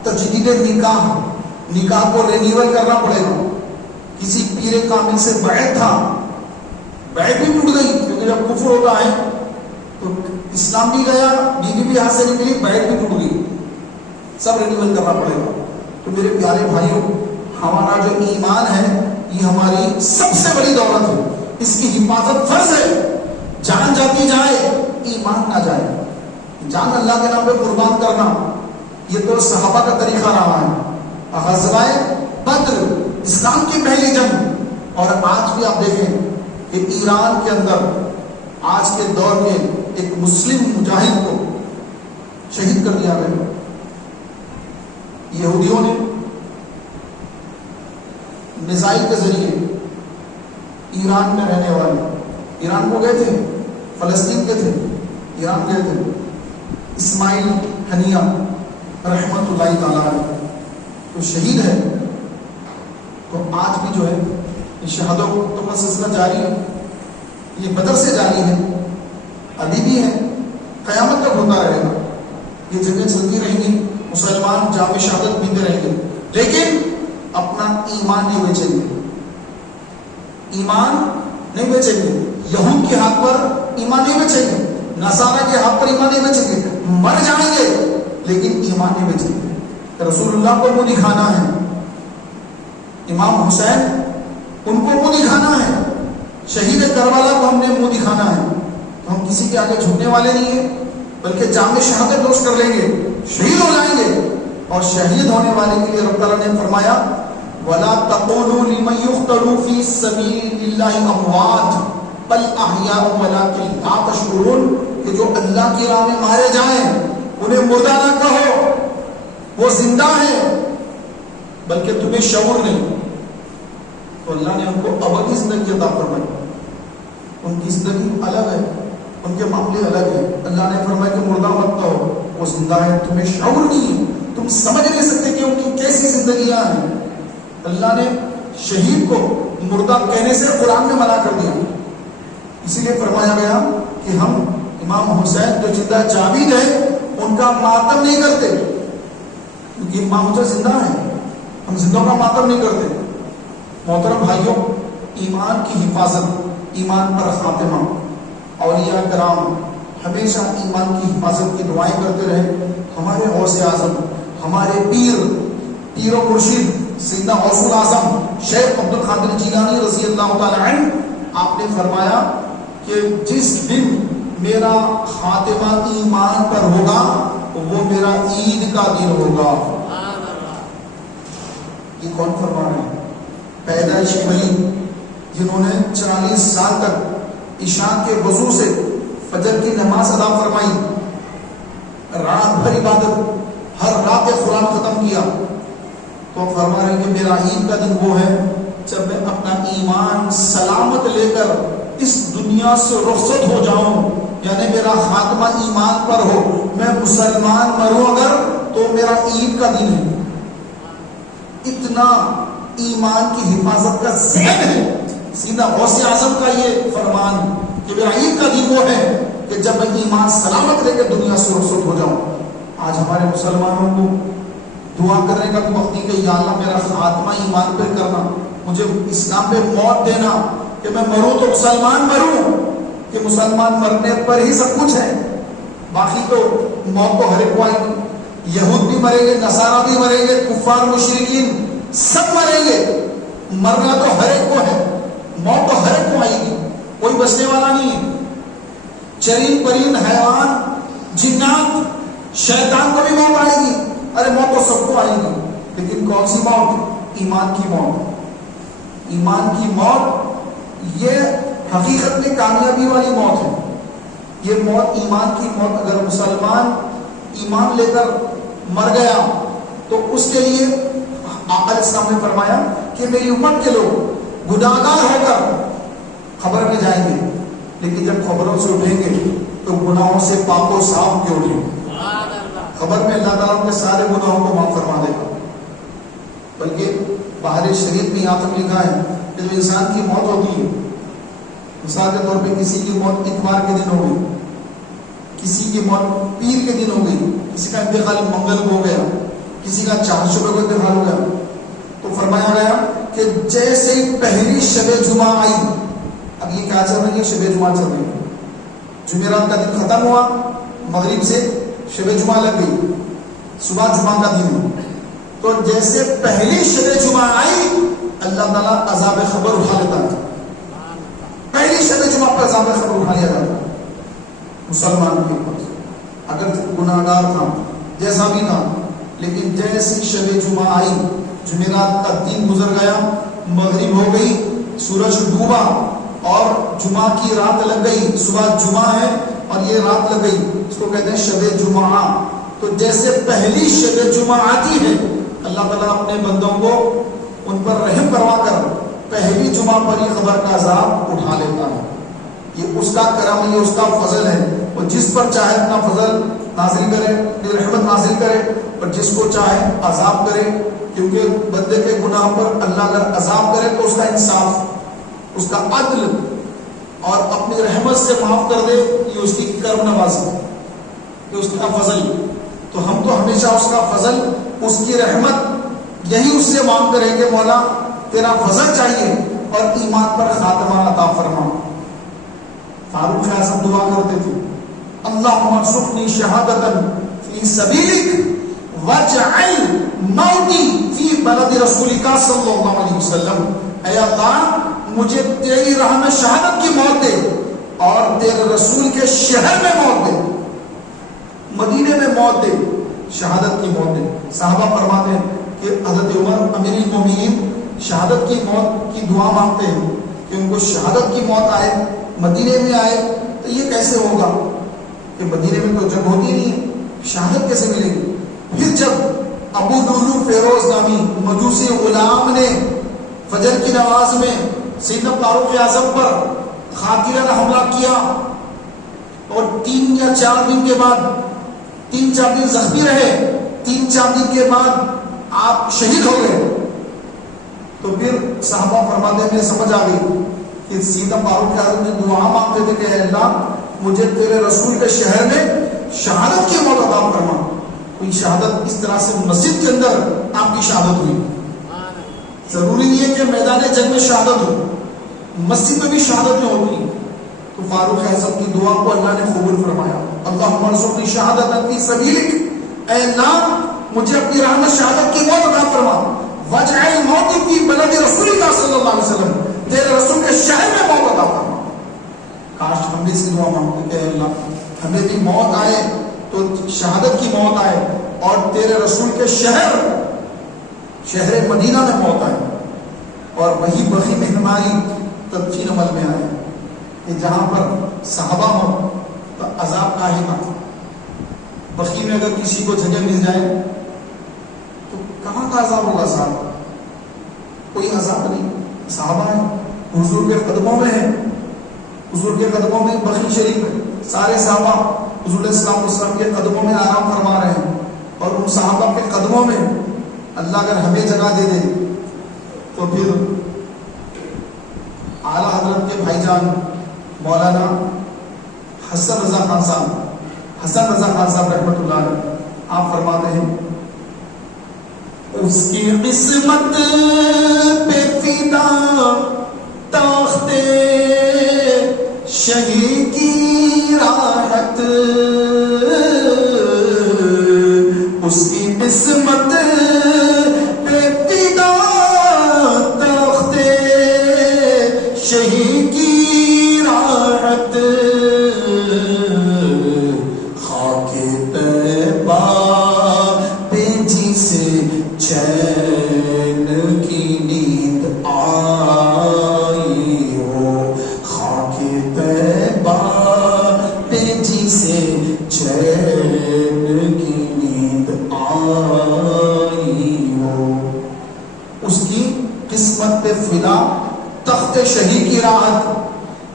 تجدید نکاح کو رینیول کرنا پڑے گا. کسی پیر کامل سے بیعت تھا، بیعت بھی ٹوٹ گئی، کیونکہ جب کفر ہوتا ہے تو اسلام بھی گیا، بیوی بھی ہاتھ سے نکلی، بیعت بھی ٹوٹ گئی، سب رینیول کرنا پڑے گا. تو میرے پیارے بھائیوں، ہمارا جو ایمان ہے یہ ہماری سب سے بڑی دولت ہے، اس کی حفاظت فرض ہے. جان جاتی جائے ایمان نہ جائے. جان اللہ کے نام پہ قربان کرنا یہ تو صحابہ کا طریقہ رہا ہے. غزوہ بدر اسلام کی پہلی جنگ، اور آج بھی آپ دیکھیں کہ ایران کے اندر آج کے دور کے ایک مسلم مجاہد کو شہید کر دیا گیا. یہودیوں نے میزائل کے ذریعے ایران میں رہنے والے، ایران کو گئے تھے، فلسطین کے تھے، ایران گئے تھے، اسماعیل ہنیہ رحمت اللہ تعالی تو شہید ہے. تو آج بھی جو ہے یہ شہادتوں کا سلسلہ جاری ہے، یہ بدر سے جاری ہے، ابھی بھی ہے، قیامت تک ہوتا رہے گا. یہ جنگیں چلتی رہیں گی، مسلمان جام شہادت پیتے رہیں گے، لیکن اپنا ایمان نہیں بیچیں گے. ایمان نہیں بیچیں گے. یہود کے ہاتھ پر ایمان نہیں بیچیں گے، نصارہ کے ہاتھ پر ایمان نہیں بیچیں گے. مر جائیں گے لیکن ایمان نہیں بیچیں گے. رسول اللہ کو منہ دکھانا ہے، امام حسین ان کو منہ دکھانا ہے، شہید کربلا کو ہم نے منہ دکھانا ہے. تو ہم کسی کے آگے جھکنے والے نہیں ہیں، بلکہ جام شہادت نوش کر لیں گے، شہید ہو جائیں گے. اور شہید ہونے والے کے لیے رب تعالیٰ نے فرمایا وَلَا تَقُولُوا لِمَن يُقْتَلُ فِي سَبِيلِ اللَّهِ أَمْوَاتٌ بَلْ أَحْيَاءٌ وَلَٰكِن لَّا تَشْعُرُونَ. کہ جو اللہ کی راہ میں مارے جائیں انہیں مردہ نہ کہو، وہ زندہ ہیں، بلکہ تمہیں شعور نہیں. تو اللہ نے ان کو ابدی زندگی عطا فرمائی. ان کی زندگی الگ ہے، ان کے معاملے الگ ہیں. اللہ نے فرمایا کہ مردہ مت کہو، وہ زندہ ہے، تمہیں شعور نہیں، تم سمجھ نہیں سکتے کہ ان کی کیسی زندگیاں ہیں. اللہ نے شہید کو مردہ کہنے سے قرآن میں منع کر دیا. اسی لیے فرمایا گیا کہ ہم امام حسین جو زندہ جاوید ہے ان کا ماتم نہیں کرتے، کیونکہ امام حسین زندہ ہے، ہم زندوں کا ماتم نہیں کرتے. محترم بھائیوں، ایمان کی حفاظت، ایمان پر خاتمہ، اولیاء کرام ہمیشہ ایمان کی حفاظت کی دعائیں کرتے رہے. ہمارے غوث اعظم، ہمارے پیر و مرشد سیدنا غوث الاعظم شیخ عبد القادر جیلانی رضی اللہ تعالی عنہ، آپ نے فرمایا کہ جس دن میرا خاتمہ ایمان پر ہوگا وہ میرا عید کا دن ہوگا. یہ کون فرما رہے ہیں؟ پیدائش ولی جنہوں نے 40 سال تک عشاء کے وضو سے فجر کی نماز ادا فرمائی، رات بھر عبادت، ہر رات قرآن ختم کیا، تو فرما رہے ہیں کہ میرا عید کا دن وہ ہے جب میں اپنا ایمان سلامت لے کر اس دنیا سے رخصت ہو جاؤں. یعنی میرا خاتمہ ایمان پر ہو، میں مسلمان مروں اگر تو میرا عید کا دن ہے. اتنا ایمان کی حفاظت کا ذہن ہے سیدھا غوث اعظم کا یہ فرمان کہ میرا عید کا دن وہ ہے کہ جب میں ایمان سلامت لے کے دنیا سے رخصت ہو جاؤں. آج ہمارے مسلمانوں کو دعا کرنے کا بھی وقت نہیں کہ یا اللہ میرا خاتمہ ایمان پر کرنا، مجھے اسلام پہ موت دینا کہ میں مروں تو مسلمان مروں، کہ مسلمان مرنے پر ہی سب کچھ ہے، باقی تو موت تو ہر ایک کو آئے گی. یہود بھی مریں گے، نصارہ بھی مریں گے، کفار مشرکین سب مریں گے. مرنا تو ہر ایک کو ہے، موت تو ہر ایک کو آئے گی، کوئی بچنے والا نہیں ہے. چرین پرین حیوان جنات شیطان کو بھی موت آئے گی، ارے موت تو سب کو آئے گی، لیکن کون سی موت؟ ایمان کی موت. ایمان کی موت یہ حقیقت میں کامیابی والی موت ہے. یہ موت ایمان کی موت، اگر مسلمان ایمان لے کر مر گیا تو اس کے لیے آقا علیہ السلام نے فرمایا کہ میری امت کے لوگ گناہگار ہو کر قبر میں جائیں گے، لیکن جب قبروں سے اٹھیں گے تو گناہوں سے پاک و صاف کے اٹھیں گے. قبر میں اللہ تعالیٰ کے سارے گناہوں کو معاف فرما دے گا. بلکہ بہار شریف میں یہاں تک لکھا ہے کہ جو انسان کی موت ہوتی ہے، مثال کے طور پہ کسی کی موت اتوار کے دن ہو گئی، کسی کی موت پیر کے دن ہو گئی، کسی کا انتقال منگل کو ہو گیا، کسی کا چہارشنبے کو انتقال ہو گیا، تو فرمایا گیا کہ جیسے ہی پہلی شب جمعہ آئی، اب یہ کیا چل رہی ہے؟ شب جمعہ چل رہی ہے، جمعرات کا دن ختم ہوا، مغرب سے شب جمعہ لگ گئی، صبح جمعہ کا دن ہے، تو جیسے پہلی شب جمعہ آئی اللہ تعالیٰ عذاب خبر اٹھا لیتا ہے، پہلی شب جمعہ پر عذاب خبر اٹھا لیا جاتا ہے مسلمان کے اوپر، اگر گناہ گار تھا جیسا بھی تھا، لیکن جیسی شب جمعہ آئی، جمعرات کا دن گزر گیا، مغرب ہو گئی، سورج ڈوبا اور جمعہ کی رات لگ گئی، صبح جمعہ ہے اور یہ رات لگ گئی، اس کو کہتے ہیں شب جمعہ۔ تو جیسے پہلی شب جمعہ آتی ہے اللہ تعالیٰ اپنے بندوں کو ان پر رحم کروا کر پہلی جمعہ پر یہ خبر کا عذاب اٹھا لیتا ہے، یہ اس کا کرم، یہ اس کا فضل ہے، اور جس پر چاہے اپنا فضل نازل کرے، رحمت نازل کرے، اور جس کو چاہے عذاب کرے، کیونکہ بندے کے گناہ پر اللہ اگر عذاب کرے تو اس کا انصاف، اس کا عدل اور اپنی رحمت سے معاف کر دے، یہ اس کی کرم نوازی، یہ اس کا فضل۔ تو ہم تو ہمیشہ اس کا فضل، اس کی رحمت یہی اس سے مانگ کریں کہ مولا تیرا فضل چاہیے اور ایمان پر خاتمہ عطا فرما۔ فاروق اعظم دعا کرتے تھے اللہم ارزقنی شہادۃ فی سبیلک واجعل موتی فی بلد رسولک صلی اللہ علیہ وسلم، اے اللہ مجھے تیری راہ میں شہادت کی موت دے اور تیرے رسول کے شہر میں موت دے، مدینے میں موت دے، شہادت کی موت دے۔ صحابہ فرماتے ہیں کہ حضرت عمر امیر المومنین شہادت کی موت کی دعا مانگتے ہیں کہ ان کو شہادت کی موت آئے، مدینے میں آئے، تو یہ کیسے ہوگا کہ مدینے میں تو جنگ ہوتی نہیں ہے، شہادت کیسے ملے گی؟ پھر جب ابو لولو فیروز نامی مجوسی غلام نے فجر کی نماز میں سیدنا فاروق اعظم پر قاتلانہ حملہ کیا اور 3 یا 4 دن کے بعد، 3-4 دن زخمی رہے، 3-4 دن کے بعد آپ شہید ہو گئے، تو پھر صحابہ فرماتے ہیں سمجھ آ گئی کہ سیدنا فاروق اعظم نے دعا مانگتے تھے کہ اے اللہ مجھے تیرے رسول کے شہر میں شہادت کی موت عطا فرما۔ کوئی شہادت اس طرح سے مسجد کے اندر آپ کی شہادت ہوئی، ضروری نہیں ہے کہ میدان جنگ میں شہادت ہو، مسجد میں بھی شہادت میں ہوتی ہے۔ تو فاروق اعظم کی دعا کو اللہ نے قبول فرمایا، اللہم ارزقنی شہادۃ فی سبیلک، اے اللہ مجھے اپنی راہ میں شہادت کی موت عطا فرما، واجعل موتی فی بلد رسولک صلی اللہ علیہ وسلم، تیرے رسول کے شہر میں موت عطا فرما۔ کاش ہم بھی اس دعا مانگتے کہ اللہ ہمیں بھی موت آئے تو شہادت کی موت آئے اور تیرے رسول کے شہر مدینہ میں موت آئے، اور وہی بقی میں ہماری تدفین عمل میں آئے کہ جہاں پر صحابہ ہوں تو عذاب کا ہی تھا۔ بقی میں اگر کسی کو جگہ مل جائے تو کہاں کا عذاب ہوگا صاحب؟ کوئی عذاب نہیں، صحابہ ہیں، حضور کے قدموں میں ہیں، حضور کے قدموں میں بقی شریف ہے، سارے صحابہ حضور علیہ السلام کے قدموں میں آرام فرما رہے ہیں، اور ان صحابہ کے قدموں میں اللہ اگر ہمیں جگہ دے دے تو پھر اعلیٰ حضرت کے بھائی جان مولانا حسن رضا خان صاحب رحمۃ اللہ علیہ آپ فرماتے ہیں اس کی قسمت پہ فدا تاخت شہی کی راحت، اس کی قسمت پہ فدا تاخت شہی کی راحت، خاک طیبہ پہ جسے چین کی نیند آئی ہو، خاک طیبہ پہ جسے چین کی نیند آئی ہو، اس کی قسمت پہ فدا تخت شہی کی راحت،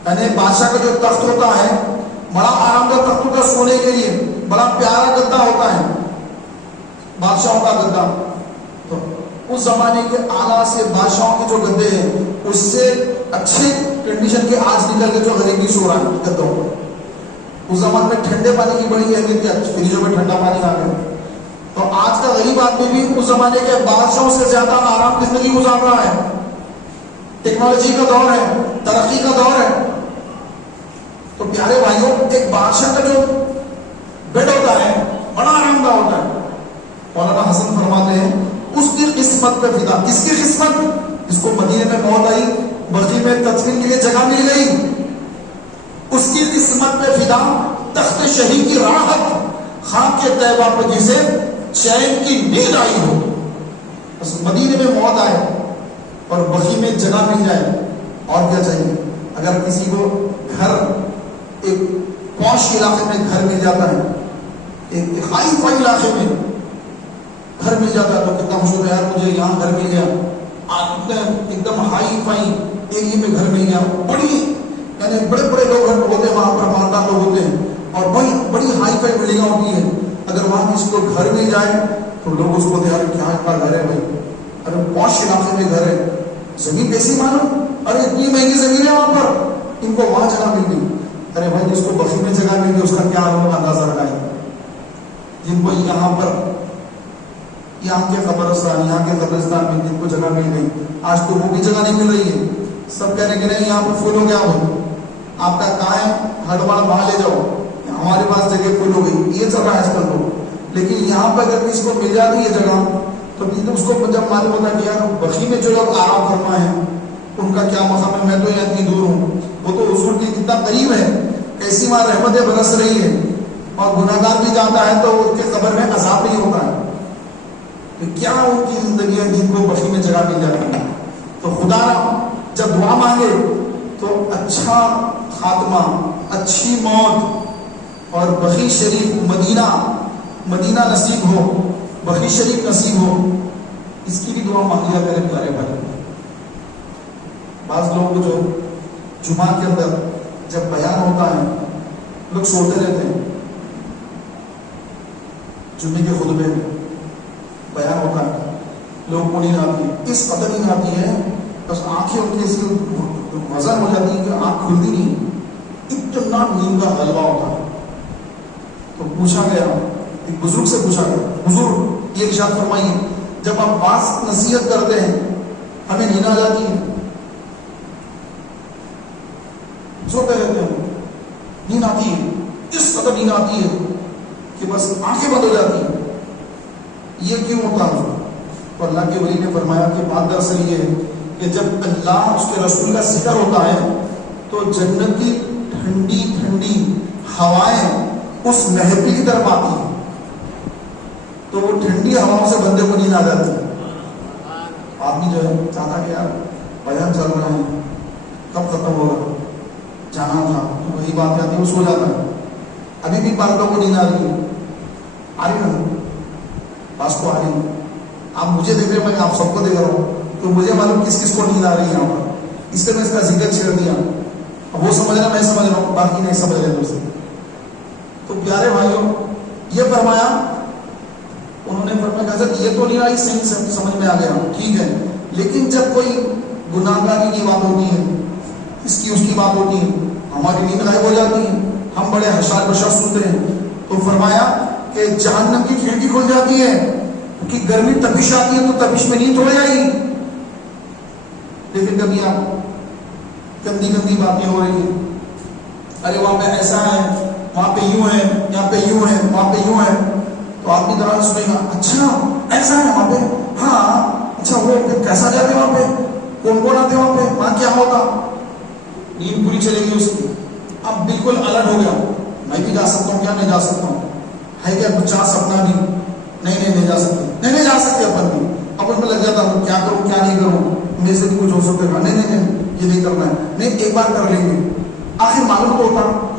یعنی بادشاہ کا جو تخت ہوتا ہے بڑا آرام دہ تخت ہوتا ہے سونے کے لیے، بڑا پیارا گدا ہوتا ہے بادشاہوں کا گدا، تو اس زمانے کے اعلیٰ سے بادشاہوں کے جو گدے ہیں اس سے اچھے کنڈیشن کے آج نکل کے جو غریبی سو رہا ہے گدوں پر. اس زمانے میں ٹھنڈے پانی کی بڑی اہمیت تھی, فریجوں میں ٹھنڈا پانی آ گیا. تو آج کا غریب آدمی بھی اس زمانے کے بادشاہوں سے زیادہ آرام کی زندگی گزار رہا ہے. ٹیکنالوجی کا دور ہے, ترقی کا دور ہے. تو پیارے بھائیوں, ایک بادشاہ کا جو بیڈ ہوتا ہے بڑا آرام دہ ہوتا ہے. مولانا حسن فرماتے ہیں اس کی قسمت پہ فدا. کس کی قسمت؟ جس کو مدینے میں موت آئی, بقیع میں تدفین کے لیے جگہ مل گئی, اس کی قسمت پہ فدا تخت شہید کی راحت, خاک کے طیبہ پر جسے چین کی نیند آئی ہو. بس مدینے میں موت آئے اور بقیع میں جگہ مل جائے, اور کیا چاہیے. اگر کسی کو گھر ایک پوش علاقے میں گھر مل جاتا ہے, ایک ہائی فائی علاقے میں گھر مل جاتا ہے تو کتنا خوش ہوتا ہے, یار مجھے یہاں گھر مل گیا, ایک دم ہائی فائی ایریے میں گھر مل گیا. بڑی یعنی بڑے بڑے لوگ ہوتے ہیں وہاں پر, مالدار لوگ ہوتے ہیں اور بڑی بڑی ہائی فائی بلڈنگیں ہوتی ہیں. اگر وہاں کسی کو گھر مل جائے تو لوگ اس کو یار کیا گھر ہے بھائی, ارے پوش علاقے میں گھر ہے, زمین کیسی مانو, ارے اتنی مہنگی زمین ہے وہاں پر, ان کو وہاں جگہ مل گئی. ارے بھائی جس کو بقیع میں جگہ مل گئی اس کا کیا اندازہ لگائے. جن کو یہاں پر یہاں کے قبرستان میں جن کو جگہ مل گئی, آج تو وہ بھی جگہ نہیں مل رہی ہے. سب کہہ رہے کہ نہیں یہاں پہ فل ہو گیا, بھائی آپ کا کہاں ہے, ہڑبڑ وہاں لے جاؤ, ہمارے پاس جگہ فل ہو گئی. یہ چل رہا ہے آج کل تو. لیکن یہاں پر اگر کسی کو مل جاتی ہے جگہ تو اس کو جب معلوم ہوتا ہے کہ یار بقیع میں جو لوگ آرام فرما ہے ان کا کیا مقام ہے, میں تو یہاں اتنی دور ہوں, وہ تو حضور کی کتنا قریب ہے, کیسی وہاں رحمتیں برس رہی ہے, اور گناہگار بھی جاتا ہے تو اس کے قبر میں عذاب نہیں ہوتا ہے. تو کیا ان کی زندگی ہے جن کو بقیع میں جگہ مل جاتی ہے. تو خدا جب دعا مانگے تو اچھا خاتمہ, اچھی موت اور بقیع شریف مدینہ نصیب ہو, بقیع شریف نصیب ہو, اس کی بھی دعا مانگ لیا کرے پیارے بھائی. بعض لوگ جو جمعہ کے اندر جب بیان ہوتا ہے لوگ سوتے رہتے ہیں, جمعے کے خطبے میں بیان ہوتا ہے, لوگوں کو نیند آتی ہے, اس قدر نیند آتی ہے بس آنکھیں ان کی وزن ہو جاتی ہے کہ آنکھ کھلتی نہیں, اتنا نیند کا غلبہ ہوتا ہے. تو پوچھا گیا, ایک بزرگ سے پوچھا گیا, بزرگ یہ ارشاد فرمائیے جب آپ باز نصیحت کرتے ہیں ہمیں نیند آ جاتی ہے, سوتے رہتے ہیں, نیند آتی ہے, اس قدر نیند آتی ہے کہ بس آنکھیں بند ہو جاتی ہیں, یہ کیوں ہوتا ہے؟ تو اللہ کے ولی نے فرمایا کہ بات دراصل یہ ہے کہ جب اللہ اس کے رسول کا ذکر ہوتا ہے تو جنت کی ٹھنڈی ٹھنڈی ہوائیں اس محفل کی طرف آتی ہیں, تو وہ ٹھنڈی ہواؤں سے بندے کو نیند آ جاتی ہے. آدمی جو ہے چاہتا کہ یار بیان چل رہا ہے کب ختم ہوگا, جانا تھا, تو وہی بات آتی ہے, وہ سو جاتا ہے. ابھی بھی بندوں کو نیند آ رہی ہے, آ رہی نا, پاس کو آ رہی ہے. آپ مجھے دیکھ رہے, میں آپ سب کو دیکھ رہا ہوں, تو مجھے معلوم کس کس کو نیند آ رہی ہے یہاں پر, اس لیے میں اس کا ذکر چھیڑ دیا. اب وہ سمجھ رہا, میں سمجھ رہا ہوں, باقی نہیں سمجھ رہے دوسرے. تو پیارے بھائیوں یہ فرمایا, انہوں نے فرمایا حضرت یہ تو نہیں آئی, صحیح سمجھ میں آ گیا, ٹھیک ہے, لیکن جب کوئی گناہگاری کی بات ہوتی ہے, اس کی بات ہوتی ہے, ہماری نیند غائب ہو جاتی ہے, ہم بڑے حشار بشار سنتے ہیں. تو فرمایا کہ جہنم کی کھڑکی کھل جاتی ہے کہ گرمی تپش آتی ہے, تو تپش میں نیند ہو جائے گی. لیکن کبھی آپ گندی گندی باتیں ہو رہی ہیں, ارے وہاں پہ ایسا ہے, وہاں پہ یوں ہے, یہاں پہ یوں ہے, وہاں پہ یوں ہے, تو آپ کی طرح سنے گا اچھا ایسا ہے وہاں پہ, ہاں اچھا وہ کیسا جاتے وہاں پہ, کون کون آتے وہاں پہ, وہاں کیا ہوتا. نیند پوری چلے گی اس کی, اب بالکل الرٹ ہو گیا, میں بھی جا سکتا ہوں, کیا نہیں جا سکتا ہوں, ہے کیا کچھ چانس اپنا بھی, نہیں جا سکتے, نہیں جا سکتے اپن بھی. اب ان میں لگ جاتا ہوں کیا کروں کیا نہیں کروں, میرے سے بھی کچھ ہو سکتا ہے, نہیں یہ نہیں کرنا ہے, نہیں ایک بار کر لیں گے. آخر معلوم تو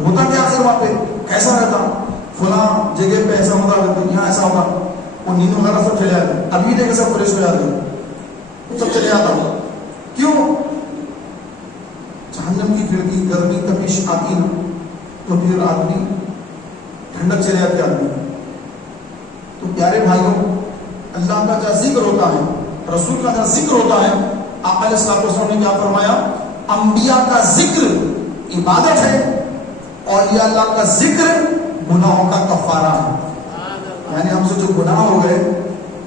ہوتا کیا آخر وہاں پہ کیسا رہتا, فلاں جگہ پہ ایسا ہوتا, یہاں ایسا ہوتا, وہ نیند وغیرہ سب چلے جاتے, ابھی دیکھے سب فریش ہو جاتے ہیں, وہ سب چلے جاتا. کیوں؟ جہنم کی کھڑکی گرمی تپش آتی نا, تو پھر آدمی ٹھنڈک چلے جاتی آدمی. تو پیارے بھائیوں اللہ کا جب ذکر ہوتا ہے, رسول کا جہاں ذکر ہوتا ہے، آقا علیہ الصلوۃ والسلام نے کیا فرمایا؟ انبیاء کا ذکر عبادت ہے، اولیاء اللہ کا ذکر گناہوں کا کفارہ ہے. یعنی ہم سے جو گناہ ہو گئے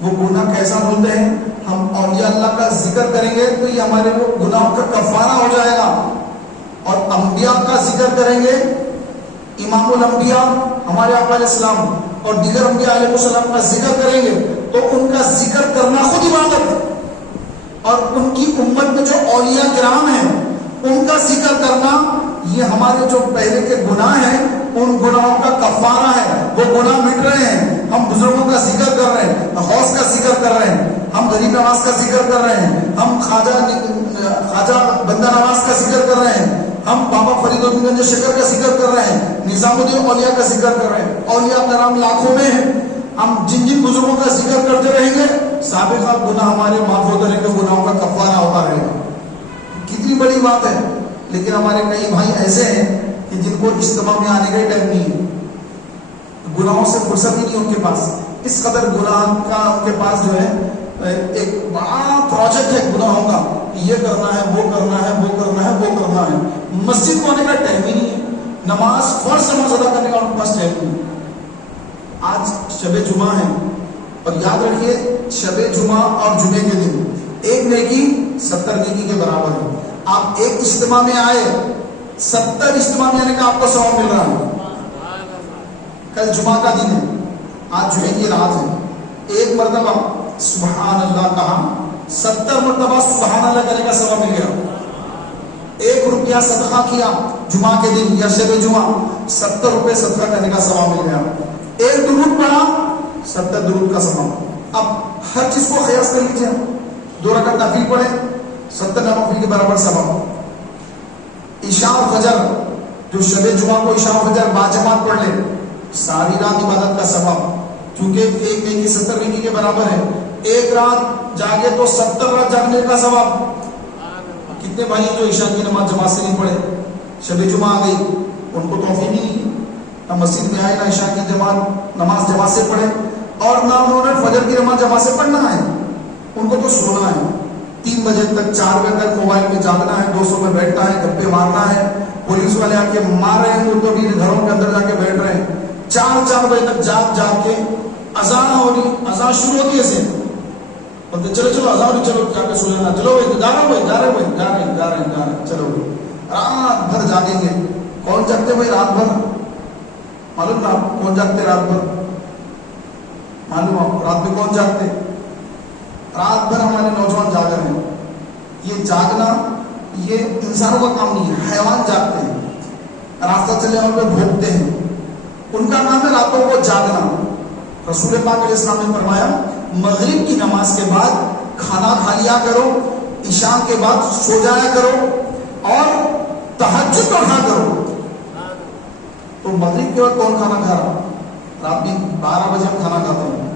وہ گناہ کیسا بولتے ہیں؟ ہم اولیاء اللہ کا ذکر کریں گے تو یہ ہمارے وہ گناہوں کا کفارہ ہو جائے گا. اور انبیاء کا ذکر کریں گے، امام الانبیاء ہمارے آقا علیہ السلام اور دیگر انبیاء علیہ السلام کا ذکر کریں گے تو ان کا ذکر کرنا خود عبادت ہے. اور ان کی امت میں جو اولیاء کرام ہیں ان کا ذکر کرنا یہ ہمارے جو پہلے کے گناہ ہیں ان گناہوں کا کفارہ ہے. وہ گناہ مٹ رہے ہیں. ہم بزرگوں کا ذکر کر رہے ہیں، غوث کا ذکر کر رہے ہیں، ہم غریب نواز کا ذکر کر رہے ہیں، ہم خواجہ بندہ نواز کا ذکر کر رہے ہیں، ہم بابا فرید الدین گنج شکر کا ذکر کر رہے ہیں، نظام الدین اولیاء کا ذکر کر رہے ہیں. اولیاء کرام لاکھوں میں ہیں. ہم جن جن بزرگوں کا ذکر کرتے رہیں گے سابقہ گناہ ہمارے معاف ہوتے رہیں گے، گناہوں کا کفارہ ہوتا رہے گا. کتنی بڑی بات ہے. لیکن ہمارے کئی بھائی ایسے ہیں کہ جن کو اجتماع میں آنے کا ہی ٹائم نہیں ہے، گناہوں سے فرصت ہی نہیں ان کے پاس. اس قدر گناہ کا ان کے پاس جو ہے ایک بڑا پروجیکٹ ہے گناہوں کا، یہ کرنا ہے، وہ کرنا ہے، وہ کرنا ہے، وہ کرنا ہے. مسجد کو آنے کا ٹائم ہی نہیں ہے. نماز فرض نماز ادا کرنے کا ان کے پاس ٹائم نہیں ہے. آج شب جمعہ ہے اور یاد رکھیے شب جمعہ اور جمعے کے دن ایک نیکی 70 نیکی کے برابر ہے. آپ ایک اجتماع میں آئے، 70 اجتماع میں آنے کا آپ کو ثواب مل رہا ہے. کل جمعہ کا دن ہے، آج جمعے کی رات ہے. ایک مرتبہ سبحان اللہ کہا، 70 مرتبہ سبحان اللہ کرنے کا ثواب مل گیا. 1 روپیہ صدقہ کیا جمعہ کے دن یا شب جمعہ، 70 روپے صدقہ کرنے کا ثواب مل گیا. 1 درود پڑھا، 70 درود کا ثواب. اب ہر چیز کو قیاس کر لیجیے. 2 رکعت نفل پڑھے، 70 نوافل کے برابر ثواب. عشاء اور فجر، جو شب جمعہ کو عشاء اور فجر باجماعت پڑھ لے، ساری رات عبادت کا ثواب. چونکہ ایک نیکی 70 نیکی کے برابر ہے. ایک رات جاگے تو 70 رات جاگنے کا ثواب. کتنے بھائی جو عشاء کی نماز جماعت سے نہیں پڑھے، شب جمعہ آ گئی، ان کو توفیق نہیں، نہ مسجد میں آئے، نہ عشاء کی نماز جماعت سے پڑھے، اور نہ انہوں نے فجر کی نماز جماعت سے پڑھنا ہے. ان کو تو سونا ہے. 3 بجے تک 4 بجے تک موبائل میں جاگنا ہے، دوستوں میں بیٹھنا ہے، گپے مارنا ہے. پولیس والے آ کے مار رہے ہیں تو بھی گھروں کے اندر جا کے بیٹھ رہے ہیں. 4 بجے تک جاگ کے اذان ہو رہی، اذان شروع ہوتی ہے سے بولتے چلو اذان، چلو جا کے سو لینا، چلو جا رہے ہیں چلو. رات بھر جاگیں گے. کون جاگتے بھائی رات بھر؟ معلوم نا کون جاگتے رات بھر؟ معلوم آپ رات میں کون جاگتے؟ رات بھر ہمارے نوجوان جاگ رہے ہیں. یہ جاگنا یہ انسانوں کا کام نہیں ہے. حیوان جاگتے ہیں، راستہ چلے اور پہ بھوکتے ہیں، ان کا نام ہے راتوں کو جاگنا. رسول پاک علیہ السلام نے فرمایا مغرب کی نماز کے بعد کھانا کھا لیا کرو، عشاء کے بعد سو جایا کرو، اور تہجد پڑھا کرو. تو مغرب کے بعد کون کھانا کھا رہا؟ رات میں 12 بجے ہم کھانا کھاتے ہیں.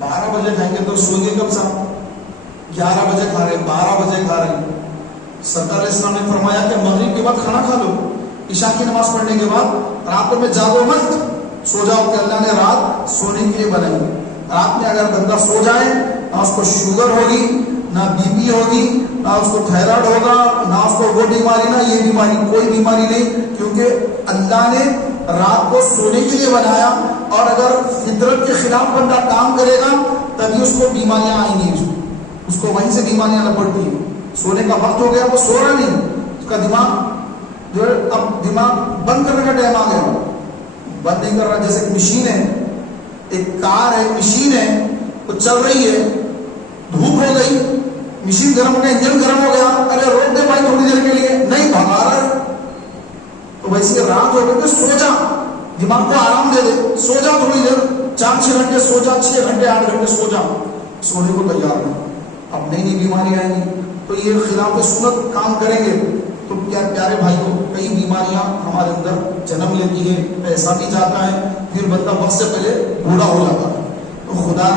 12 بجے کھائیں گے تو سوئیں گے کب صاحب؟ 11 بجے کھا رہے ہیں، 12 بجے کھا رہے ہیں. سرکار علیہ السلام نے فرمایا کہ مغرب کے بعد کھانا کھا لو، عشاء کی نماز پڑھنے کے بعد رات میں جاگو مت، سو جاؤ، کہ اللہ نے رات سونے کے لیے بنائی. رات میں اگر بندہ سو جائے نہ اس کو شوگر ہوگی، نہ بی پی ہوگی، نہ اس کو تھائرائڈ ہوگا، نہ اس کو وہ بیماری، نہ یہ بیماری، کوئی بیماری نہیں. کیونکہ اللہ نے رات کو سونے کے لیے بنایا. اور اگر فطرت کے خلاف بندہ کام کرے گا تبھی اس کو بیماریاں آئیں گی، اس کو وہیں سے بیماریاں لپٹتی ہیں. سونے کا وقت ہو گیا، وہ سو رہا نہیں، اس کا دماغ جو ہے اب دماغ بند کرنے کا ٹائم آ گیا، بند نہیں کر رہا. جیسے ایک مشین ہے، ایک کار ہے، مشین ہے، وہ چل رہی ہے، دھوپ ہو گئی، مشین گرم ہو گیا، انجن گرم ہو گیا، ارے روک دے بھائی تھوڑی دیر کے لیے، نہیں بھگا رہا ہے. تو ویسے رات ہو گئی تو سو جا، دماغ کو آرام دے دے، سو جا تھوڑی دیر، 4-6 گھنٹے سو جا، 6 گھنٹے 8 گھنٹے سو جا. سونے کو تیار ہے. اب نئی نئی بیماری آئیں گی. تو یہ خلاف سنت کام کریں گے تو کیا پیارے بھائیوں کئی بیماریاں ہمارے اندر جنم لیتی ہیں، پیسہ بھی جاتا ہے، پھر بندہ وقت سے پہلے بوڑھا ہو جاتا ہے. تو خدا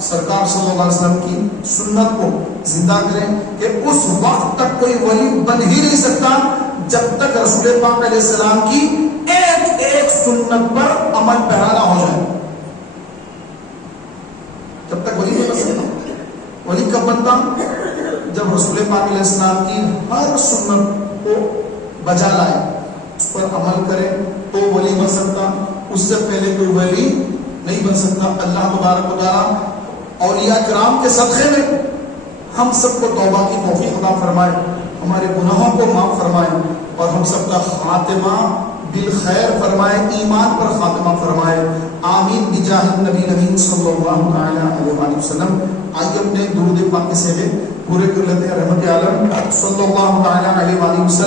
سرکار صلی اللہ علیہ وسلم کی سنت کو زندہ کریں کہ اس وقت تک کوئی ولی بن ہی نہیں سکتا جب تک رسول پاک علیہ السلام کی ایک ایک سنت پر عمل پیرا نہ ہو جائے. جب تک ولی نہیں بن سکتا. ولی کب بندہ جب رسول پاک علیہ السلام کی ہر سنت کو بجا لائے، اس پر عمل کرے تو ولی بن سکتا، اس سے پہلے کوئی ولی نہیں بن سکتا۔ اللہ تبارک و تعالیٰ اولیاء کرام کے صدقے میں ہم سب کو توبہ کی توفیق عطا فرمائے، ہمارے گناہوں کو معاف فرمائے، اور ہم سب کا خاتمہ بالخیر فرمائے، ایمان پر خاتمہ فرمائے، آمین بجاہ النبی نبی صلی اللہ تعالی علیہ وآلہ وسلم۔ آئیے اپنے درود پاک سے پورے کر لیتے ہیں۔ رحمت عالم صلی اللہ تعالی علیہ وآلہ وسلم۔